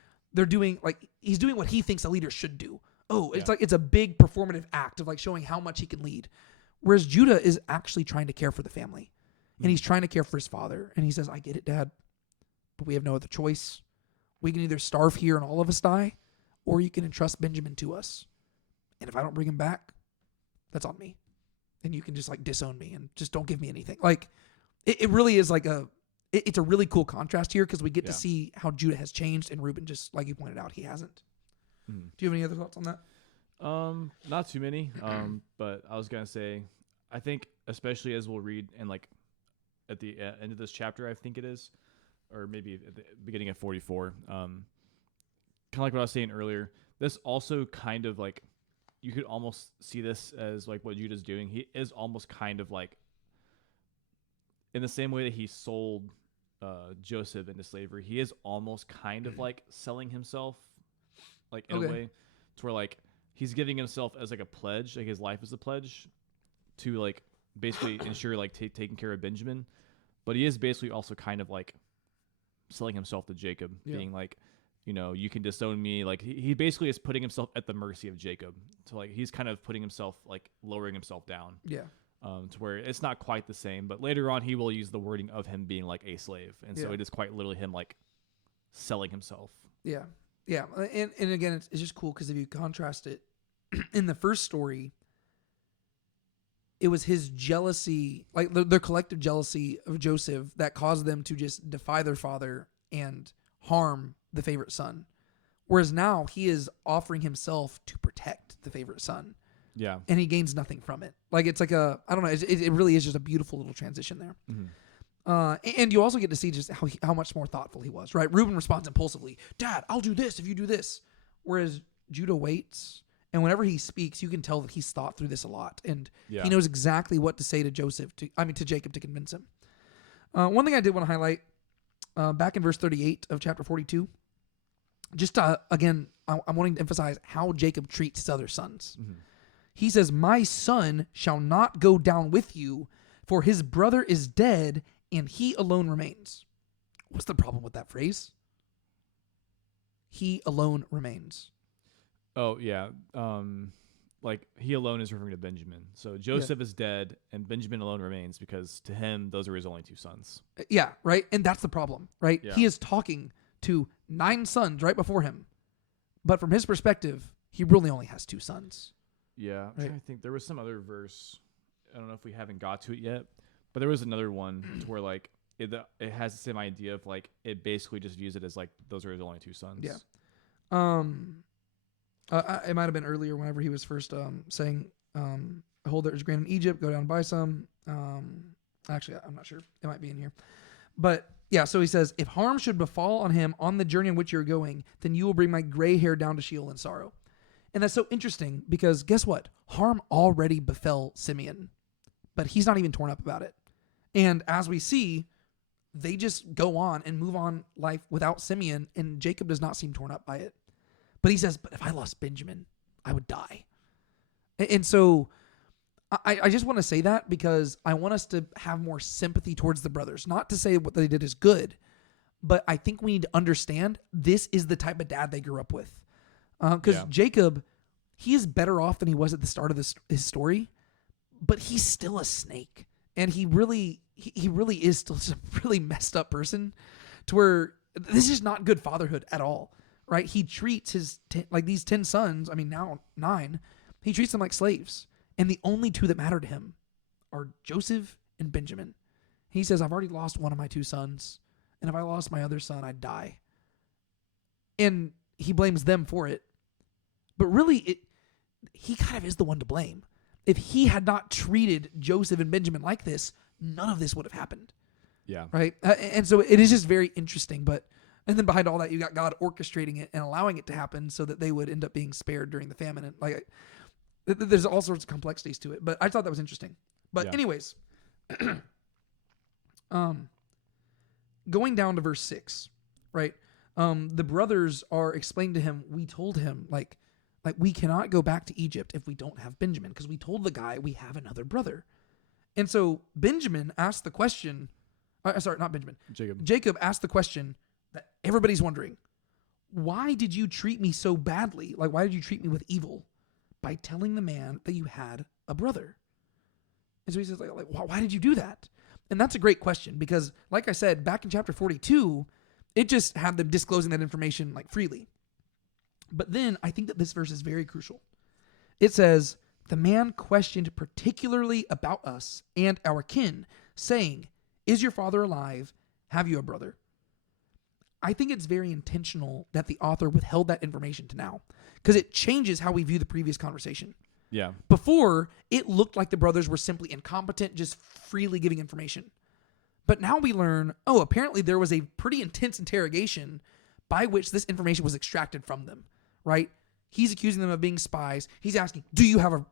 he's doing what he thinks a leader should do. Oh, it's like it's a big performative act of like showing how much he can lead. Whereas Judah is actually trying to care for the family. And he's trying to care for his father. And he says, I get it, Dad, but we have no other choice. We can either starve here and all of us die, or you can entrust Benjamin to us. And if I don't bring him back, that's on me. And you can just like disown me and just don't give me anything. Like it really is like it's a really cool contrast here because we get to see how Judah has changed and Reuben, just like you pointed out, he hasn't. Do you have any other thoughts on that? Not too many. But I was gonna say, I think especially as we'll read and like at the end of this chapter, I think it is, or maybe at the beginning of 44. Kind of like what I was saying earlier. This also kind of like you could almost see this as like what Judah's doing. He is almost kind of like in the same way that he sold Joseph into slavery. He is almost kind of like selling himself, like in a way, to where like he's giving himself as like a pledge, like his life is a pledge to like basically ensure like taking care of Benjamin, but he is basically also kind of like selling himself to Jacob, being like, you can disown me. Like he basically is putting himself at the mercy of Jacob. So like he's kind of putting himself like lowering himself down. Yeah. To where it's not quite the same, but later on he will use the wording of him being like a slave, and so it is quite literally him like selling himself. Yeah. Yeah, and again, it's just cool because if you contrast it, in the first story, it was his jealousy, like their collective jealousy of Joseph that caused them to just defy their father and harm the favorite son. Whereas now he is offering himself to protect the favorite son. Yeah. And he gains nothing from it. Like it's like I don't know, it really is just a beautiful little transition there. And you also get to see just how much more thoughtful he was, right? Reuben responds impulsively, Dad, I'll do this if you do this. Whereas Judah waits, and whenever he speaks, you can tell that he's thought through this a lot, and he knows exactly what to say to to Jacob to convince him. One thing I did want to highlight, back in verse 38 of chapter 42, just again, I'm wanting to emphasize how Jacob treats his other sons. He says, my son shall not go down with you, for his brother is dead, and he alone remains. What's the problem with that phrase? He alone remains. Oh, yeah. Like, he alone is referring to Benjamin. So Joseph is dead, and Benjamin alone remains, because to him, those are his only two sons. Yeah, right? And that's the problem, right? Yeah. He is talking to 9 sons right before him. But from his perspective, he really only has 2 sons. Yeah, I'm Right. trying to think. There was some other verse. I don't know if we haven't got to it yet, but there was another one to where like it has the same idea of like it basically just views it as like those are his only two sons. Yeah. It might have been earlier whenever he was first saying, "Hold there is grain in Egypt. Go down and buy some." Actually, I'm not sure. It might be in here, but yeah. So he says, "If harm should befall on him on the journey on which you're going, then you will bring my gray hair down to Sheol in sorrow." And that's so interesting because guess what? Harm already befell Simeon, but he's not even torn up about it. And as we see, they just go on and move on life without Simeon, and Jacob does not seem torn up by it. But he says, but if I lost Benjamin, I would die. And so I just want to say that because I want us to have more sympathy towards the brothers. Not to say what they did is good, but I think we need to understand this is the type of dad they grew up with. Because Jacob, he is better off than he was at the start of his story, but he's still a snake. And he really is still just a really messed up person to where this is not good fatherhood at all. Right? He treats his, these 10 sons, I mean, now 9, he treats them like slaves. And the only 2 that matter to him are Joseph and Benjamin. He says, I've already lost one of my 2 sons. And if I lost my other son, I'd die. And he blames them for it. But really, he kind of is the one to blame. If he had not treated Joseph and Benjamin like this, none of this would have happened. Yeah. Right? And so it is just very interesting, and then behind all that, you got God orchestrating it and allowing it to happen so that they would end up being spared during the famine. And there's all sorts of complexities to it. But I thought that was interesting. But anyways, going down to verse 6, right? The brothers are explaining to him, we told him, like we cannot go back to Egypt if we don't have Benjamin, because we told the guy we have another brother. And so Benjamin asked the question, not Benjamin. Jacob asked the question that everybody's wondering. Why did you treat me so badly? Like, why did you treat me with evil? By telling the man that you had a brother. And so he says, why did you do that? And that's a great question because, like I said, back in chapter 42, it just had them disclosing that information freely. But then I think that this verse is very crucial. It says, the man questioned particularly about us and our kin, saying, is your father alive? Have you a brother? I think it's very intentional that the author withheld that information to now because it changes how we view the previous conversation. Yeah. Before, it looked like the brothers were simply incompetent, just freely giving information. But now we learn, apparently there was a pretty intense interrogation by which this information was extracted from them, right? He's accusing them of being spies. He's asking, do you have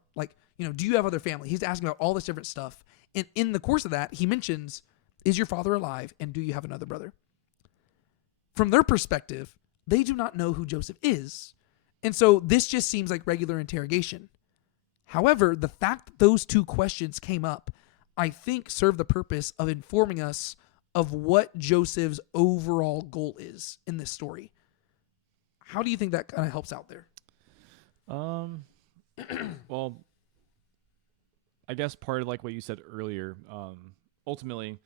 do you have other family? He's asking about all this different stuff. And in the course of that, he mentions, is your father alive? And do you have another brother? From their perspective, they do not know who Joseph is. And so this just seems like regular interrogation. However, the fact that those 2 questions came up, I think serve the purpose of informing us of what Joseph's overall goal is in this story. How do you think that kind of helps out there? Well, I guess part of what you said earlier, ultimately,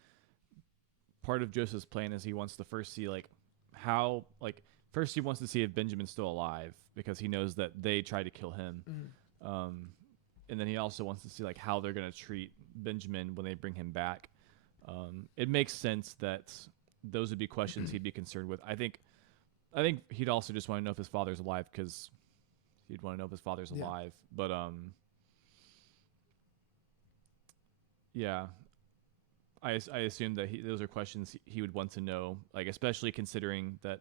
part of Joseph's plan is he wants to first see first he wants to see if Benjamin's still alive because he knows that they tried to kill him. Mm-hmm. And then he also wants to see how they're going to treat Benjamin when they bring him back. It makes sense that those would be questions he'd be concerned with. I think he'd also just want to know if his father's alive because he'd want to know if his father's alive. But yeah, I assume that those are questions he would want to know, especially considering that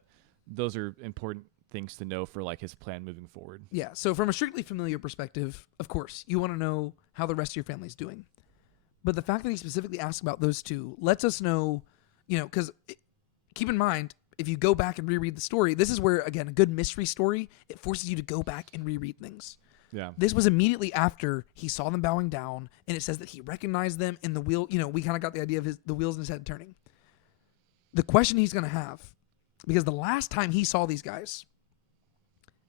those are important things to know for his plan moving forward. Yeah. So from a strictly familiar perspective, of course, you want to know how the rest of your family's doing. But the fact that he specifically asked about those 2 lets us know, because keep in mind, if you go back and reread the story, this is where, again, a good mystery story, it forces you to go back and reread things. Yeah. This was immediately after he saw them bowing down, and it says that he recognized them in the wheel. We kind of got the idea of the wheels in his head turning. The question he's going to have, because the last time he saw these guys,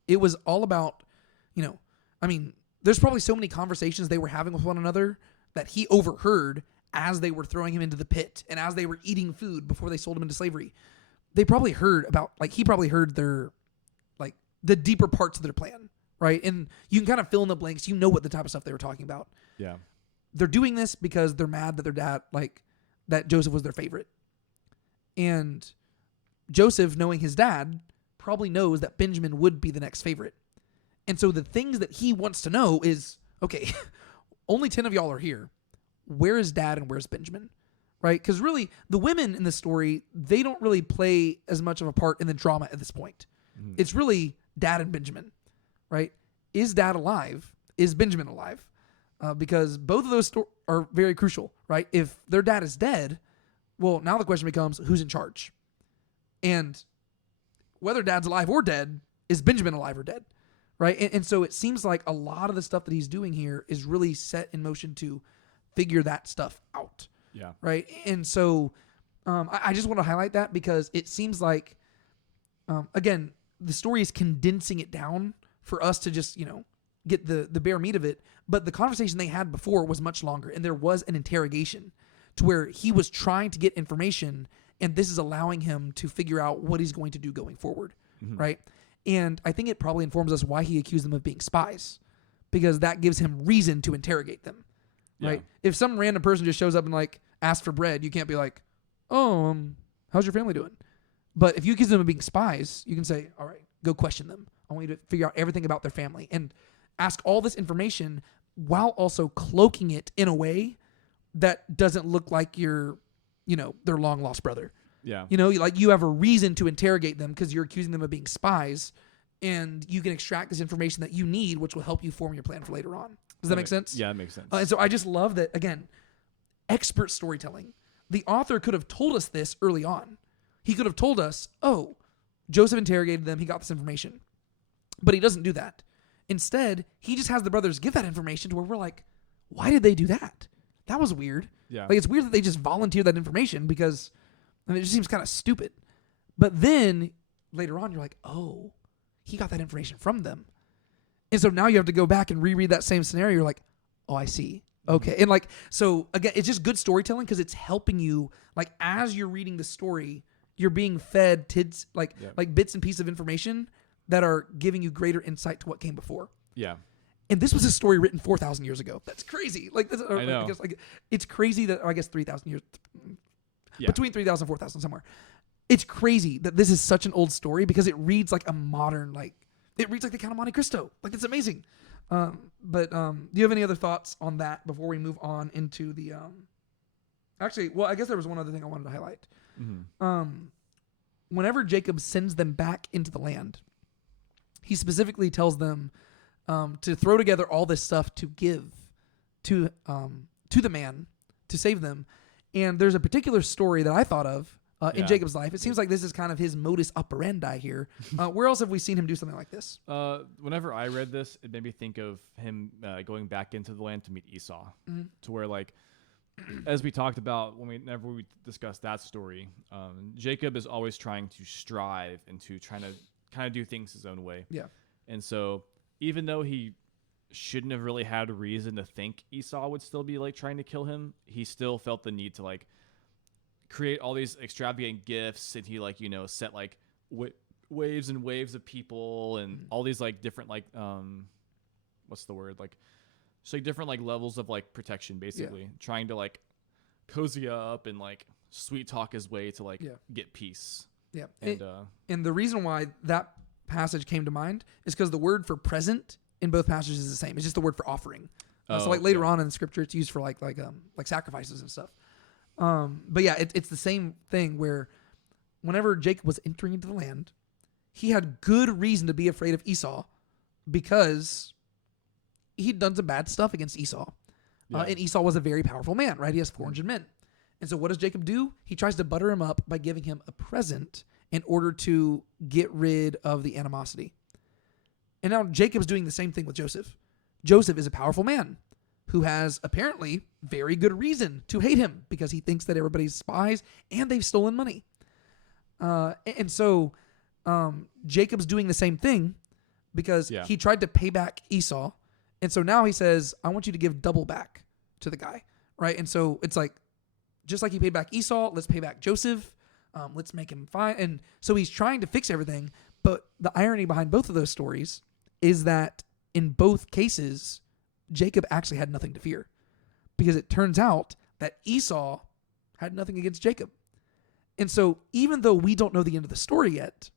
it was all about, there's probably so many conversations they were having with one another that he overheard as they were throwing him into the pit and as they were eating food before they sold him into slavery. They probably heard about, he probably heard their, the deeper parts of their plan, right? And you can kind of fill in the blanks. You know what the type of stuff they were talking about. Yeah. They're doing this because they're mad that their dad, like, that Joseph was their favorite. And Joseph, knowing his dad, probably knows that Benjamin would be the next favorite. And so the things that he wants to know is, okay, only 10 of y'all are here. Where is dad and where's Benjamin? Right? Because really, the women in the story, they don't really play as much of a part in the drama at this point. Mm-hmm. It's really dad and Benjamin, right? Is dad alive? Is Benjamin alive? Because both of those are very crucial, right? If their dad is dead, well, now the question becomes, who's in charge? And whether dad's alive or dead, is Benjamin alive or dead? Right? And so it seems like a lot of the stuff that he's doing here is really set in motion to figure that stuff out. Yeah. Right? And so I just want to highlight that because it seems like, again, the story is condensing it down for us to just, get the bare meat of it. But the conversation they had before was much longer, and there was an interrogation to where he was trying to get information, and this is allowing him to figure out what he's going to do going forward. Mm-hmm. Right? And I think it probably informs us why he accused them of being spies, because that gives him reason to interrogate them. Right? If some random person just shows up and like asks for bread, you can't be like, "Oh, how's your family doing?" But if you accuse them of being spies, you can say, "All right, go question them. I want you to figure out everything about their family and ask all this information while also cloaking it in a way that doesn't look like you're, their long lost brother." Yeah. Like you have a reason to interrogate them because you're accusing them of being spies, and you can extract this information that you need, which will help you form your plan for later on. Does that make sense? Yeah, it makes sense. And so I just love that, again, expert storytelling. The author could have told us this early on. He could have told us, oh, Joseph interrogated them. He got this information. But he doesn't do that. Instead, he just has the brothers give that information to where we're like, why did they do that? That was weird. Yeah. Like, it's weird that they just volunteered that information because it just seems kind of stupid. But then later on, you're like, oh, he got that information from them. And so now you have to go back and reread that same scenario. You're like, oh, I see. Okay. And like, so again, it's just good storytelling because it's helping you, like, as you're reading the story, you're being fed like bits and pieces of information that are giving you greater insight to what came before. Yeah. And this was a story written 4,000 years ago. That's crazy. Like, I know. I guess, it's crazy that, 3,000 years, between 3,000 and 4,000 somewhere. It's crazy that this is such an old story because it reads like a modern, it reads like the Count of Monte Cristo. Like, it's amazing. But do you have any other thoughts on that before we move on into the, actually, well, I guess there was one other thing I wanted to highlight. Mm-hmm. Whenever Jacob sends them back into the land, he specifically tells them to throw together all this stuff to give to the man to save them. And there's a particular story that I thought of in Jacob's life. It seems like this is kind of his modus operandi here. Where else have we seen him do something like this? Whenever I read this, it made me think of him going back into the land to meet Esau, to where, like, as we talked about whenever we discussed that story, Jacob is always trying to strive and to trying to kind of do things his own way. Yeah. And so even though he shouldn't have really had a reason to think Esau would still be like trying to kill him, he still felt the need to like create all these extravagant gifts, and he set like waves and waves of people and all these like different like what's the word, like just like different like levels of like protection, basically trying to like cozy up and like sweet talk his way to like get peace. Yeah. And the reason why that passage came to mind is because the word for present in both passages is the same. It's just the word for offering. So like later on in the scripture, it's used for like sacrifices and stuff. But yeah, it's the same thing where whenever Jacob was entering into the land, he had good reason to be afraid of Esau because he'd done some bad stuff against Esau. And Esau was a very powerful man, right? He has 400 men. And so what does Jacob do? He tries to butter him up by giving him a present in order to get rid of the animosity. And now Jacob's doing the same thing with Joseph. Joseph is a powerful man who has apparently very good reason to hate him because he thinks that everybody's spies and they've stolen money. And so Jacob's doing the same thing because he tried to pay back Esau. And so now he says, I want you to give double back to the guy, right? And so it's like, just like he paid back Esau, let's pay back Joseph. Let's make him fine. And so he's trying to fix everything. But the irony behind both of those stories is that in both cases, Jacob actually had nothing to fear, because it turns out that Esau had nothing against Jacob. And so even though we don't know the end of the story yet,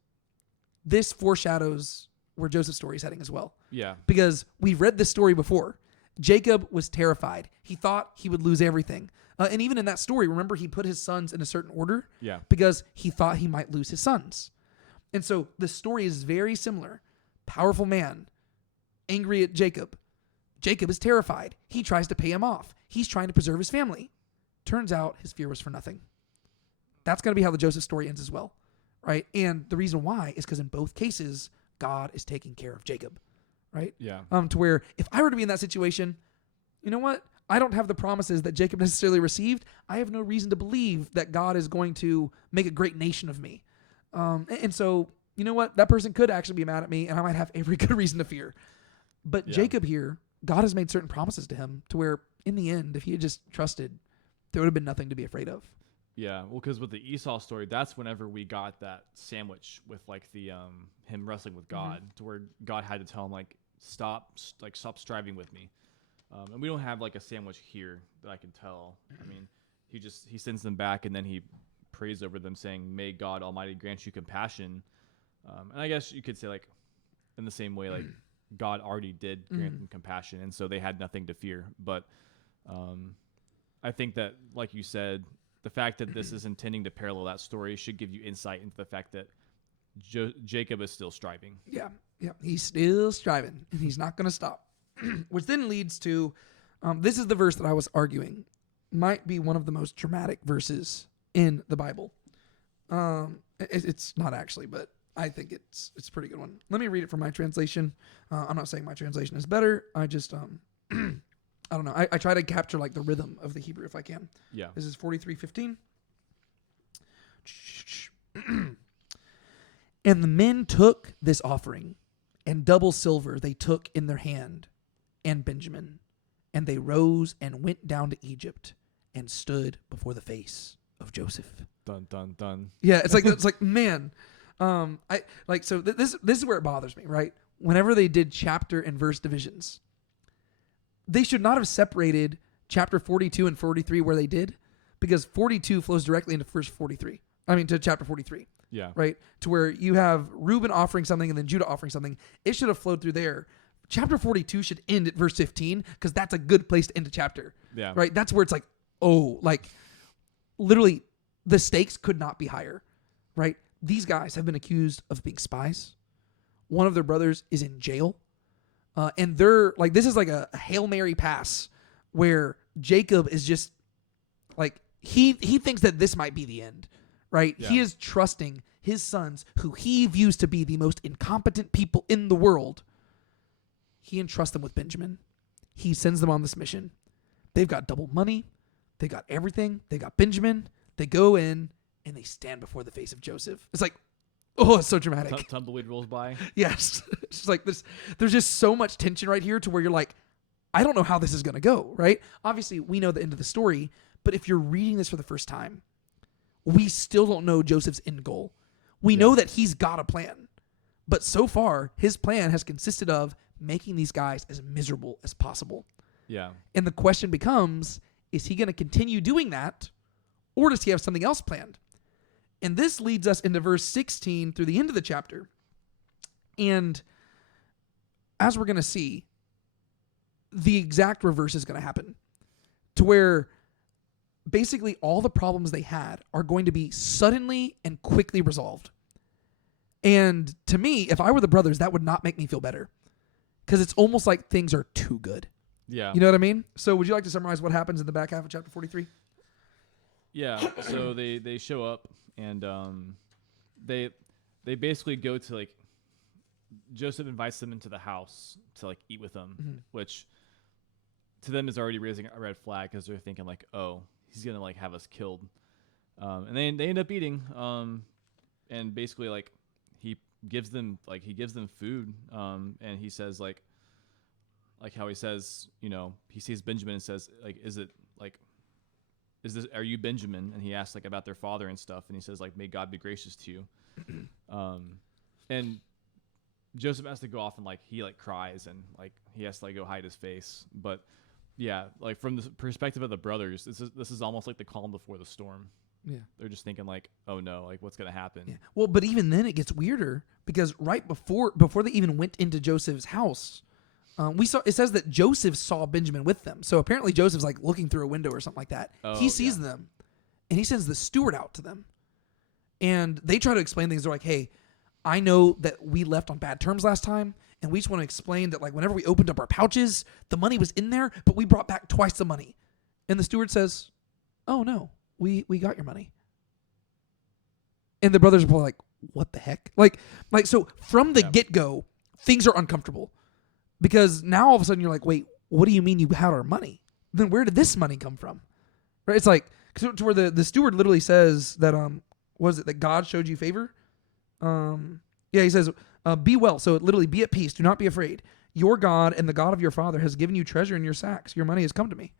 this foreshadows where Joseph's story is heading as well. Yeah. Because we've read this story before. Jacob was terrified. He thought he would lose everything. And even in that story, remember, he put his sons in a certain order Yeah. because he thought he might lose his sons. And so the story is very similar. Powerful man, angry at Jacob. Jacob is terrified. He tries to pay him off. He's trying to preserve his family. Turns out his fear was for nothing. That's going to be how the Joseph story ends as well, right? And the reason why is because in both cases, God is taking care of Jacob, right? Yeah. To where if I were to be in that situation, you know what? I don't have the promises that Jacob necessarily received. I have no reason to believe that God is going to make a great nation of me. And so, you know what? That person could actually be mad at me, and I might have every good reason to fear. But Jacob here, God has made certain promises to him to where, in the end, if he had just trusted, there would have been nothing to be afraid of. Yeah, well, because with the Esau story, that's whenever we got that sandwich with like the him wrestling with God, to where God had to tell him like stop striving with me, and we don't have like a sandwich here that I can tell. I mean, he sends them back, and then he prays over them, saying, "May God Almighty grant you compassion," and I guess you could say like in the same way like God already did grant them compassion, and so they had nothing to fear. But I think that, like you said, the fact that this is intending to parallel that story should give you insight into the fact that Jacob is still striving. Yeah, he's still striving, and he's not going to stop. Which then leads to, this is the verse that I was arguing might be one of the most dramatic verses in the Bible. It's not actually, but I think it's a pretty good one. Let me read it from my translation. I'm not saying my translation is better. I just I don't know. I try to capture like the rhythm of the Hebrew if I can. Yeah. This is 43:15. And the men took this offering, and double silver they took in their hand, and Benjamin, and they rose and went down to Egypt, and stood before the face of Joseph. Dun dun dun. Yeah, it's like man, this is where it bothers me, right? Whenever they did chapter and verse divisions, they should not have separated chapter 42 and 43 where they did, because 42 flows directly into to chapter 43. Yeah. Right? To where you have Reuben offering something and then Judah offering something. It should have flowed through there. Chapter 42 should end at verse 15, because that's a good place to end a chapter. Yeah. Right? That's where it's like, oh, like literally the stakes could not be higher. Right? These guys have been accused of being spies. One of their brothers is in jail. And they're like, this is like a Hail Mary pass where Jacob is just like, he thinks that this might be the end, right? Yeah. He is trusting his sons, who he views to be the most incompetent people in the world. He entrusts them with Benjamin. He sends them on this mission. They've got double money. They got everything. They got Benjamin. They go in and they stand before the face of Joseph. It's like, oh, it's so dramatic. Tumbleweed rolls by. Yes. It's just like this. There's just so much tension right here to where you're like, I don't know how this is going to go, right? Obviously, we know the end of the story, but if you're reading this for the first time, we still don't know Joseph's end goal. We know that he's got a plan, but so far, his plan has consisted of making these guys as miserable as possible. Yeah. And the question becomes, is he going to continue doing that, or does he have something else planned? And this leads us into verse 16 through the end of the chapter. And as we're going to see, the exact reverse is going to happen, to where basically all the problems they had are going to be suddenly and quickly resolved. And to me, if I were the brothers, that would not make me feel better, because it's almost like things are too good. Yeah. You know what I mean? So would you like to summarize what happens in the back half of chapter 43? Yeah. So they show up, and they basically go to, like, Joseph invites them into the house to, like, eat with them, which to them is already raising a red flag, because they're thinking like, oh, he's gonna like have us killed. And they end up eating, and basically like he gives them food, and he says like how he says, you know, he sees Benjamin and says like, are you Benjamin? And he asks like about their father and stuff, and he says like, may God be gracious to you. And Joseph has to go off and like he like cries and like he has to like go hide his face. But yeah, like from the perspective of the brothers, this is almost like the calm before the storm. Yeah. They're just thinking like, oh no, like what's gonna happen? Yeah. Well, but even then it gets weirder because right before they even went into Joseph's house, it says that Joseph saw Benjamin with them. So apparently Joseph's like looking through a window or something like that. Oh, He sees them, and he sends the steward out to them, and they try to explain things. They're like, hey, I know that we left on bad terms last time, and we just want to explain that like whenever we opened up our pouches, the money was in there, but we brought back twice the money. And the steward says, oh no, we got your money. And the brothers are probably like, what the heck? Like so from the get-go, things are uncomfortable. Because now all of a sudden you're like, wait, what do you mean you had our money? Then where did this money come from? Right? It's like to where the steward literally says that that God showed you favor? He says, be well. So literally be at peace. Do not be afraid. Your God and the God of your father has given you treasure in your sacks. Your money has come to me.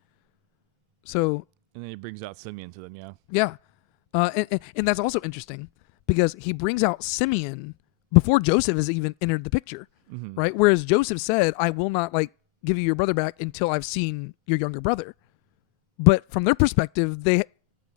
So. And then he brings out Simeon to them. Yeah. Yeah. And that's also interesting because he brings out Simeon before Joseph has even entered the picture, right? Whereas Joseph said, I will not like give you your brother back until I've seen your younger brother. But from their perspective,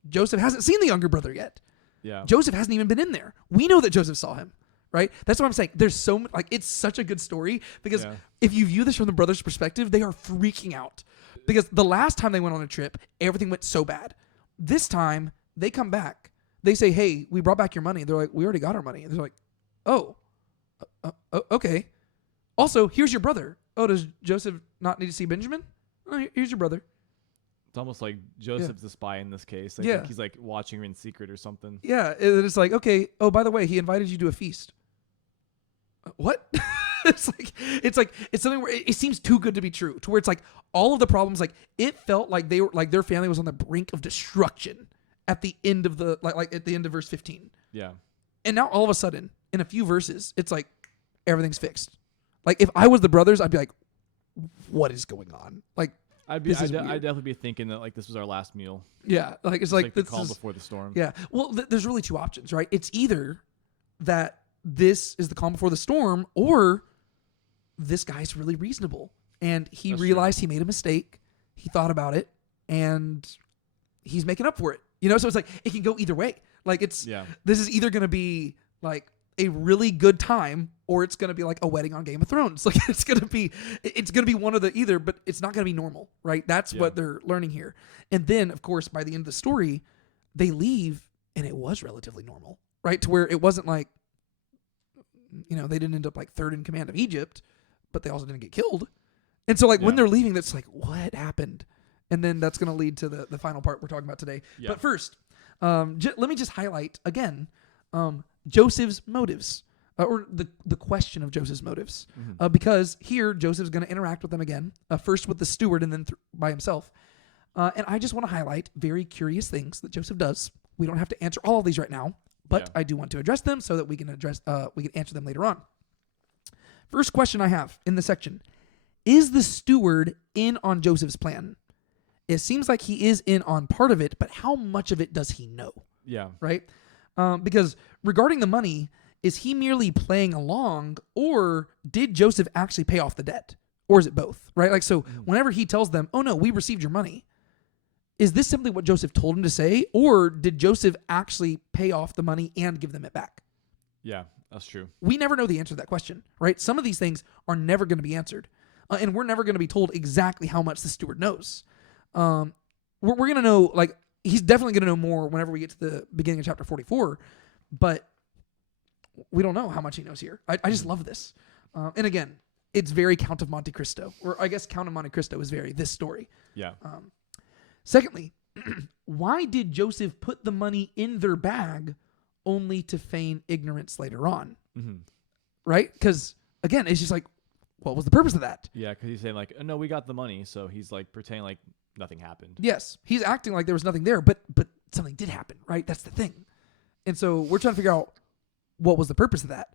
Joseph hasn't seen the younger brother yet. Yeah. Joseph hasn't even been in there. We know that Joseph saw him, right? That's what I'm saying. There's so like it's such a good story because if you view this from the brothers' perspective, they are freaking out because the last time they went on a trip, everything went so bad. This time they come back. They say, "Hey, we brought back your money." They're like, "We already got our money." And they're like, "Oh, okay. Also, here's your brother." "Oh, does Joseph not need to see Benjamin?" "Oh, here's your brother." It's almost like Joseph's the spy in this case. I Yeah. think he's like watching her in secret or something. Yeah, it's like, okay. Oh, by the way, he invited you to a feast. What? it's something where it seems too good to be true. To where it's like all of the problems, like it felt like they were like their family was on the brink of destruction at the end of the like at the end of verse 15. Yeah. And now all of a sudden, in a few verses, it's like everything's fixed. Like if I was the brothers, I'd be like, what is going on? Like. I'd definitely be thinking that like this was our last meal. Yeah, like it's like the calm before the storm. Yeah, well, there's really two options, right? It's either that this is the calm before the storm, or this guy's really reasonable and he realized he made a mistake. He thought about it and he's making up for it. You know, so it's like it can go either way. Like this is either going to be like a really good time, or it's going to be like a wedding on Game of Thrones. Like it's going to be one of the either, but it's not going to be normal, right? That's what they're learning here. And then, of course, by the end of the story, they leave and it was relatively normal, right? To where it wasn't like, you know, they didn't end up like third in command of Egypt, but they also didn't get killed. And so like when they're leaving, that's like, what happened? And then that's going to lead to the final part we're talking about today. Yeah. But first, let me just highlight again, Joseph's motives, or the question of Joseph's motives, because here Joseph's going to interact with them again, first with the steward and then by himself. And I just want to highlight very curious things that Joseph does. We don't have to answer all of these right now, but I do want to address them so that we can answer them later on. First question I have in the section: is the steward in on Joseph's plan? It seems like he is in on part of it, but how much of it does he know? Yeah. Right? Because regarding the money, is he merely playing along, or did Joseph actually pay off the debt? Or is it both? Right? Like, so whenever he tells them, oh no, we received your money, is this simply what Joseph told him to say, or did Joseph actually pay off the money and give them it back? Yeah, that's true. We never know the answer to that question, right? Some of these things are never going to be answered. And we're never going to be told exactly how much the steward knows. We're going to know, like, he's definitely going to know more whenever we get to the beginning of chapter 44, but we don't know how much he knows here. I just love this. And again, it's very Count of Monte Cristo, or I guess Count of Monte Cristo is very this story. Yeah. Secondly, why did Joseph put the money in their bag only to feign ignorance later on? Right? Because again, it's just like, what was the purpose of that? Yeah, because he's saying like, oh, no, we got the money, so he's like pretending like nothing happened. Yes, he's acting like there was nothing there, but something did happen, right? That's the thing. And so we're trying to figure out what was the purpose of that.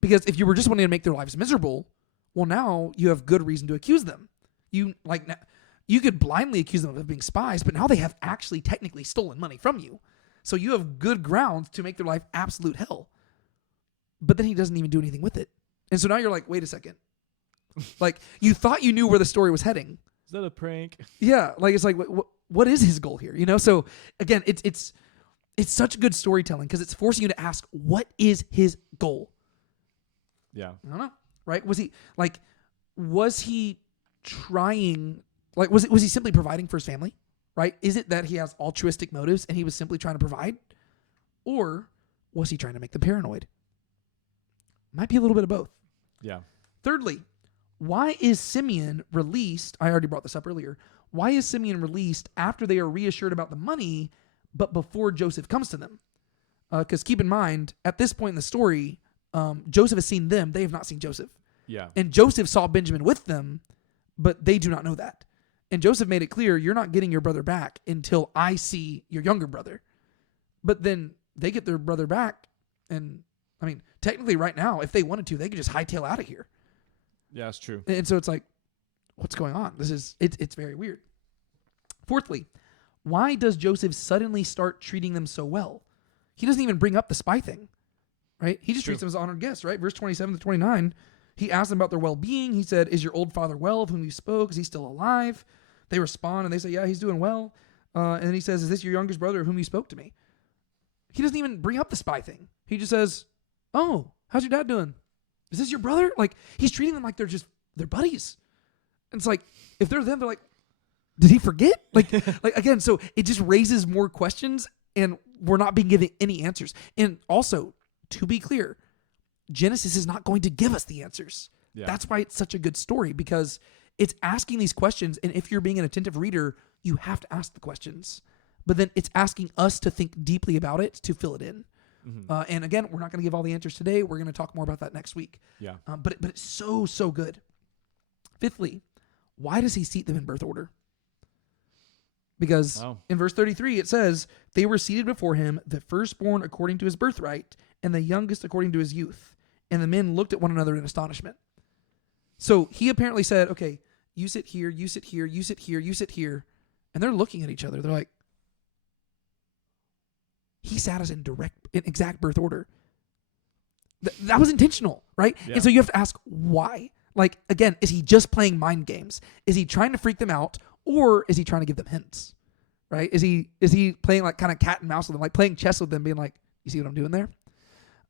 Because if you were just wanting to make their lives miserable, well, now you have good reason to accuse them. You could blindly accuse them of being spies, but now they have actually technically stolen money from you. So you have good grounds to make their life absolute hell. But then he doesn't even do anything with it. And so now you're like, wait a second. Like, you thought you knew where the story was heading. Is that a prank? Yeah, like it's like, what is his goal here? You know. So again, it's such good storytelling because it's forcing you to ask, what is his goal? Yeah. I don't know. Right? Was he trying? Like, was he simply providing for his family? Right? Is it that he has altruistic motives and he was simply trying to provide, or was he trying to make them paranoid? Might be a little bit of both. Yeah. Thirdly, why is Simeon released? I already brought this up earlier. Why is Simeon released after they are reassured about the money, but before Joseph comes to them? Because keep in mind, at this point in the story, Joseph has seen them. They have not seen Joseph. Yeah. And Joseph saw Benjamin with them, but they do not know that. And Joseph made it clear, you're not getting your brother back until I see your younger brother. But then they get their brother back. And, I mean, technically right now, if they wanted to, they could just hightail out of here. Yeah, that's true. And so it's like, what's going on? It's very weird. Fourthly, why does Joseph suddenly start treating them so well? He doesn't even bring up the spy thing, right? He just treats them as honored guests, right? Verse 27 to 29, he asked them about their well-being. He said, is your old father well, of whom you spoke? Is he still alive? They respond, and they say, yeah, he's doing well. And then he says, is this your youngest brother of whom you spoke to me? He doesn't even bring up the spy thing. He just says, oh, how's your dad doing? Is this your brother? Like, he's treating them like they're buddies. And it's like, if they're them, they're like, did he forget? Like again, so it just raises more questions, and we're not being given any answers. And also, to be clear, Genesis is not going to give us the answers. Yeah. That's why it's such a good story, because it's asking these questions, and if you're being an attentive reader, you have to ask the questions. But then it's asking us to think deeply about it to fill it in. Mm-hmm. And again, we're not going to give all the answers today. We're going to talk more about that next week. Yeah. But it's so good. Fifthly, why does he seat them in birth order? Because in verse 33, it says, they were seated before him, the firstborn according to his birthright, and the youngest according to his youth. And the men looked at one another in astonishment. So he apparently said, okay, you sit here, you sit here, you sit here, you sit here. And they're looking at each other. They're like, he sat us in exact birth order. That was intentional, right? Yeah. And so you have to ask why. Like, again, is he just playing mind games? Is he trying to freak them out, or is he trying to give them hints, right? Is he playing like kind of cat and mouse with them, like playing chess with them, being like, you see what I'm doing there?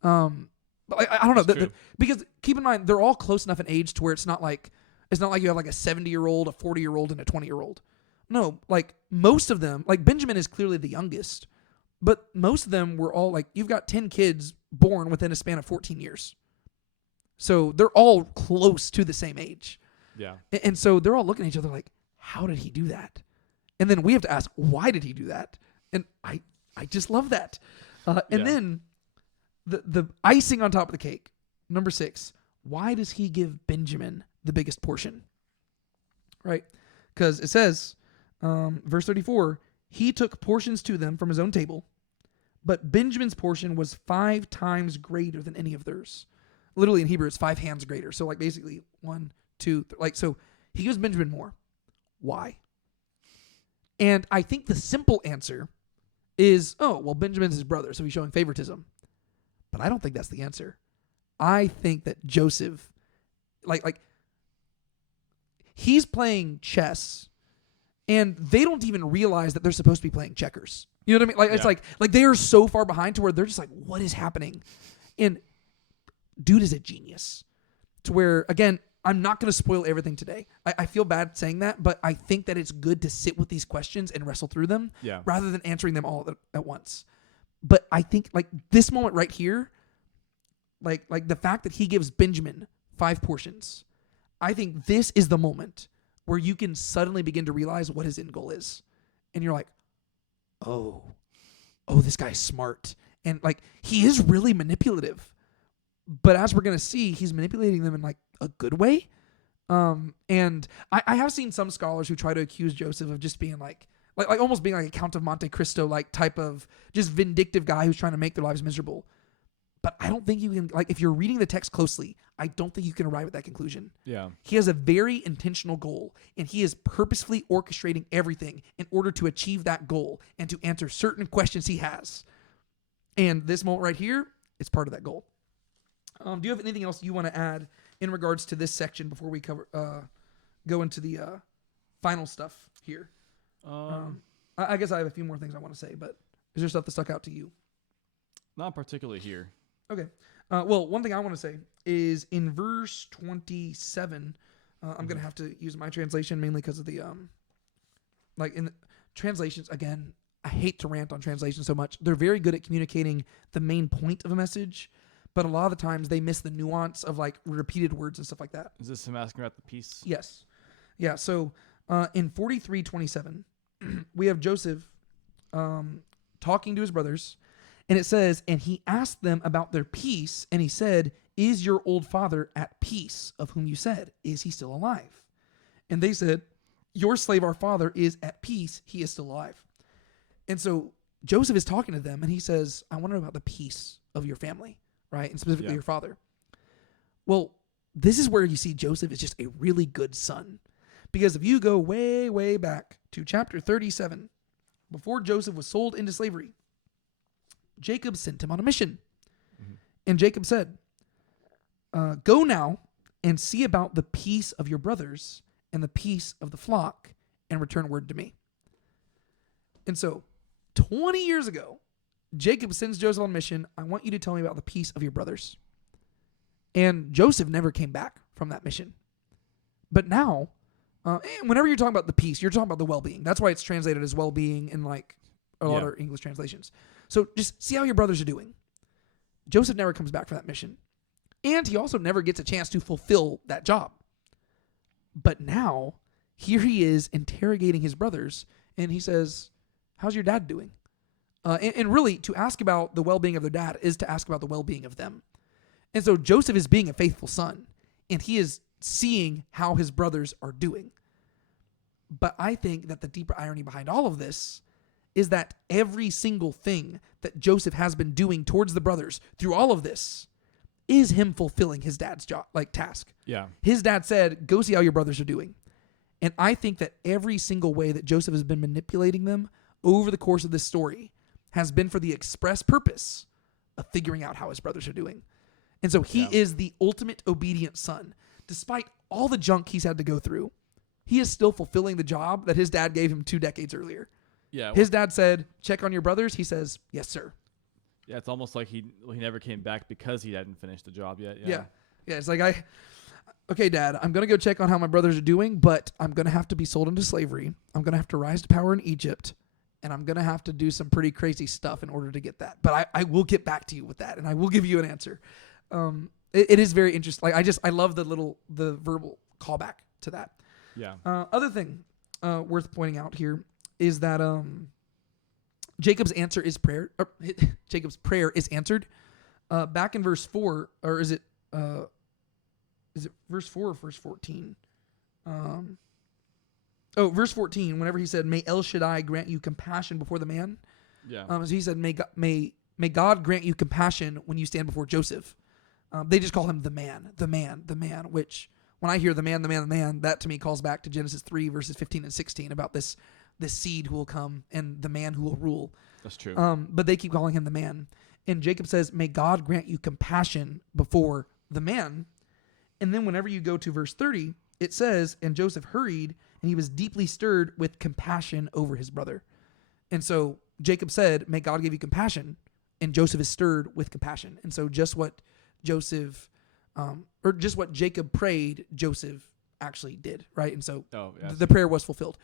But I don't know, because keep in mind, they're all close enough in age to where it's not like you have like a 70-year-old, a 40-year-old, and a 20-year-old. No, like most of them, like Benjamin is clearly the youngest, but most of them were all like, you've got 10 kids born within a span of 14 years. So they're all close to the same age. Yeah. And so they're all looking at each other like, how did he do that? And then we have to ask, why did he do that? And I just love that. And then the icing on top of the cake, number 6, why does he give Benjamin the biggest portion? Right? Because it says, verse 34, he took portions to them from his own table, but Benjamin's portion was 5 times greater than any of theirs. Literally in Hebrew, it's 5 hands greater. So like basically 1, 2, like, so he gives Benjamin more. Why? And I think the simple answer is, oh, well, Benjamin's his brother, so he's showing favoritism. But I don't think that's the answer. I think that Joseph, like he's playing chess, and they don't even realize that they're supposed to be playing checkers. You know what I mean? Like, it's like they are so far behind to where they're just like, what is happening? And dude is a genius. To where, again, I'm not going to spoil everything today. I feel bad saying that, but I think that it's good to sit with these questions and wrestle through them rather than answering them all at once. But I think like this moment right here, like the fact that he gives Benjamin 5 portions, I think this is the moment where you can suddenly begin to realize what his end goal is. And you're like, oh, this guy's smart. And like, he is really manipulative. But as we're going to see, he's manipulating them in like a good way. And I have seen some scholars who try to accuse Joseph of just being like almost being like a Count of Monte Cristo like type of just vindictive guy who's trying to make their lives miserable. But I don't think you can, like, if you're reading the text closely, I don't think you can arrive at that conclusion. Yeah. He has a very intentional goal, and he is purposefully orchestrating everything in order to achieve that goal and to answer certain questions he has. And this moment right here is part of that goal. Do you have anything else you want to add in regards to this section before we go into the final stuff here? I guess I have a few more things I want to say, but is there stuff that stuck out to you? Not particularly here. Okay. Well, one thing I want to say is in verse 27, I'm going to have to use my translation mainly because of the, like in the translations, again, I hate to rant on translation so much. They're very good at communicating the main point of a message, but a lot of the times they miss the nuance of like repeated words and stuff like that. Is this him asking about the peace? Yes. Yeah. So in 43:27, we have Joseph talking to his brothers, and it says, and he asked them about their peace, and he said, is your old father at peace, of whom you said, is he still alive? And they said, your slave, our father, is at peace. He is still alive. And so Joseph is talking to them, and he says, I want to know about the peace of your family, right? And specifically your father. Well, this is where you see Joseph is just a really good son. Because if you go way, way back to chapter 37, before Joseph was sold into slavery, Jacob sent him on a mission. Mm-hmm. And Jacob said, go now and see about the peace of your brothers and the peace of the flock, and return word to me. And so 20 years ago, Jacob sends Joseph on a mission. I want you to tell me about the peace of your brothers. And Joseph never came back from that mission. But now, whenever you're talking about the peace, you're talking about the well-being. That's why it's translated as well-being in like a lot of English translations. So just see how your brothers are doing. Joseph never comes back from that mission. And he also never gets a chance to fulfill that job. But now, here he is interrogating his brothers, and he says, how's your dad doing? And really, to ask about the well-being of their dad is to ask about the well-being of them. And so Joseph is being a faithful son, and he is seeing how his brothers are doing. But I think that the deeper irony behind all of this is that every single thing that Joseph has been doing towards the brothers through all of this is him fulfilling his dad's job, like task. Yeah. His dad said, go see how your brothers are doing. And I think that every single way that Joseph has been manipulating them over the course of this story has been for the express purpose of figuring out how his brothers are doing. And so he is the ultimate obedient son. Despite all the junk he's had to go through, he is still fulfilling the job that his dad gave him 2 decades earlier. Yeah. His dad said, check on your brothers. He says, yes, sir. Yeah, it's almost like he never came back because he hadn't finished the job yet. Yeah. It's like, okay, Dad, I'm going to go check on how my brothers are doing, but I'm going to have to be sold into slavery. I'm going to have to rise to power in Egypt, and I'm going to have to do some pretty crazy stuff in order to get that. But I will get back to you with that, and I will give you an answer. It is very interesting. Like I love the verbal callback to that. Yeah. Other thing worth pointing out here is that Jacob's answer is prayer. Jacob's prayer is answered. Back in verse 4, or is it verse 4 or verse 14? Verse 14. Whenever he said, "May El Shaddai grant you compassion before the man," so he said, "May God grant you compassion when you stand before Joseph." They just call him the man. Which when I hear the man, that to me calls back to Genesis 3 verses 15 and 16 about this seed who will come and the man who will rule. That's true. But they keep calling him the man. And Jacob says, may God grant you compassion before the man. And then whenever you go to verse 30, it says, and Joseph hurried, and he was deeply stirred with compassion over his brother. And so Jacob said, may God give you compassion. And Joseph is stirred with compassion. And so just what Joseph, or just what Jacob prayed, Joseph actually did, right? And so the prayer was fulfilled.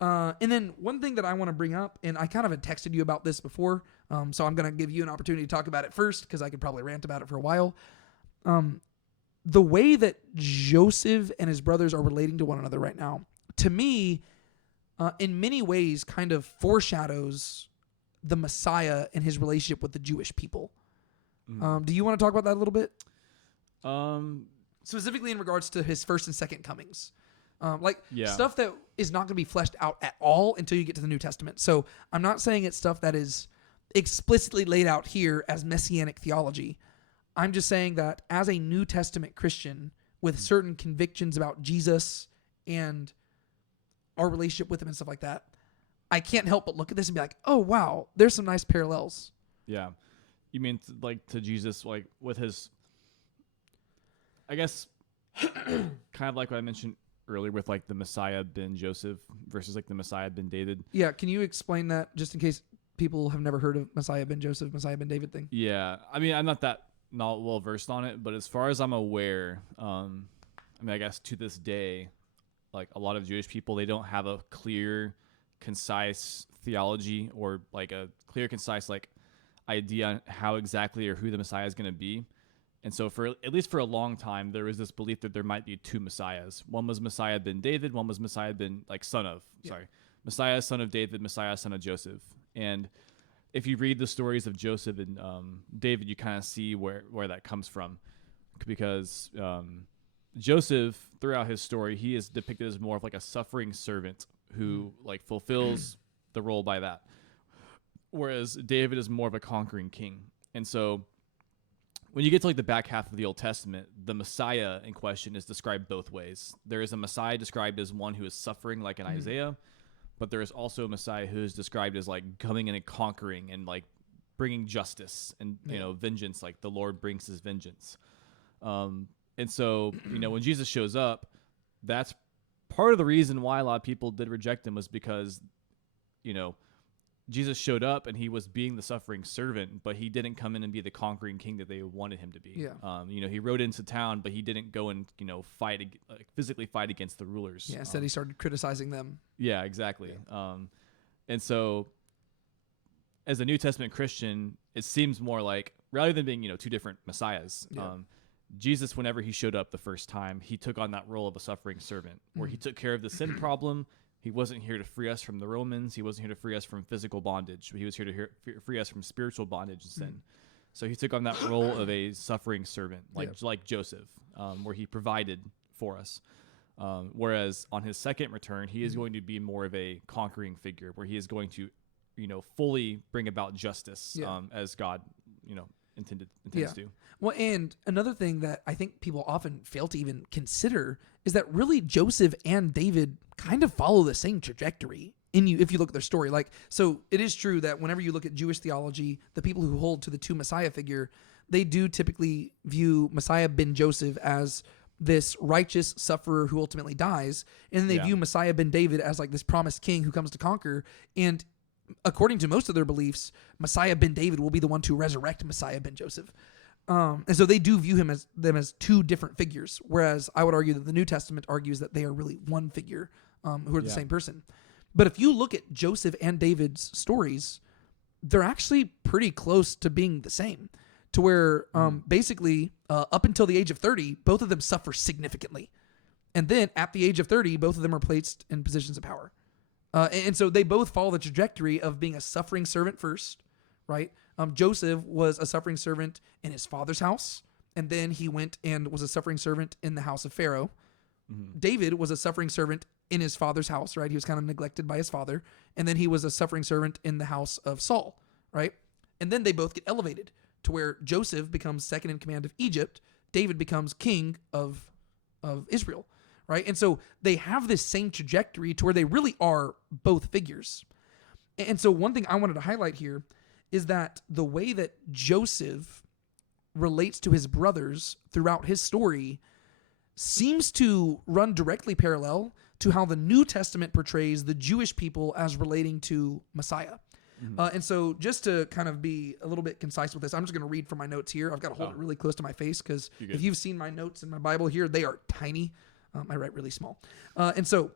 And then one thing that I want to bring up, and I kind of had texted you about this before, so I'm going to give you an opportunity to talk about it first because I could probably rant about it for a while. The way that Joseph and his brothers are relating to one another right now, to me, in many ways kind of foreshadows the Messiah and his relationship with the Jewish people. Do you want to talk about that a little bit? Specifically in regards to his first and second comings. Stuff that is not going to be fleshed out at all until you get to the New Testament. So I'm not saying it's stuff that is explicitly laid out here as messianic theology. I'm just saying that as a New Testament Christian with certain convictions about Jesus and our relationship with him and stuff like that, I can't help but look at this and be like, oh, wow, there's some nice parallels. Yeah. You mean to Jesus, like with his I guess kind of like what I mentioned earlier with like the Messiah ben Joseph versus like the Messiah ben David. Yeah, can you explain that just in case people have never heard of Messiah ben Joseph, Messiah ben David thing? Yeah, I mean, I'm not well versed on it, but as far as I'm aware, I mean, I guess to this day, like a lot of Jewish people, they don't have a clear, concise theology or like a clear, concise like idea on how exactly or who the Messiah is going to be. And so for at least for a long time, there was this belief that there might be two Messiahs. One was Messiah ben David. One was Messiah ben Messiah son of David, Messiah son of Joseph. And if you read the stories of Joseph and David, you kind of see where that comes from, because Joseph, throughout his story, he is depicted as more of like a suffering servant who like fulfills the role by that, whereas David is more of a conquering king. And so when you get to like the back half of the Old Testament, the Messiah in question is described both ways. There is a Messiah described as one who is suffering like in Isaiah, but there is also a Messiah who is described as like coming in and conquering and like bringing justice and, you know, vengeance, like the Lord brings his vengeance. And so, you know, when Jesus shows up, that's part of the reason why a lot of people did reject him, was because, you know, Jesus showed up and he was being the suffering servant, but he didn't come in and be the conquering king that they wanted him to be. Yeah. You know, he rode into town, but he didn't go and, you know, physically fight against the rulers. Yeah, instead he started criticizing them. Yeah, exactly. And so as a New Testament Christian, it seems more like, rather than being, you know, two different messiahs, Jesus, whenever he showed up the first time, he took on that role of a suffering servant, where he took care of the sin problem. He wasn't here to free us from the Romans. He wasn't here to free us from physical bondage. He was here to free us from spiritual bondage and sin. So he took on that role of a suffering servant, like Joseph, where he provided for us. Whereas on his second return, he is going to be more of a conquering figure, where he is going to, you know, fully bring about justice as God, you know, intends to. Well, and another thing that I think people often fail to even consider is that really Joseph and David kind of follow the same trajectory if you look at their story. Like, so it is true that whenever you look at Jewish theology, the people who hold to the two Messiah figure, they do typically view Messiah ben Joseph as this righteous sufferer who ultimately dies, and then they view Messiah ben David as like this promised king who comes to conquer. And according to most of their beliefs, Messiah ben David will be the one to resurrect Messiah ben Joseph. And so they do view them as two different figures, whereas I would argue that the New Testament argues that they are really one figure, who are the same person. But if you look at Joseph and David's stories, they're actually pretty close to being the same, to where basically up until the age of 30, both of them suffer significantly. And then at the age of 30, both of them are placed in positions of power. And so they both follow the trajectory of being a suffering servant first, right? Joseph was a suffering servant in his father's house, and then he went and was a suffering servant in the house of Pharaoh. David was a suffering servant in his father's house, right? He was kind of neglected by his father, and then he was a suffering servant in the house of Saul, right? And then they both get elevated to where Joseph becomes second in command of Egypt, David becomes king of Israel, right? And so they have this same trajectory to where they really are both figures. And so one thing I wanted to highlight here is that the way that Joseph relates to his brothers throughout his story seems to run directly parallel to how the New Testament portrays the Jewish people as relating to Messiah. And so just to kind of be a little bit concise with this, I'm just going to read from my notes here. I've got to hold it really close to my face because if you've seen my notes in my Bible here, they are tiny. I write really small. And so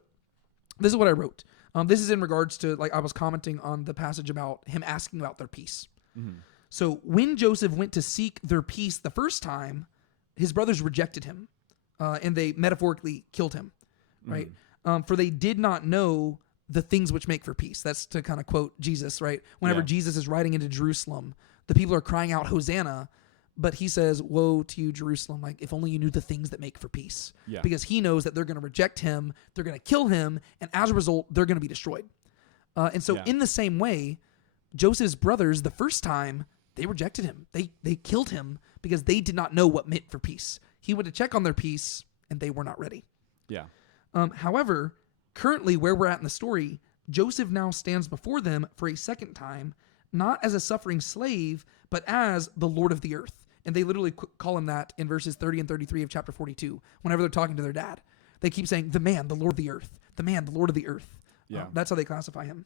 this is what I wrote. This is in regards to, like, I was commenting on the passage about him asking about their peace. So when Joseph went to seek their peace the first time, his brothers rejected him, and they metaphorically killed him, right? For they did not know the things which make for peace. That's to kind of quote Jesus, right? Whenever Jesus is riding into Jerusalem, the people are crying out, Hosanna, but he says, woe to you, Jerusalem. Like, if only you knew the things that make for peace. Because he knows that they're going to reject him, they're going to kill him, and as a result, they're going to be destroyed. And so in the same way, Joseph's brothers, the first time, they rejected him. They killed him because they did not know what meant for peace. He went to check on their peace, and they were not ready. However, currently where we're at in the story, Joseph now stands before them for a second time, not as a suffering slave, but as the Lord of the earth. And they literally call him that in verses 30 and 33 of chapter 42 whenever they're talking to their dad. They keep saying, the man, the Lord of the earth. The man, the Lord of the earth. Yeah. That's how they classify him.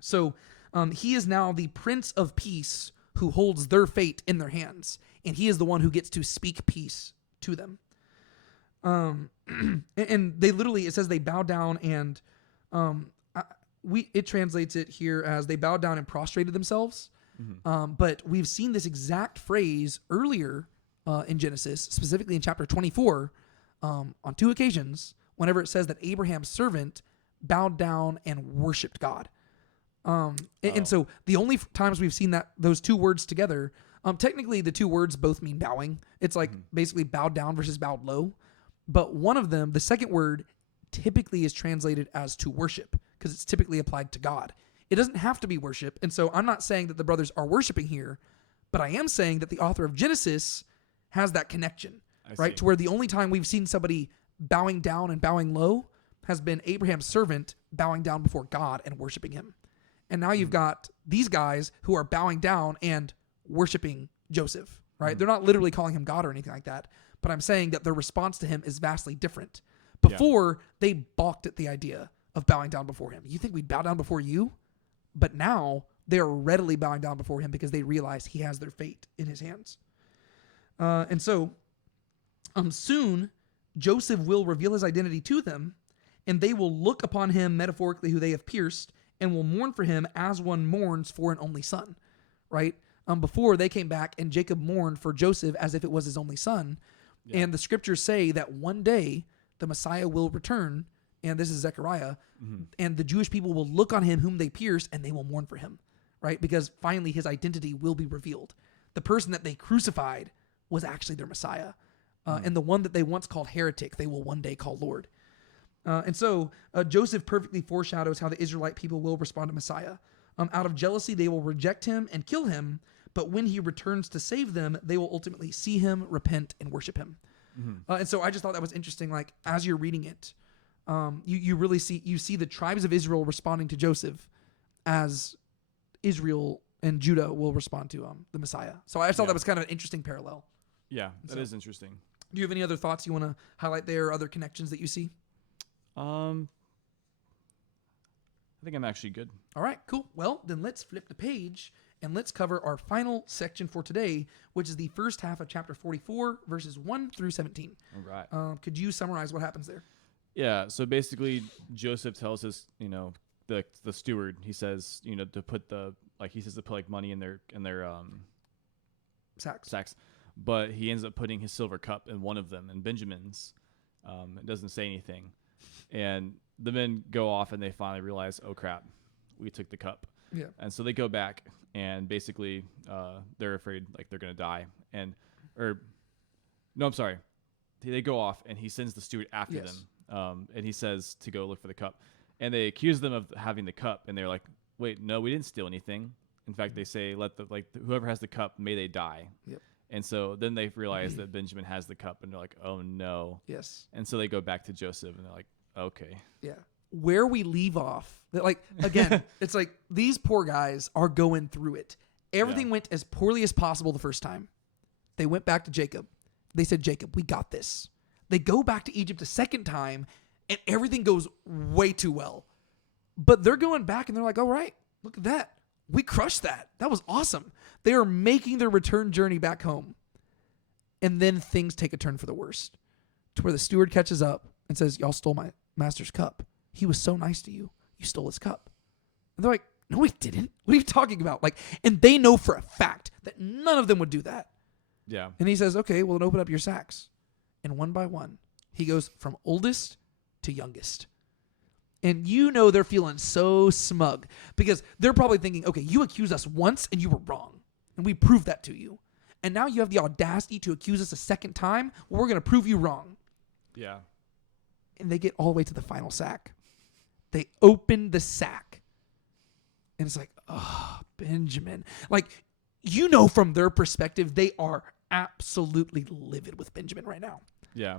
So he is now the Prince of Peace who holds their fate in their hands. And he is the one who gets to speak peace to them. And they literally, it says they bow down and it translates it here as they bowed down and prostrated themselves. But we've seen this exact phrase earlier in Genesis, specifically in chapter 24, on 2 occasions, whenever it says that Abraham's servant bowed down and worshiped God. And so the only times we've seen that those 2 words together, technically the 2 words both mean bowing. It's like basically bowed down versus bowed low. But one of them, the second word, typically is translated as to worship because it's typically applied to God. It doesn't have to be worship. And so I'm not saying that the brothers are worshiping here, but I am saying that the author of Genesis has that connection, right? To where the only time we've seen somebody bowing down and bowing low has been Abraham's servant bowing down before God and worshiping him. And now you've got these guys who are bowing down and worshiping Joseph, right? They're not literally calling him God or anything like that, but I'm saying that their response to him is vastly different. Before, they balked at the idea of bowing down before him. You think we'd bow down before you? But now they are readily bowing down before him because they realize he has their fate in his hands. And so soon Joseph will reveal his identity to them, and they will look upon him metaphorically who they have pierced and will mourn for him as one mourns for an only son, right? Before they came back and Jacob mourned for Joseph as if it was his only son. Yeah. And the scriptures say that one day the Messiah will return, and this is Zechariah, and the Jewish people will look on him whom they pierced and they will mourn for him, right? Because finally his identity will be revealed. The person that they crucified was actually their Messiah. And the one that they once called heretic, they will one day call Lord. And so Joseph perfectly foreshadows how the Israelite people will respond to Messiah. Out of jealousy, they will reject him and kill him. But when he returns to save them, they will ultimately see him, repent, and worship him. And so I just thought that was interesting. Like, as you're reading it, you really see the tribes of Israel responding to Joseph as Israel and Judah will respond to the Messiah. So I just thought that was kind of an interesting parallel. Yeah, that is interesting. Do you have any other thoughts you want to highlight there, or other connections that you see? I think I'm actually good. All right, cool. Well, then let's flip the page and let's cover our final section for today, which is the first half of chapter 44, verses 1 through 17. All right. Could you summarize what happens there? Yeah, so basically Joseph tells his, the steward, he says, to put money in their sacks. But he ends up putting his silver cup in one of them, in Benjamin's. It doesn't say anything. And the men go off and they finally realize, oh crap, we took the cup. Yeah. And so they go back and basically they're afraid like they're going to die. They go off and he sends the steward after them. And he says to go look for the cup. And they accuse them of having the cup. And they're like, wait, no, we didn't steal anything. In fact, they say, whoever has the cup, may they die. Yep. And so then they realize that Benjamin has the cup and they're like, oh no. Yes. And so they go back to Joseph and they're like, okay. Yeah. Where we leave off, again, it's like these poor guys are going through it. Everything went as poorly as possible the first time. They went back to Jacob. They said, Jacob, we got this. They go back to Egypt a second time and everything goes way too well. But they're going back and they're like, all right, look at that. We crushed that. That was awesome. They are making their return journey back home. And then things take a turn for the worst, to where the steward catches up and says, y'all stole my master's cup. He was so nice to you. You stole his cup. And they're like, no, we didn't. What are you talking about? And they know for a fact that none of them would do that. Yeah. And he says, okay, well, then open up your sacks. And one by one, he goes from oldest to youngest. And they're feeling so smug because they're probably thinking, okay, you accused us once and you were wrong. And we proved that to you. And now you have the audacity to accuse us a second time. Well, we're going to prove you wrong. Yeah. And they get all the way to the final sack. They open the sack. And it's like, oh, Benjamin. From their perspective, they are absolutely livid with Benjamin right now. Yeah.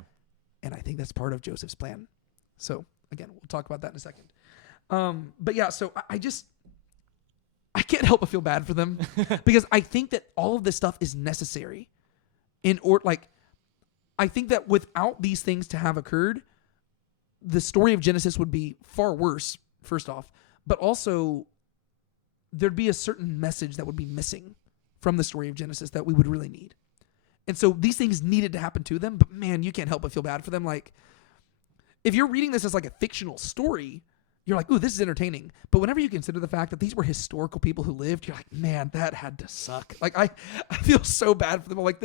And I think that's part of Joseph's plan. So, again, we'll talk about that in a second. But yeah, so I can't help but feel bad for them because I think that all of this stuff is necessary. I think that without these things to have occurred, the story of Genesis would be far worse, first off, but also there'd be a certain message that would be missing from the story of Genesis that we would really need. And so these things needed to happen to them, but man, you can't help but feel bad for them. Like, if you're reading this as like a fictional story, you're like, ooh, this is entertaining. But whenever you consider the fact that these were historical people who lived, you're like, man, that had to suck. Like, I feel so bad for them. I'm like,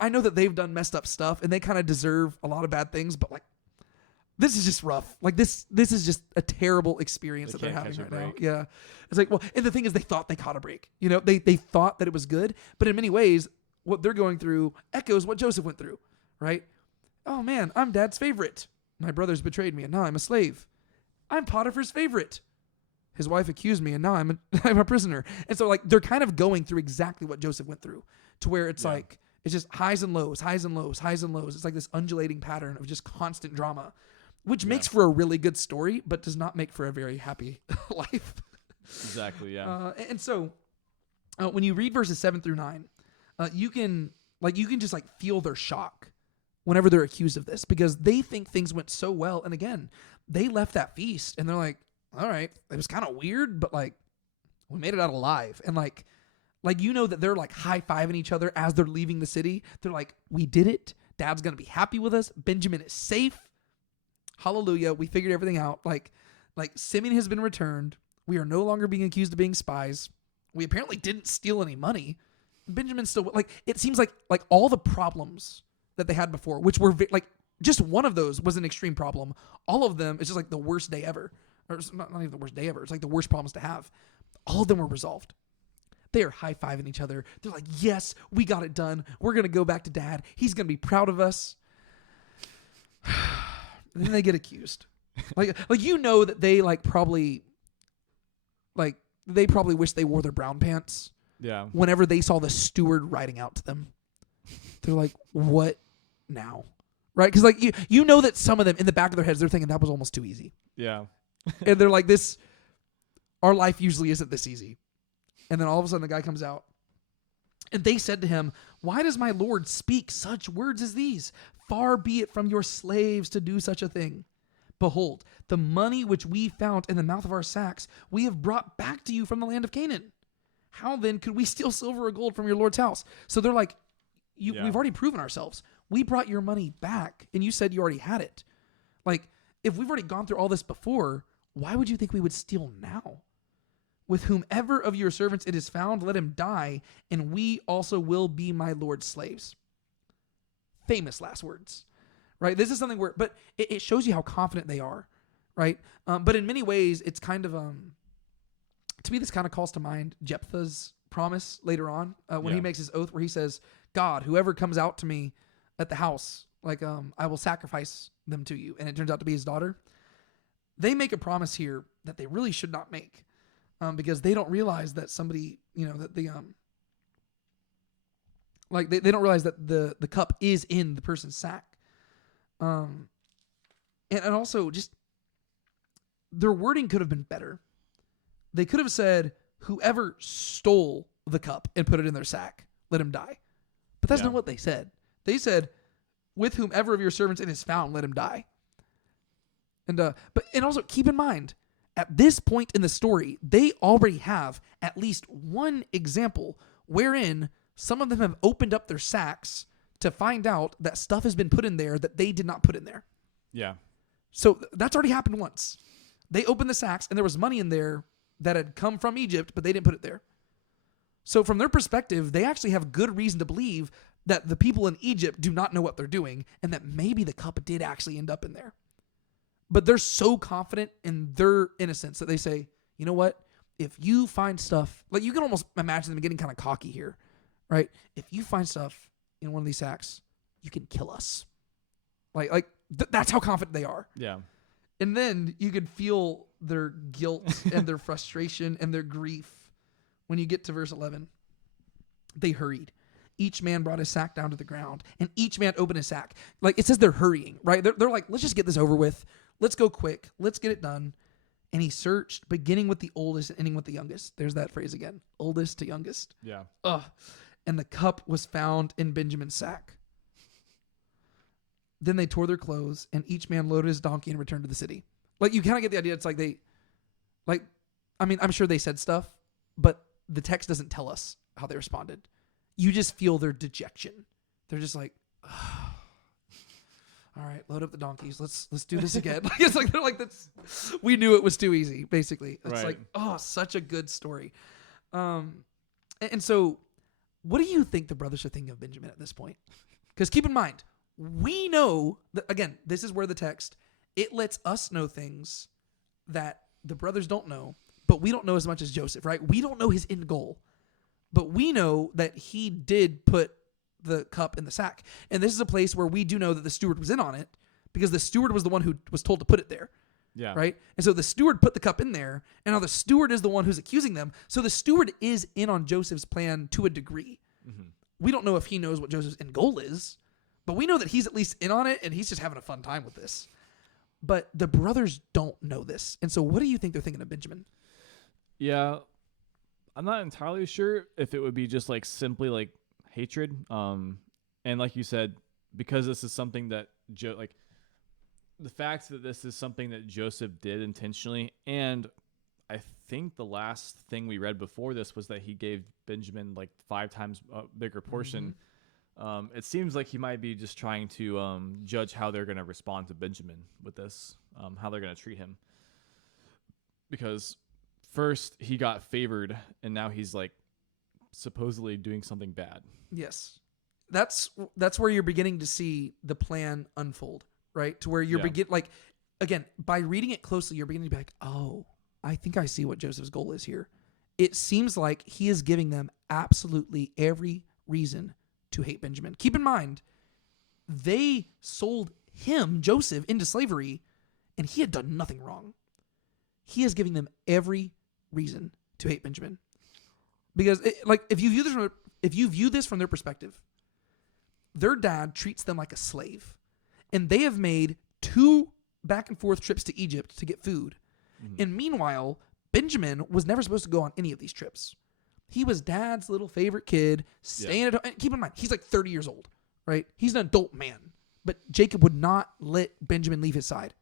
I know that they've done messed up stuff and they kind of deserve a lot of bad things, but like, this is just rough. Like, this is just a terrible experience that they're having right now. Yeah. It's like, well, and the thing is, they thought they caught a break. You know, they thought that it was good, but in many ways, what they're going through echoes what Joseph went through, right? Oh man, I'm dad's favorite. My brothers betrayed me and now I'm a slave. I'm Potiphar's favorite. His wife accused me and now I'm a prisoner. And so like, they're kind of going through exactly what Joseph went through, to where it's like, it's just highs and lows, highs and lows, highs and lows. It's like this undulating pattern of just constant drama, which makes for a really good story, but does not make for a very happy life. Exactly, yeah. And so when you read verses 7 through 9, you can just like feel their shock whenever they're accused of this, because they think things went so well. And again, they left that feast and they're like, all right, it was kind of weird, but like, we made it out alive. And like, you know that they're like high-fiving each other as they're leaving the city. They're like, we did it. Dad's going to be happy with us. Benjamin is safe. Hallelujah. We figured everything out. Like Simeon has been returned. We are no longer being accused of being spies. We apparently didn't steal any money. Benjamin's still, like, it seems like all the problems that they had before, which were like, just one of those was an extreme problem. All of them is just like the worst day ever. Or it's not even the worst day ever. It's like the worst problems to have. All of them were resolved. They are high-fiving each other. They're like, yes, we got it done. We're going to go back to dad. He's going to be proud of us. And then they get accused. Like you know that they probably wish they wore their brown pants. Yeah. Whenever they saw the steward riding out to them. They're like, what now? Right? Because like you know that some of them in the back of their heads, they're thinking that was almost too easy. Yeah. And they're like, our life usually isn't this easy. And then all of a sudden the guy comes out. And they said to him, why does my Lord speak such words as these? Far be it from your slaves to do such a thing. Behold, the money which we found in the mouth of our sacks, we have brought back to you from the land of Canaan. How then could we steal silver or gold from your Lord's house? So they're like, we've already proven ourselves. We brought your money back, and you said you already had it. Like, if we've already gone through all this before, why would you think we would steal now? With whomever of your servants it is found, let him die, and we also will be my Lord's slaves. Famous last words, right? This is something where, but it shows you how confident they are, right? But in many ways, it's kind of, to me, this kind of calls to mind Jephthah's promise later on when he makes his oath where he says, God, whoever comes out to me at the house, I will sacrifice them to you. And it turns out to be his daughter. They make a promise here that they really should not make because they don't realize that somebody, that the, they don't realize that the cup is in the person's sack. And also just their wording could have been better. They could have said, whoever stole the cup and put it in their sack, let him die. But that's not what they said. They said, with whomever of your servants it is found, let him die. And also keep in mind, at this point in the story, they already have at least one example wherein some of them have opened up their sacks to find out that stuff has been put in there that they did not put in there. Yeah. So that's already happened once. They opened the sacks and there was money in there that had come from Egypt, but they didn't put it there. So from their perspective, they actually have good reason to believe that the people in Egypt do not know what they're doing and that maybe the cup did actually end up in there. But they're so confident in their innocence that they say, you know what? If you find stuff, like you can almost imagine them getting kind of cocky here, right? If you find stuff in one of these sacks, you can kill us. That's how confident they are. Yeah. And then you could feel their guilt and their frustration and their grief when you get to verse 11. They hurried. Each man brought his sack down to the ground, and each man opened his sack. Like it says they're hurrying, right? They're like, let's just get this over with. Let's go quick. Let's get it done. And he searched, beginning with the oldest and ending with the youngest. There's that phrase again. Oldest to youngest. Yeah. and the cup was found in Benjamin's sack. Then they tore their clothes, and each man loaded his donkey and returned to the city. Like, you kind of get the idea. It's like I'm sure they said stuff, but the text doesn't tell us how they responded. You just feel their dejection. They're just like, oh, all right, load up the donkeys. Let's do this again. It's like, they're like, we knew it was too easy, basically. It's Right. like, oh, such a good story. And so what do you think the brothers are thinking of Benjamin at this point? Because keep in mind, we know that, again, this is where the text, it lets us know things that the brothers don't know, but we don't know as much as Joseph, right? We don't know his end goal, but we know that he did put the cup in the sack. And this is a place where we do know that the steward was in on it, because the steward was the one who was told to put it there. Yeah. Right? And so the steward put the cup in there, and now the steward is the one who's accusing them. So the steward is in on Joseph's plan to a degree. Mm-hmm. We don't know if he knows what Joseph's end goal is, but we know that he's at least in on it, and he's just having a fun time with this. But the brothers don't know this. And so what do you think they're thinking of Benjamin? Yeah. I'm not entirely sure if it would be just like simply like hatred. And like you said, because this is something that the fact that this is something that Joseph did intentionally, and I think the last thing we read before this was that he gave Benjamin like 5 times a bigger portion. Mm-hmm. It seems like he might be just trying to judge how they're going to respond to Benjamin with this, how they're going to treat him. Because first he got favored, and now he's like supposedly doing something bad. Yes. That's where you're beginning to see the plan unfold, right? To where you're again, by reading it closely, you're beginning to be like, oh, I think I see what Joseph's goal is here. It seems like he is giving them absolutely every reason to hate Benjamin. Keep in mind, they sold him, Joseph, into slavery, and he had done nothing wrong. He is giving them every reason to hate Benjamin. Because if you view this from their perspective, their dad treats them like a slave, and they have made 2 back and forth trips to Egypt to get food. Mm-hmm. And meanwhile, Benjamin was never supposed to go on any of these trips. He was dad's little favorite kid, staying at home. And keep in mind, he's like 30 years old, right? He's an adult man. But Jacob would not let Benjamin leave his side.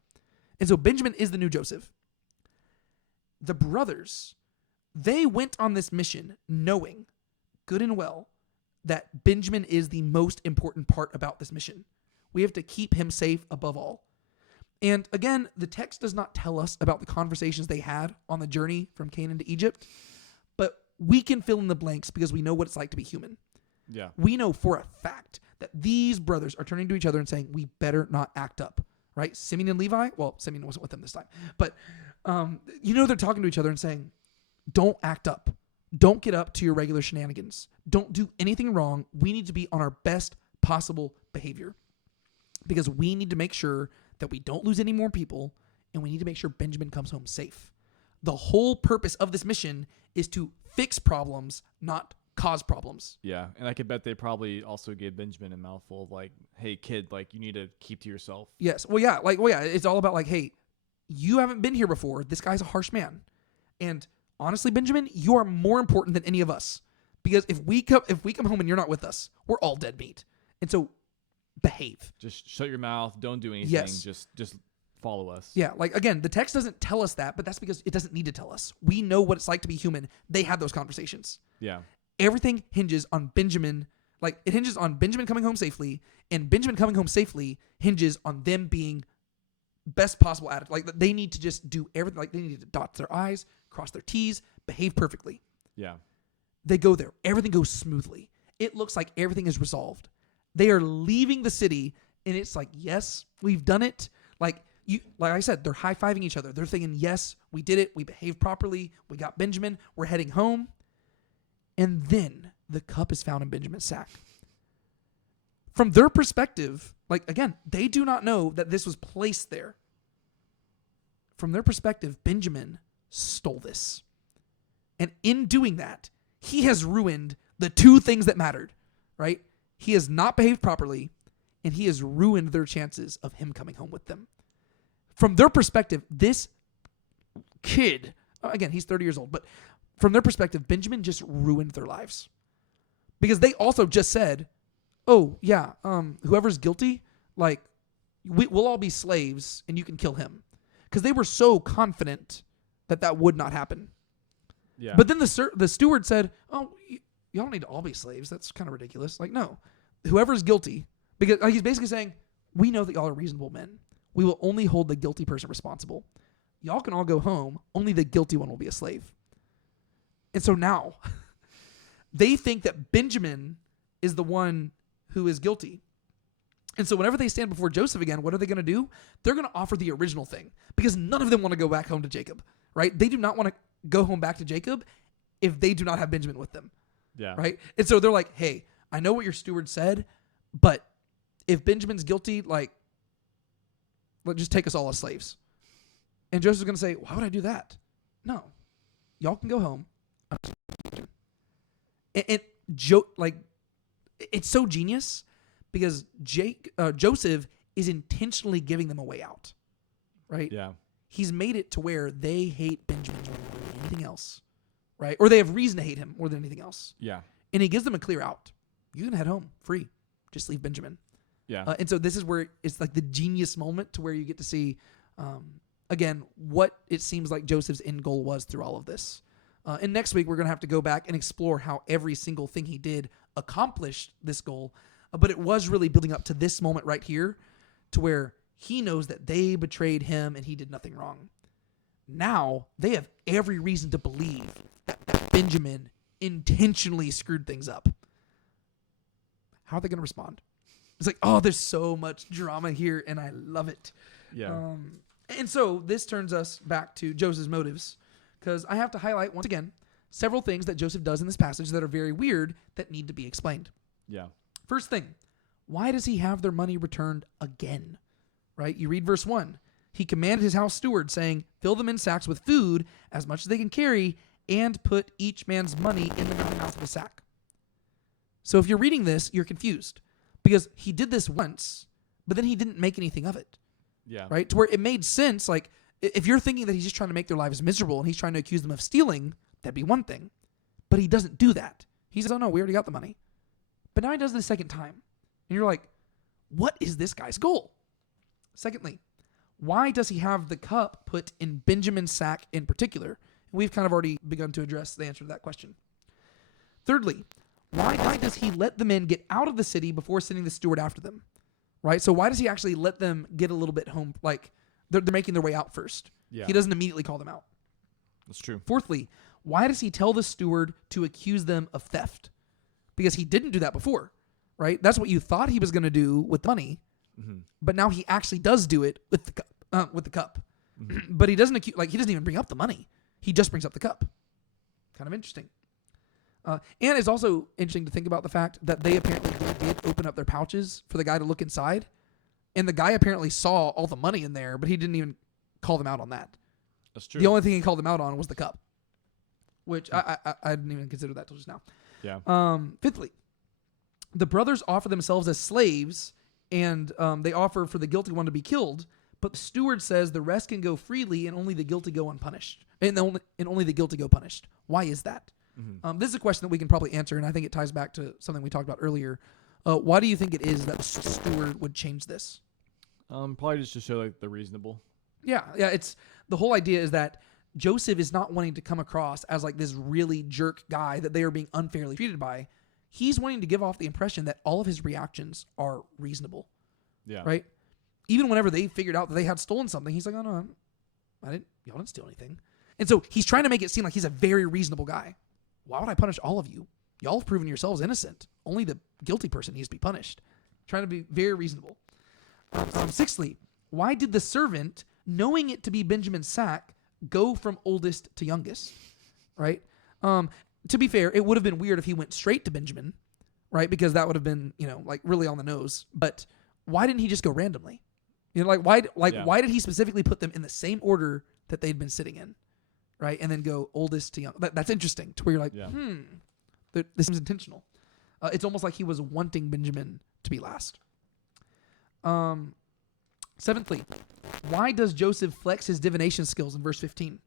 And so Benjamin is the new Joseph. The brothers, they went on this mission knowing good and well that Benjamin is the most important part about this mission. We have to keep him safe above all. And again, the text does not tell us about the conversations they had on the journey from Canaan to Egypt, but we can fill in the blanks because we know what it's like to be human. Yeah. We know for a fact that these brothers are turning to each other and saying, we better not act up, right? Simeon and Levi, well, Simeon wasn't with them this time, but they're talking to each other and saying, don't act up. Don't get up to your regular shenanigans. Don't do anything wrong. We need to be on our best possible behavior because we need to make sure that we don't lose any more people, and we need to make sure Benjamin comes home safe. The whole purpose of this mission is to fix problems, not cause problems. Yeah, and I could bet they probably also gave Benjamin a mouthful of like, hey, kid, like, you need to keep to yourself. Yes. It's all about like, hey, you haven't been here before. This guy's a harsh man. And honestly, Benjamin, you are more important than any of us. Because if we come home and you're not with us, we're all dead meat. And so behave. Just shut your mouth. Don't do anything. Yes. Just follow us. Yeah, like again, the text doesn't tell us that, but that's because it doesn't need to tell us. We know what it's like to be human. They had those conversations. Yeah. Everything hinges on Benjamin. Like, it hinges on Benjamin coming home safely, and Benjamin coming home safely hinges on them being best possible at it. Like, they need to just do everything. Like, they need to dot their I's, cross their T's, behave perfectly. Yeah. They go there. Everything goes smoothly. It looks like everything is resolved. They are leaving the city, and it's like, yes, we've done it. Like I said, they're high-fiving each other. They're thinking, yes, we did it. We behaved properly. We got Benjamin. We're heading home. And then the cup is found in Benjamin's sack. From their perspective, like, again, they do not know that this was placed there. From their perspective, Benjamin stole this. And in doing that, he has ruined the 2 things that mattered, right? He has not behaved properly, and he has ruined their chances of him coming home with them. From their perspective, this kid, again, he's 30 years old, but from their perspective, Benjamin just ruined their lives. Because they also just said, oh, yeah, whoever's guilty, like, we'll all be slaves and you can kill him. Because they were so confident that would not happen. Yeah. But then the steward said, oh, y'all don't need to all be slaves. That's kind of ridiculous. Like, no. Whoever's guilty, because he's basically saying, we know that y'all are reasonable men. We will only hold the guilty person responsible. Y'all can all go home. Only the guilty one will be a slave. And so now they think that Benjamin is the one who is guilty. And so whenever they stand before Joseph again, what are they going to do? They're going to offer the original thing because none of them want to go back home to Jacob, right? They do not want to go home back to Jacob if they do not have Benjamin with them. Yeah. Right? And so they're like, hey, I know what your steward said, but if Benjamin's guilty, like, just take us all as slaves. And Joseph's going to say, why would I do that? No. Y'all can go home. It's so genius because Joseph is intentionally giving them a way out, right? Yeah. He's made it to where they hate Benjamin more than anything else, right? Or they have reason to hate him more than anything else. Yeah. And he gives them a clear out. You can head home free. Just leave Benjamin. Yeah. And so this is where it's like the genius moment to where you get to see, again, what it seems like Joseph's end goal was through all of this. And next week, we're going to have to go back and explore how every single thing he did accomplished this goal. But it was really building up to this moment right here to where he knows that they betrayed him and he did nothing wrong. Now, they have every reason to believe that Benjamin intentionally screwed things up. How are they going to respond? It's like, oh, there's so much drama here, and I love it. Yeah. And so this turns us back to Joseph's motives, because I have to highlight, once again, several things that Joseph does in this passage that are very weird that need to be explained. Yeah. First thing, why does he have their money returned again? Right? You read verse 1. He commanded his house steward, saying, fill them in sacks with food, as much as they can carry, and put each man's money in the mouth of a sack. So if you're reading this, you're confused, because he did this once, but then he didn't make anything of it. Yeah. Right? To where it made sense. Like, if you're thinking that he's just trying to make their lives miserable and he's trying to accuse them of stealing, that'd be one thing. But he doesn't do that. He says, oh no, we already got the money. But now he does it a second time. And you're like, what is this guy's goal? Secondly, why does he have the cup put in Benjamin's sack in particular? And we've kind of already begun to address the answer to that question. Thirdly, why does he let the men get out of the city before sending the steward after them? Right? So why does he actually let them get a little bit home? Like, they're making their way out first. Yeah. He doesn't immediately call them out. That's true. Fourthly, why does he tell the steward to accuse them of theft? Because he didn't do that before, right? That's what you thought he was going to do with money, but now he actually does do it with the cup. But he doesn't he doesn't even bring up the money. He just brings up the cup. Kind of interesting. And it's also interesting to think about the fact that they apparently did open up their pouches for the guy to look inside. And the guy apparently saw all the money in there, but he didn't even call them out on that. That's true. The only thing he called them out on was the cup, which I didn't even consider that till just now. Yeah. Fifthly, the brothers offer themselves as slaves, and they offer for the guilty one to be killed, but the steward says the rest can go freely and only the guilty go unpunished. And only the guilty go punished. Why is that? This is a question that we can probably answer, and I think it ties back to something we talked about earlier. Why do you think it is that the steward would change this? Probably just to show like they're reasonable. Yeah. It's the whole idea is that Joseph is not wanting to come across as like this really jerk guy that they are being unfairly treated by. He's wanting to give off the impression that all of his reactions are reasonable. Yeah. Right? Even whenever they figured out that they had stolen something, he's like, oh no, y'all didn't steal anything. And so he's trying to make it seem like he's a very reasonable guy. Why would I punish all of you? Y'all have proven yourselves innocent. Only the guilty person needs to be punished. Trying to be very reasonable. Sixthly, why did the servant, knowing it to be Benjamin's sack, go from oldest to youngest? Right? To be fair, it would have been weird if he went straight to Benjamin, right? Because that would have been, like really on the nose. But why didn't he just go randomly? Why did he specifically put them in the same order that they'd been sitting in, right? And then go oldest to young. That's interesting. To where you're like, this seems intentional. It's almost like he was wanting Benjamin to be last. Seventhly, why does Joseph flex his divination skills in verse 15?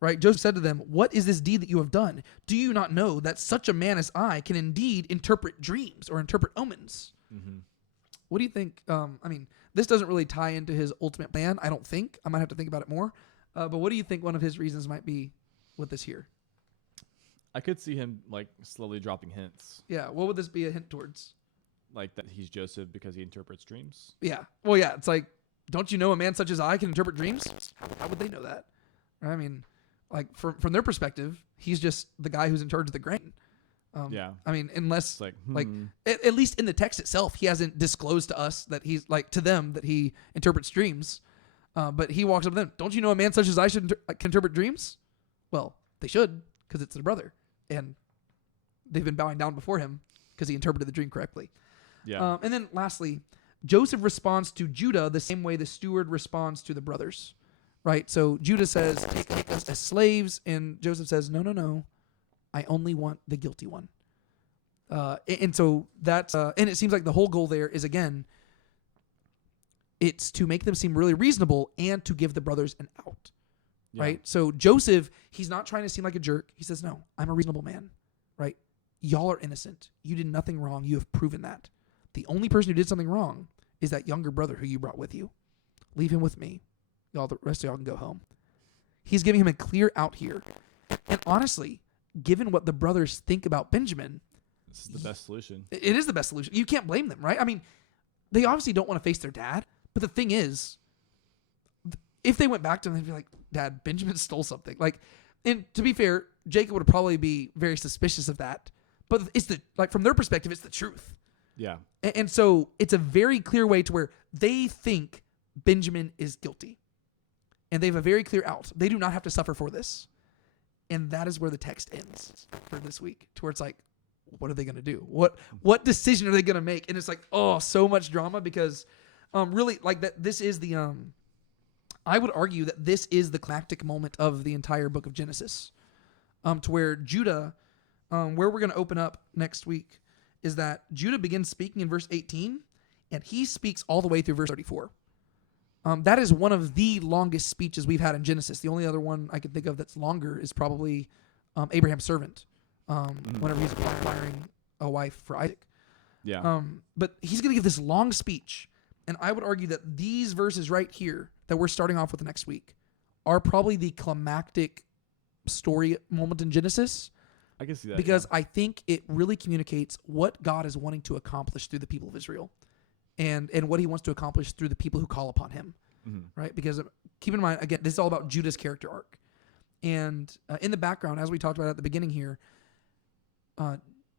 right? Joseph said to them, "What is this deed that you have done? Do you not know that such a man as I can indeed interpret dreams or interpret omens?" Mm-hmm. What do you think? This doesn't really tie into his ultimate plan, I don't think. I might have to think about it more. But what do you think one of his reasons might be with this here? I could see him like slowly dropping hints, Yeah, what would this be a hint towards? like that he's Joseph because he interprets dreams. Yeah. Well, yeah, it's like, don't you know a man such as I can interpret dreams? How would they know that? I mean, like from their perspective, he's just the guy who's in charge of the grain. Yeah. I mean, unless It's like, like at least in the text itself, he hasn't disclosed to us that he's like to them that he interprets dreams. But he walks up to them. Don't you know a man such as I can interpret dreams? Well, they should, because it's their brother, and they've been bowing down before him because he interpreted the dream correctly. yeah. And then lastly, Joseph responds to Judah the same way the steward responds to the brothers, right? So Judah says, take us as slaves, and Joseph says, no, I only want the guilty one. And so that's, and it seems like the whole goal there is, again, it's to make them seem really reasonable and to give the brothers an out, right? So Joseph, he's not trying to seem like a jerk. He says, no, I'm a reasonable man, right? Y'all are innocent. You did nothing wrong. You have proven that. The only person who did something wrong is that younger brother who you brought with you. Leave him with me. Y'all, the rest of y'all can go home. He's giving him a clear out here. And honestly, given what the brothers think about Benjamin, This is the best solution. it is the best solution. You can't blame them, right? I mean, they obviously don't want to face their dad, but the thing is, if they went back to him, they'd be like, Dad, Benjamin stole something. Like, and to be fair, Jacob would probably be very suspicious of that. But it's from their perspective, it's the truth. Yeah. And so it's a very clear way to where they think Benjamin is guilty. And they have a very clear out. They do not have to suffer for this. And that is where the text ends for this week, to where it's like, what are they going to do? What decision are they going to make? And it's like, oh, so much drama, because really, like, that this is the I would argue that this is the climactic moment of the entire book of Genesis. To where Judah, where we're going to open up next week, is that Judah begins speaking in verse 18, and he speaks all the way through verse 34. That is one of the longest speeches we've had in Genesis. The only other one I can think of that's longer is probably Abraham's servant, whenever he's acquiring a wife for Isaac. Yeah. But he's going to give this long speech, and I would argue that these verses right here that we're starting off with next week are probably the climactic story moment in Genesis. I can see that. Because I think it really communicates what God is wanting to accomplish through the people of Israel, and what he wants to accomplish through the people who call upon him, right? Because keep in mind, again, this is all about Judah's character arc. And in the background, as we talked about at the beginning here,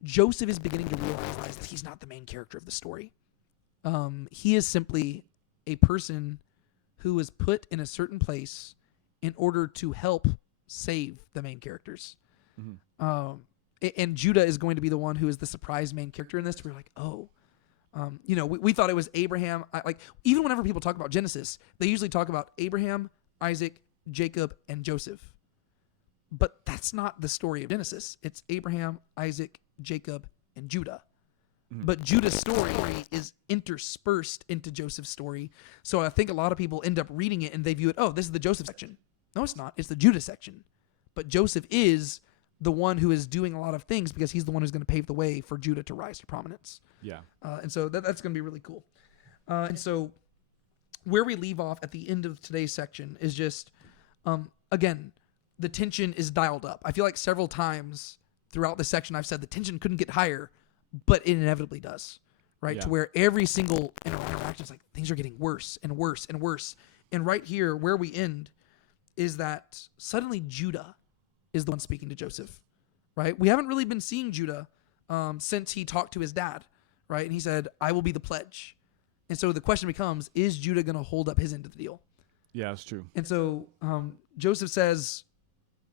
Joseph is beginning to realize that he's not the main character of the story. He is simply a person who is put in a certain place in order to help save the main characters. And Judah is going to be the one who is the surprise main character in this. We're like, oh, we thought it was Abraham. Even whenever people talk about Genesis, they usually talk about Abraham, Isaac, Jacob, and Joseph. But that's not the story of Genesis. It's Abraham, Isaac, Jacob, and Judah. But Judah's story is interspersed into Joseph's story. So I think a lot of people end up reading it and they view it, oh, this is the Joseph section. No, it's not. It's the Judah section. But Joseph is the one who is doing a lot of things because he's the one who's going to pave the way for Judah to rise to prominence. Yeah. And so that's going to be really cool. And so where we leave off at the end of today's section is just, again, the tension is dialed up. I feel like several times throughout the section I've said the tension couldn't get higher, but it inevitably does, right? Yeah. To where every single interaction is like things are getting worse and worse and worse. And right here, where we end, is that suddenly Judah is the one speaking to Joseph, right? We haven't really been seeing Judah since he talked to his dad, right? And he said, I will be the pledge. And so the question becomes, is Judah going to hold up his end of the deal? Yeah, that's true. And so Joseph says,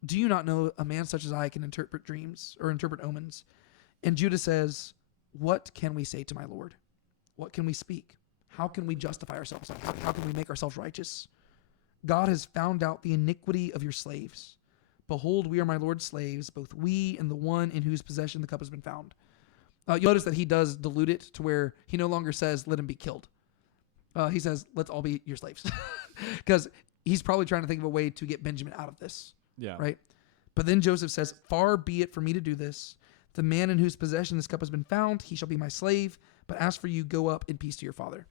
do you not know a man such as I can interpret dreams or interpret omens? And Judah says, what can we say to my Lord? What can we speak? How can we justify ourselves? How can we make ourselves righteous? God has found out the iniquity of your slaves. Behold, we are my Lord's slaves, both we and the one in whose possession the cup has been found. You'll notice that he does dilute it to where he no longer says, let him be killed. He says, let's all be your slaves. Because he's probably trying to think of a way to get Benjamin out of this. Yeah. Right? But then Joseph says, "Far be it for me to do this. The man in whose possession this cup has been found, he shall be my slave. But as for you, go up in peace to your father."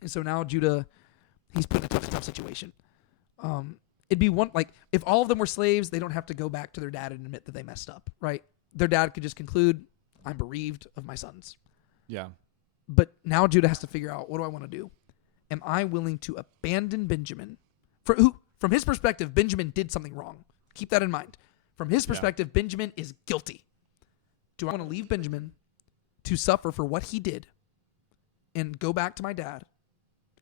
And so now Judah, he's put into a tough situation. It'd be one, like, if all of them were slaves, they don't have to go back to their dad and admit that they messed up, right? Their dad could just conclude, "I'm bereaved of my sons." Yeah. But now Judah has to figure out, what do I want to do? Am I willing to abandon Benjamin? From his perspective, Benjamin did something wrong. Keep that in mind. From his perspective, Benjamin is guilty. Do I want to leave Benjamin to suffer for what he did and go back to my dad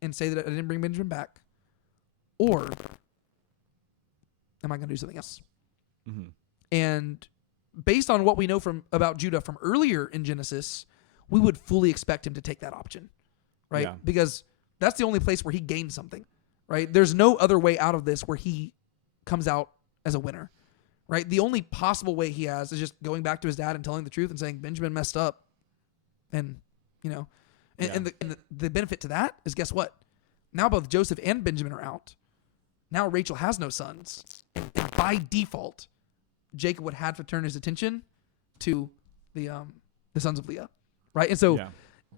and say that I didn't bring Benjamin back? Or am I going to do something else? Mm-hmm. And based on what we know about Judah from earlier in Genesis, we would fully expect him to take that option, right? Yeah. Because that's the only place where he gains something, right? There's no other way out of this where he comes out as a winner, right? The only possible way he has is just going back to his dad and telling the truth and saying, "Benjamin messed up." And, and the benefit to that is, guess what? Now both Joseph and Benjamin are out. Now Rachel has no sons. And by default, Jacob would have to turn his attention to the sons of Leah, right? And so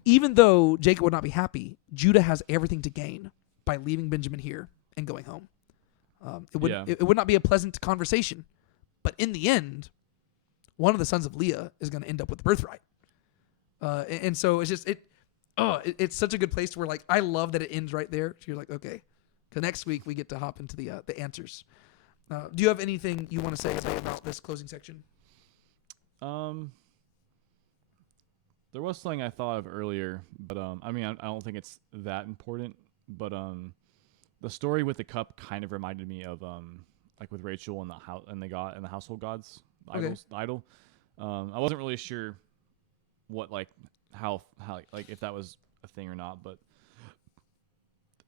even though Jacob would not be happy, Judah has everything to gain by leaving Benjamin here and going home. It would not be a pleasant conversation, but in the end, one of the sons of Leah is going to end up with the birthright. And so it's just it's such a good place where, like, I love that it ends right there. So you're like, okay, because next week we get to hop into the answers. Do you have anything you want to say about this closing section? There was something I thought of earlier, but I don't think it's that important. But the story with the cup kind of reminded me of like with Rachel and the house and the household gods, the idol. I wasn't really sure what how if that was a thing or not, but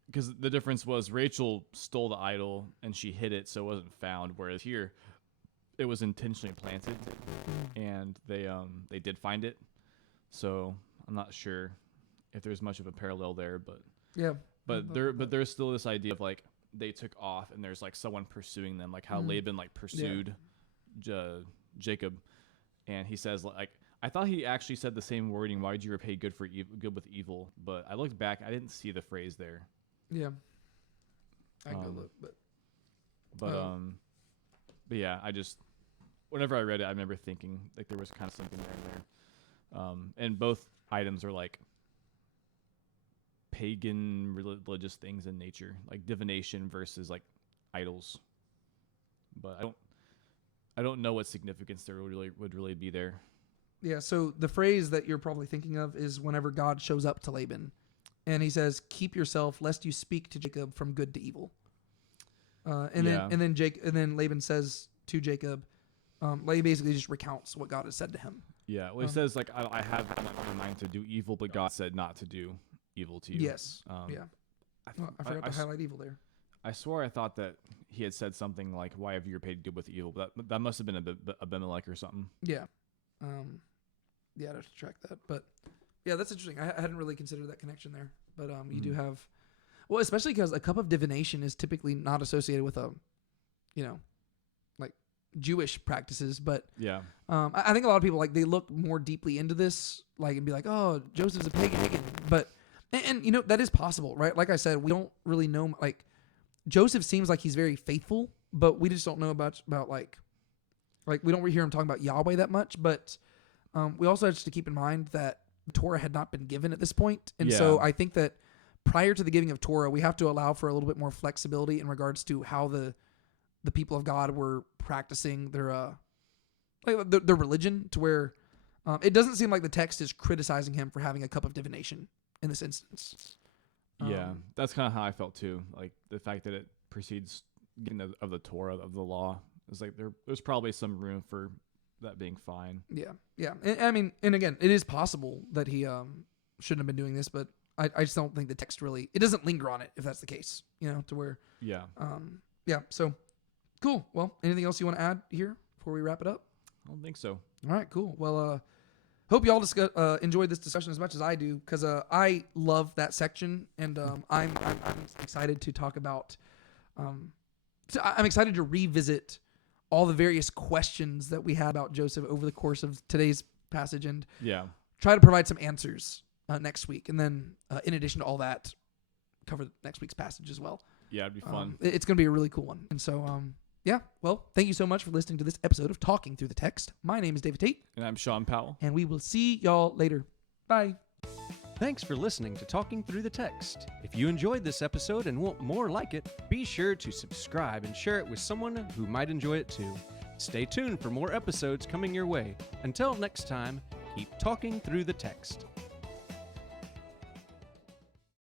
because the difference was Rachel stole the idol and she hid it so it wasn't found, whereas here it was intentionally planted and they did find it. So I'm not sure if there's much of a parallel there, but there's still this idea of like they took off and there's like someone pursuing them, like how Laban pursued Jacob, and he says like, I thought he actually said the same wording, "Why did you repay good with evil?" But I looked back, I didn't see the phrase there. Yeah, I can go look, but yeah, I just whenever I read it, I remember thinking like there was kind of something there. And both items are like pagan religious things in nature, like divination versus like idols. But I don't know what significance there would really be there. Yeah, so the phrase that you're probably thinking of is whenever God shows up to Laban and he says, "Keep yourself lest you speak to Jacob from good to evil." And then Laban says to Jacob, he basically just recounts what God has said to him. Yeah, well, he says like, I have in mind to do evil, but God said not to do evil to you. Yes. I forgot to highlight evil there. I swore I thought that he had said something like, "Why have you repaid good with evil?" But that must have been Abimelech or something. Yeah. I'd have to track that. But yeah, that's interesting. I hadn't really considered that connection there. But you do have, well, especially because a cup of divination is typically not associated with like Jewish practices. But yeah, I think a lot of people they look more deeply into this, and be like, "Oh, Joseph's a pagan." But and that is possible, right? Like I said, we don't really know. Like Joseph seems like he's very faithful, but we just don't know about like we don't really hear him talking about Yahweh that much. But we also have to keep in mind that Torah had not been given at this point, and so I think that prior to the giving of Torah, we have to allow for a little bit more flexibility in regards to how the people of God were practicing their religion, to where it doesn't seem like the text is criticizing him for having a cup of divination in this instance. Yeah, that's kind of how I felt too. Like the fact that it precedes getting of the Torah, of the law, is like there's probably some room for that being fine. Yeah. And again, it is possible that he shouldn't have been doing this, but I just don't think the text really, it doesn't linger on it if that's the case, to where. Yeah. So cool. Well, anything else you want to add here before we wrap it up? I don't think so. All right, cool. Well, hope y'all enjoyed this discussion as much as I do, because I love that section, and I'm excited to talk about I'm excited to revisit all the various questions that we had about Joseph over the course of today's passage and try to provide some answers next week. And then in addition to all that, cover next week's passage as well. Yeah, it'd be fun. It's going to be a really cool one. And so, well, thank you so much for listening to this episode of Talking Through the Text. My name is David Tate. And I'm Sean Powell. And we will see y'all later. Bye. Thanks for listening to Talking Through the Text. If you enjoyed this episode and want more like it, be sure to subscribe and share it with someone who might enjoy it too. Stay tuned for more episodes coming your way. Until next time, keep talking through the text.